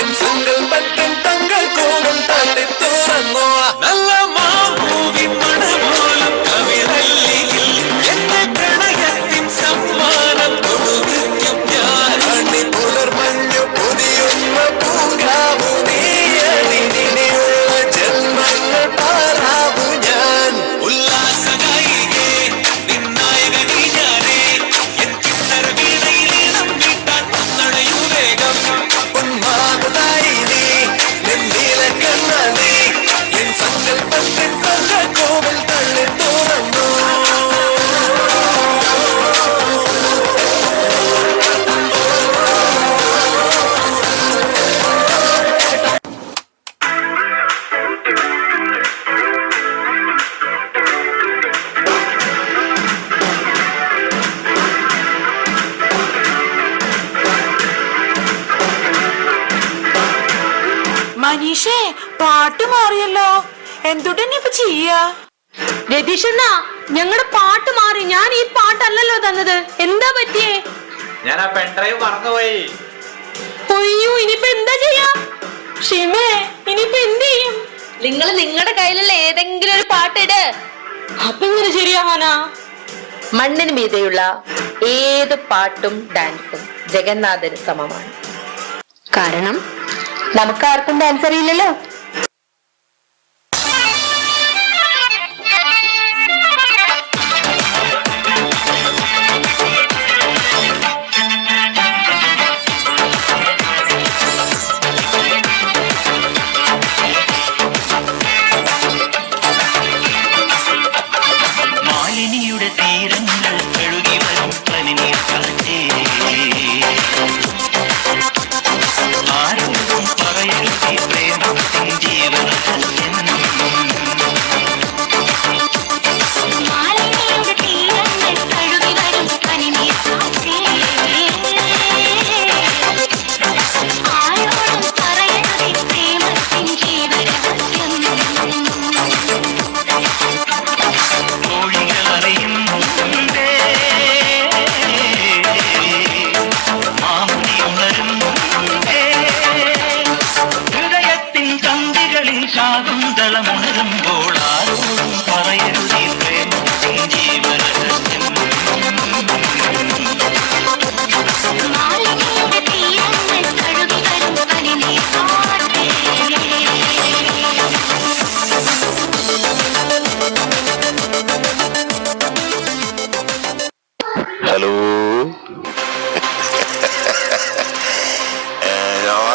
എൻ സങ്കൽപ്പത്തിൻ തങ്കൾ കോണം തള്ളി തുറന്നോ. നല്ല മാമൂവിൻ മണമോലും കവിതല്ലിയിൽ എന്റെ പ്രണയത്തിൻ സമ്മാനം കൊടുക്കും ഞാൻ. അണി പുലർമഞ്ഞു പൊതിയുന്ന പൂങ്കാവു നീയണിനിയുള്ള ജന്മങ്ങൾ പാറാവു ഞാൻ. ഉല്ലാസഗായികേ നിന്നായകനീ ഞാനേ, എൻ കിന്നര വീണയിലീണം വീട്ടാൻ പന്തടയു വേഗം. ഉന്മാദായിനേ നിന്നീല കണ്ണാനേ, എൻ സങ്കൽപ്പത്തിൻ തങ്കൾ കോവിൽ തള്ളി തുറന്നു. മനീഷേ പാട്ട് മാറിയല്ലോ, എന്തുടനെ ഇപ്പൊ ചെയ്യാ? രതീഷണ്ണ ഞങ്ങളുടെ പാട്ട് മാറി. ഞാൻ ഈ പാട്ടല്ലല്ലോ തന്നത്, എന്താ പറ്റിയേ? ഞാൻ ആ പെൺഡ്രൈവ് മറന്നുപോയി. ഒയ്യോ ഇനിയിപ്പോ എന്താ ചെയ്യാ? ഷിമേ ഇനിയിപ്പോ എന്ത് ചെയ്യും? നിങ്ങൾ നിങ്ങളുടെ കയ്യിലുള്ള ഏതെങ്കിലും ഒരു പാട്ടിട്. അപ്പൊ ഇങ്ങനെ ശരിയാവാനാ? മണ്ണിന് മീതെയുള്ള ഏത് പാട്ടും ഡാൻസും ജഗന്നാഥന് സമമാണ്. കാരണം നമുക്ക് ആർക്കും ഡാൻസ് അറിയില്ലല്ലോ. മാലിനിയുടെ തീരങ്ങൾ കഴുകി വരും പനിനീർ കാറ്റേ, ആരോടും പറയരുതേ പ്രേമത്തെ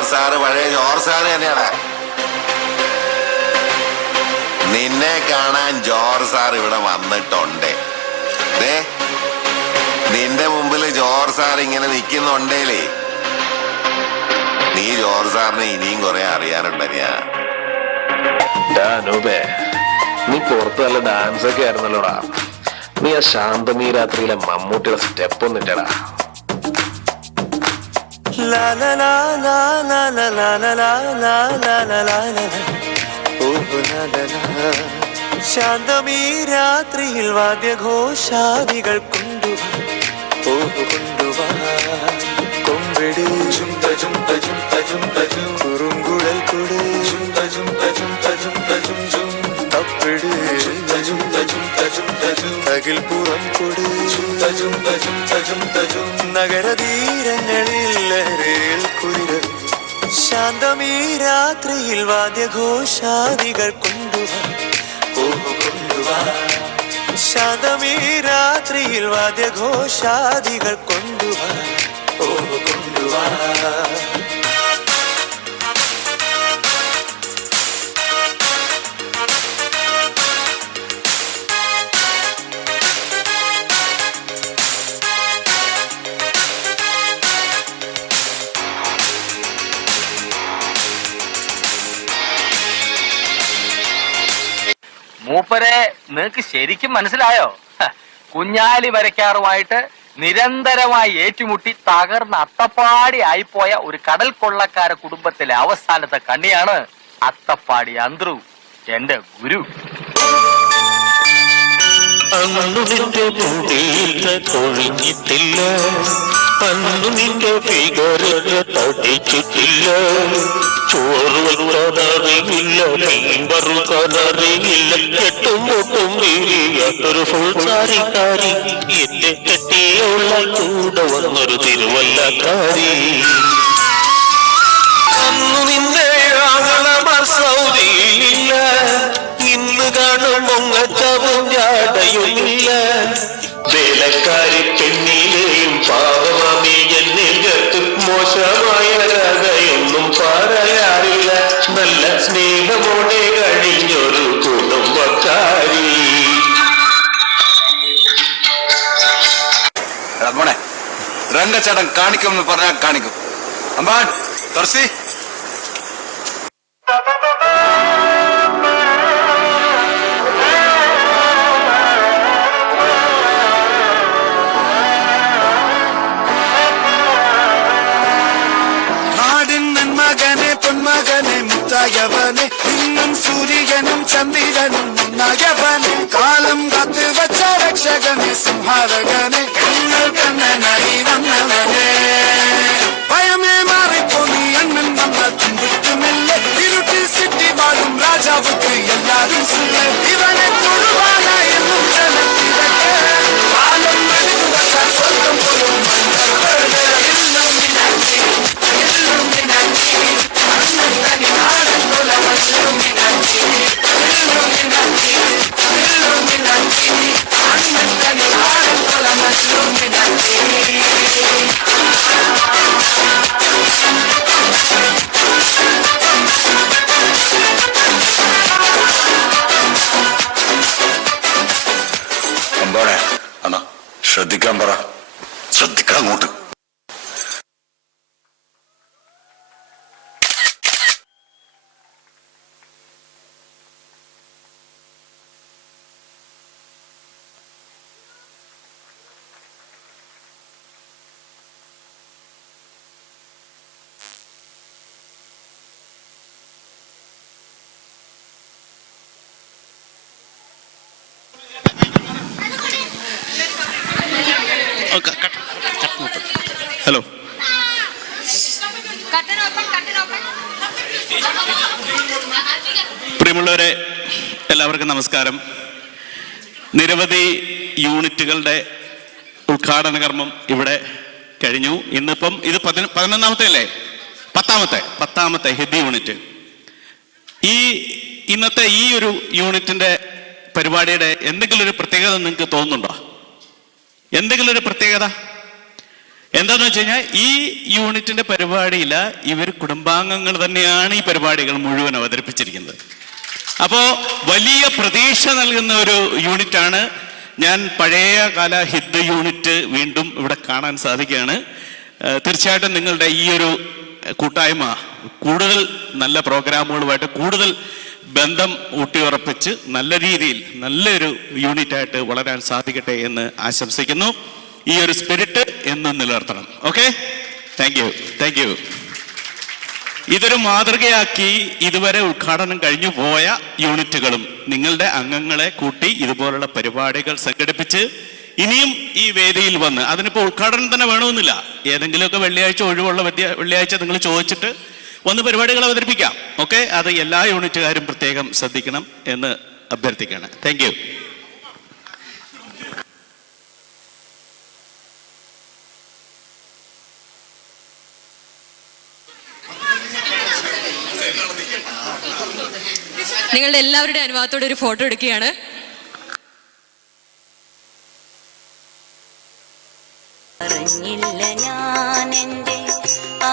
ജോർജ് സാറ് പഴയ ജോർജ് സാറ് തന്നെയാണ്. നിന്നെ കാണാൻ ജോർജ് സാർ ഇവിടെ വന്നിട്ടുണ്ട്. നിന്റെ മുമ്പിൽ ജോർജ് സാർ ഇങ്ങനെ നിൽക്കുന്നുണ്ടേലേ, നീ ജോർജ് സാറിനെ ഇനിയും കുറെ അറിയാനുണ്ടനിയാ. നീ പുറത്ത് നല്ല ഡാൻസ് ഒക്കെ ആയിരുന്നല്ലോടാ. നീ ആ ശാന്തമീ രാത്രിയിലെ മമ്മൂട്ടിയുടെ സ്റ്റെപ്പ് ഒന്നിട്ടടാ. ശാന്തമീ രാത്രിയിൽ വാദ്യഘോഷാദികൾ കൊണ്ടുവാ കൊമ്പിടി കുറുങ്കുഴൽ കൊട് തപ്പിട് തകിൽ പുറം കൊട് നഗരതീരങ്ങളിൽ കുരികൾ. ശാന്തമീ രാത്രിയിൽ വാദ്യഘോഷാദികൾ കൊണ്ടുവാ ശാന്തമീ രാത്രിയിൽ വാദ്യഘോഷാദികൾ കൊണ്ടുവാ കൊണ്ടുവാ. മൂപ്പരെ നിനക്ക് ശരിക്കും മനസ്സിലായോ? കുഞ്ഞാലി വരയ്ക്കാറുമായിട്ട് നിരന്തരമായി ഏറ്റുമുട്ടി തകർന്ന അത്തപ്പാടി ആയിപ്പോയ ഒരു കടൽ കൊള്ളക്കാര കുടുംബത്തിലെ അവസാനത്തെ കണ്ണിയാണ് അത്തപ്പാടി അന്ത്രു, എന്റെ ഗുരു. അന്നു നിന്റെ മുടിയില്ല കൊഴിഞ്ഞിട്ടില്ല, അന്നു നിന്റെ ഫിഗറിൽ തടിച്ചിട്ടില്ല. ചോറ് വെക്കാനറിയില്ല, മീൻ വറുക്കാനറിയില്ല, കെട്ടും മുട്ടും വീരിയാത്തൊരു ഫുൾ സാരിക്കാരി. എന്റെ കെട്ടിയുള്ള കൂടെ വന്നൊരു തിരുവല്ലക്കാരി. അന്നു നിന്റെ ആങ്ങളമാർ സൗദിയിലില്ല, ഇന്ന് കാണും പൊങ്ങച്ചവും ജാടയുമില്ല. വേലക്കാരി പെണ്ണിലെയും പാവമാമി എന്നികത്ത് മോശമായ രകയൊന്നും പറയാറില്ല. നല്ല സ്നേഹമോടെ കഴിഞ്ഞൊരു കുടുംബക്കാരി. മോനെ രംഗച്ചടം കാണിക്കുമെന്ന് പറഞ്ഞാൽ കാണിക്കും. അമ്പാൻ തുറസി മകനെ പൊന്മകനെ മുത്തായവനെ ഇന്നും സൂര്യനും ചന്ദ്രനും ഒന്നായവനെ കാലം കാത്ത് വച്ച രക്ഷകനെ സംഹാരകനെ ഞങ്ങൾ കണ്ണനായി വന്നവനെ ഭയമേ മാറിപ്പോ നീ അണ്ണൻ വന്ന തുമ്പുറ്റുമില്ല ഇരുട്ടിൽ സിറ്റി വാഴും രാജാവുക്ക് എല്ലാരും സുല്ല ഇവനെ തൊടുവാന എന്നും ജനത്തിരക്ക് കാലം മണിതു വച്ച സ്വർഗം പോലും അമ്പാനെ അണ്ണാ ശ്രദ്ധിക്കാൻ പറ, ശ്രദ്ധിക്കാൻ അങ്ങോട്ട്. ഹലോ, പ്രിയമുള്ളവരെ എല്ലാവർക്കും നമസ്കാരം. നിരവധി യൂണിറ്റുകളുടെ ഉദ്ഘാടന കർമ്മം ഇവിടെ കഴിഞ്ഞു. ഇന്നിപ്പം ഇത് 11ാമത്തെ അല്ലേ, പത്താമത്തെ ഹിന്ദി യൂണിറ്റ്. ഇന്നത്തെ ഈ ഒരു യൂണിറ്റിന്റെ പരിപാടിയുടെ എന്തെങ്കിലും ഒരു പ്രത്യേകത നിങ്ങൾക്ക് തോന്നുന്നുണ്ടോ? എന്തെങ്കിലും ഒരു പ്രത്യേകത? എന്താന്ന് വെച്ച് കഴിഞ്ഞാൽ ഈ യൂണിറ്റിന്റെ പരിപാടിയിൽ ഇവർ കുടുംബാംഗങ്ങൾ തന്നെയാണ് ഈ പരിപാടികൾ മുഴുവൻ അവതരിപ്പിച്ചിരിക്കുന്നത്. അപ്പോൾ വലിയ പ്രതീക്ഷ നൽകുന്ന ഒരു യൂണിറ്റാണ്. ഞാൻ പഴയ കാല ഹിദ് യൂണിറ്റ് വീണ്ടും ഇവിടെ കാണാൻ സാധിക്കുകയാണ്. തീർച്ചയായിട്ടും നിങ്ങളുടെ ഈ ഒരു കൂട്ടായ്മ കൂടുതൽ നല്ല പ്രോഗ്രാമുകളുമായിട്ട് കൂടുതൽ ബന്ധം ഊട്ടിയുറപ്പിച്ച് നല്ല രീതിയിൽ നല്ലൊരു യൂണിറ്റായിട്ട് വളരാൻ സാധിക്കട്ടെ എന്ന് ആശംസിക്കുന്നു. ഈ ഒരു സ്പിരിറ്റ് എന്നും നിലനിർത്തണം. Okay, thank you. ഇതൊരു മാതൃകയാക്കി ഇതുവരെ ഉദ്ഘാടനം കഴിഞ്ഞു പോയ യൂണിറ്റുകളും നിങ്ങളുടെ അംഗങ്ങളെ കൂട്ടി ഇതുപോലുള്ള പരിപാടികൾ സംഘടിപ്പിച്ച് ഇനിയും ഈ വേദിയിൽ വന്ന്, അതിനിപ്പോൾ ഉദ്ഘാടനം തന്നെ വേണമെന്നില്ല, ഏതെങ്കിലുമൊക്കെ വെള്ളിയാഴ്ച ഒഴിവുള്ള വെള്ളിയാഴ്ച നിങ്ങൾ ചോദിച്ചിട്ട് വന്ന് പരിപാടികൾ അവതരിപ്പിക്കാം. ഓക്കെ, അത് എല്ലാ യൂണിറ്റുകാരും പ്രത്യേകം ശ്രദ്ധിക്കണം എന്ന് അഭ്യർത്ഥിക്കുകയാണ്. Thank you. നിങ്ങളുടെ എല്ലാവരുടെ അനുവാദത്തോടെ ഒരു ഫോട്ടോ എടുക്കുകയാണ്. അറിഞ്ഞില്ല ഞാൻ എൻ്റെ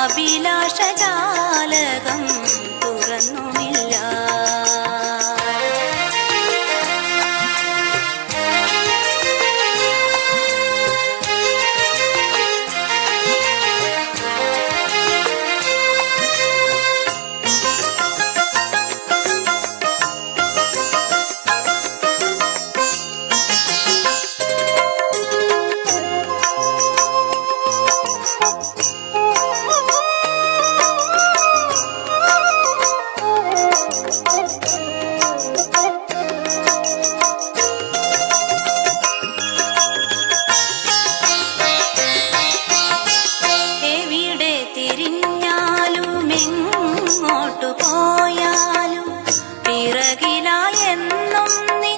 അഭിലാഷജാലകം തുറന്നുമില്ല. എവിടെ തിരിഞ്ഞാലും എങ്ങോട്ടു പോയാലും പിറകിലായെന്നും നീ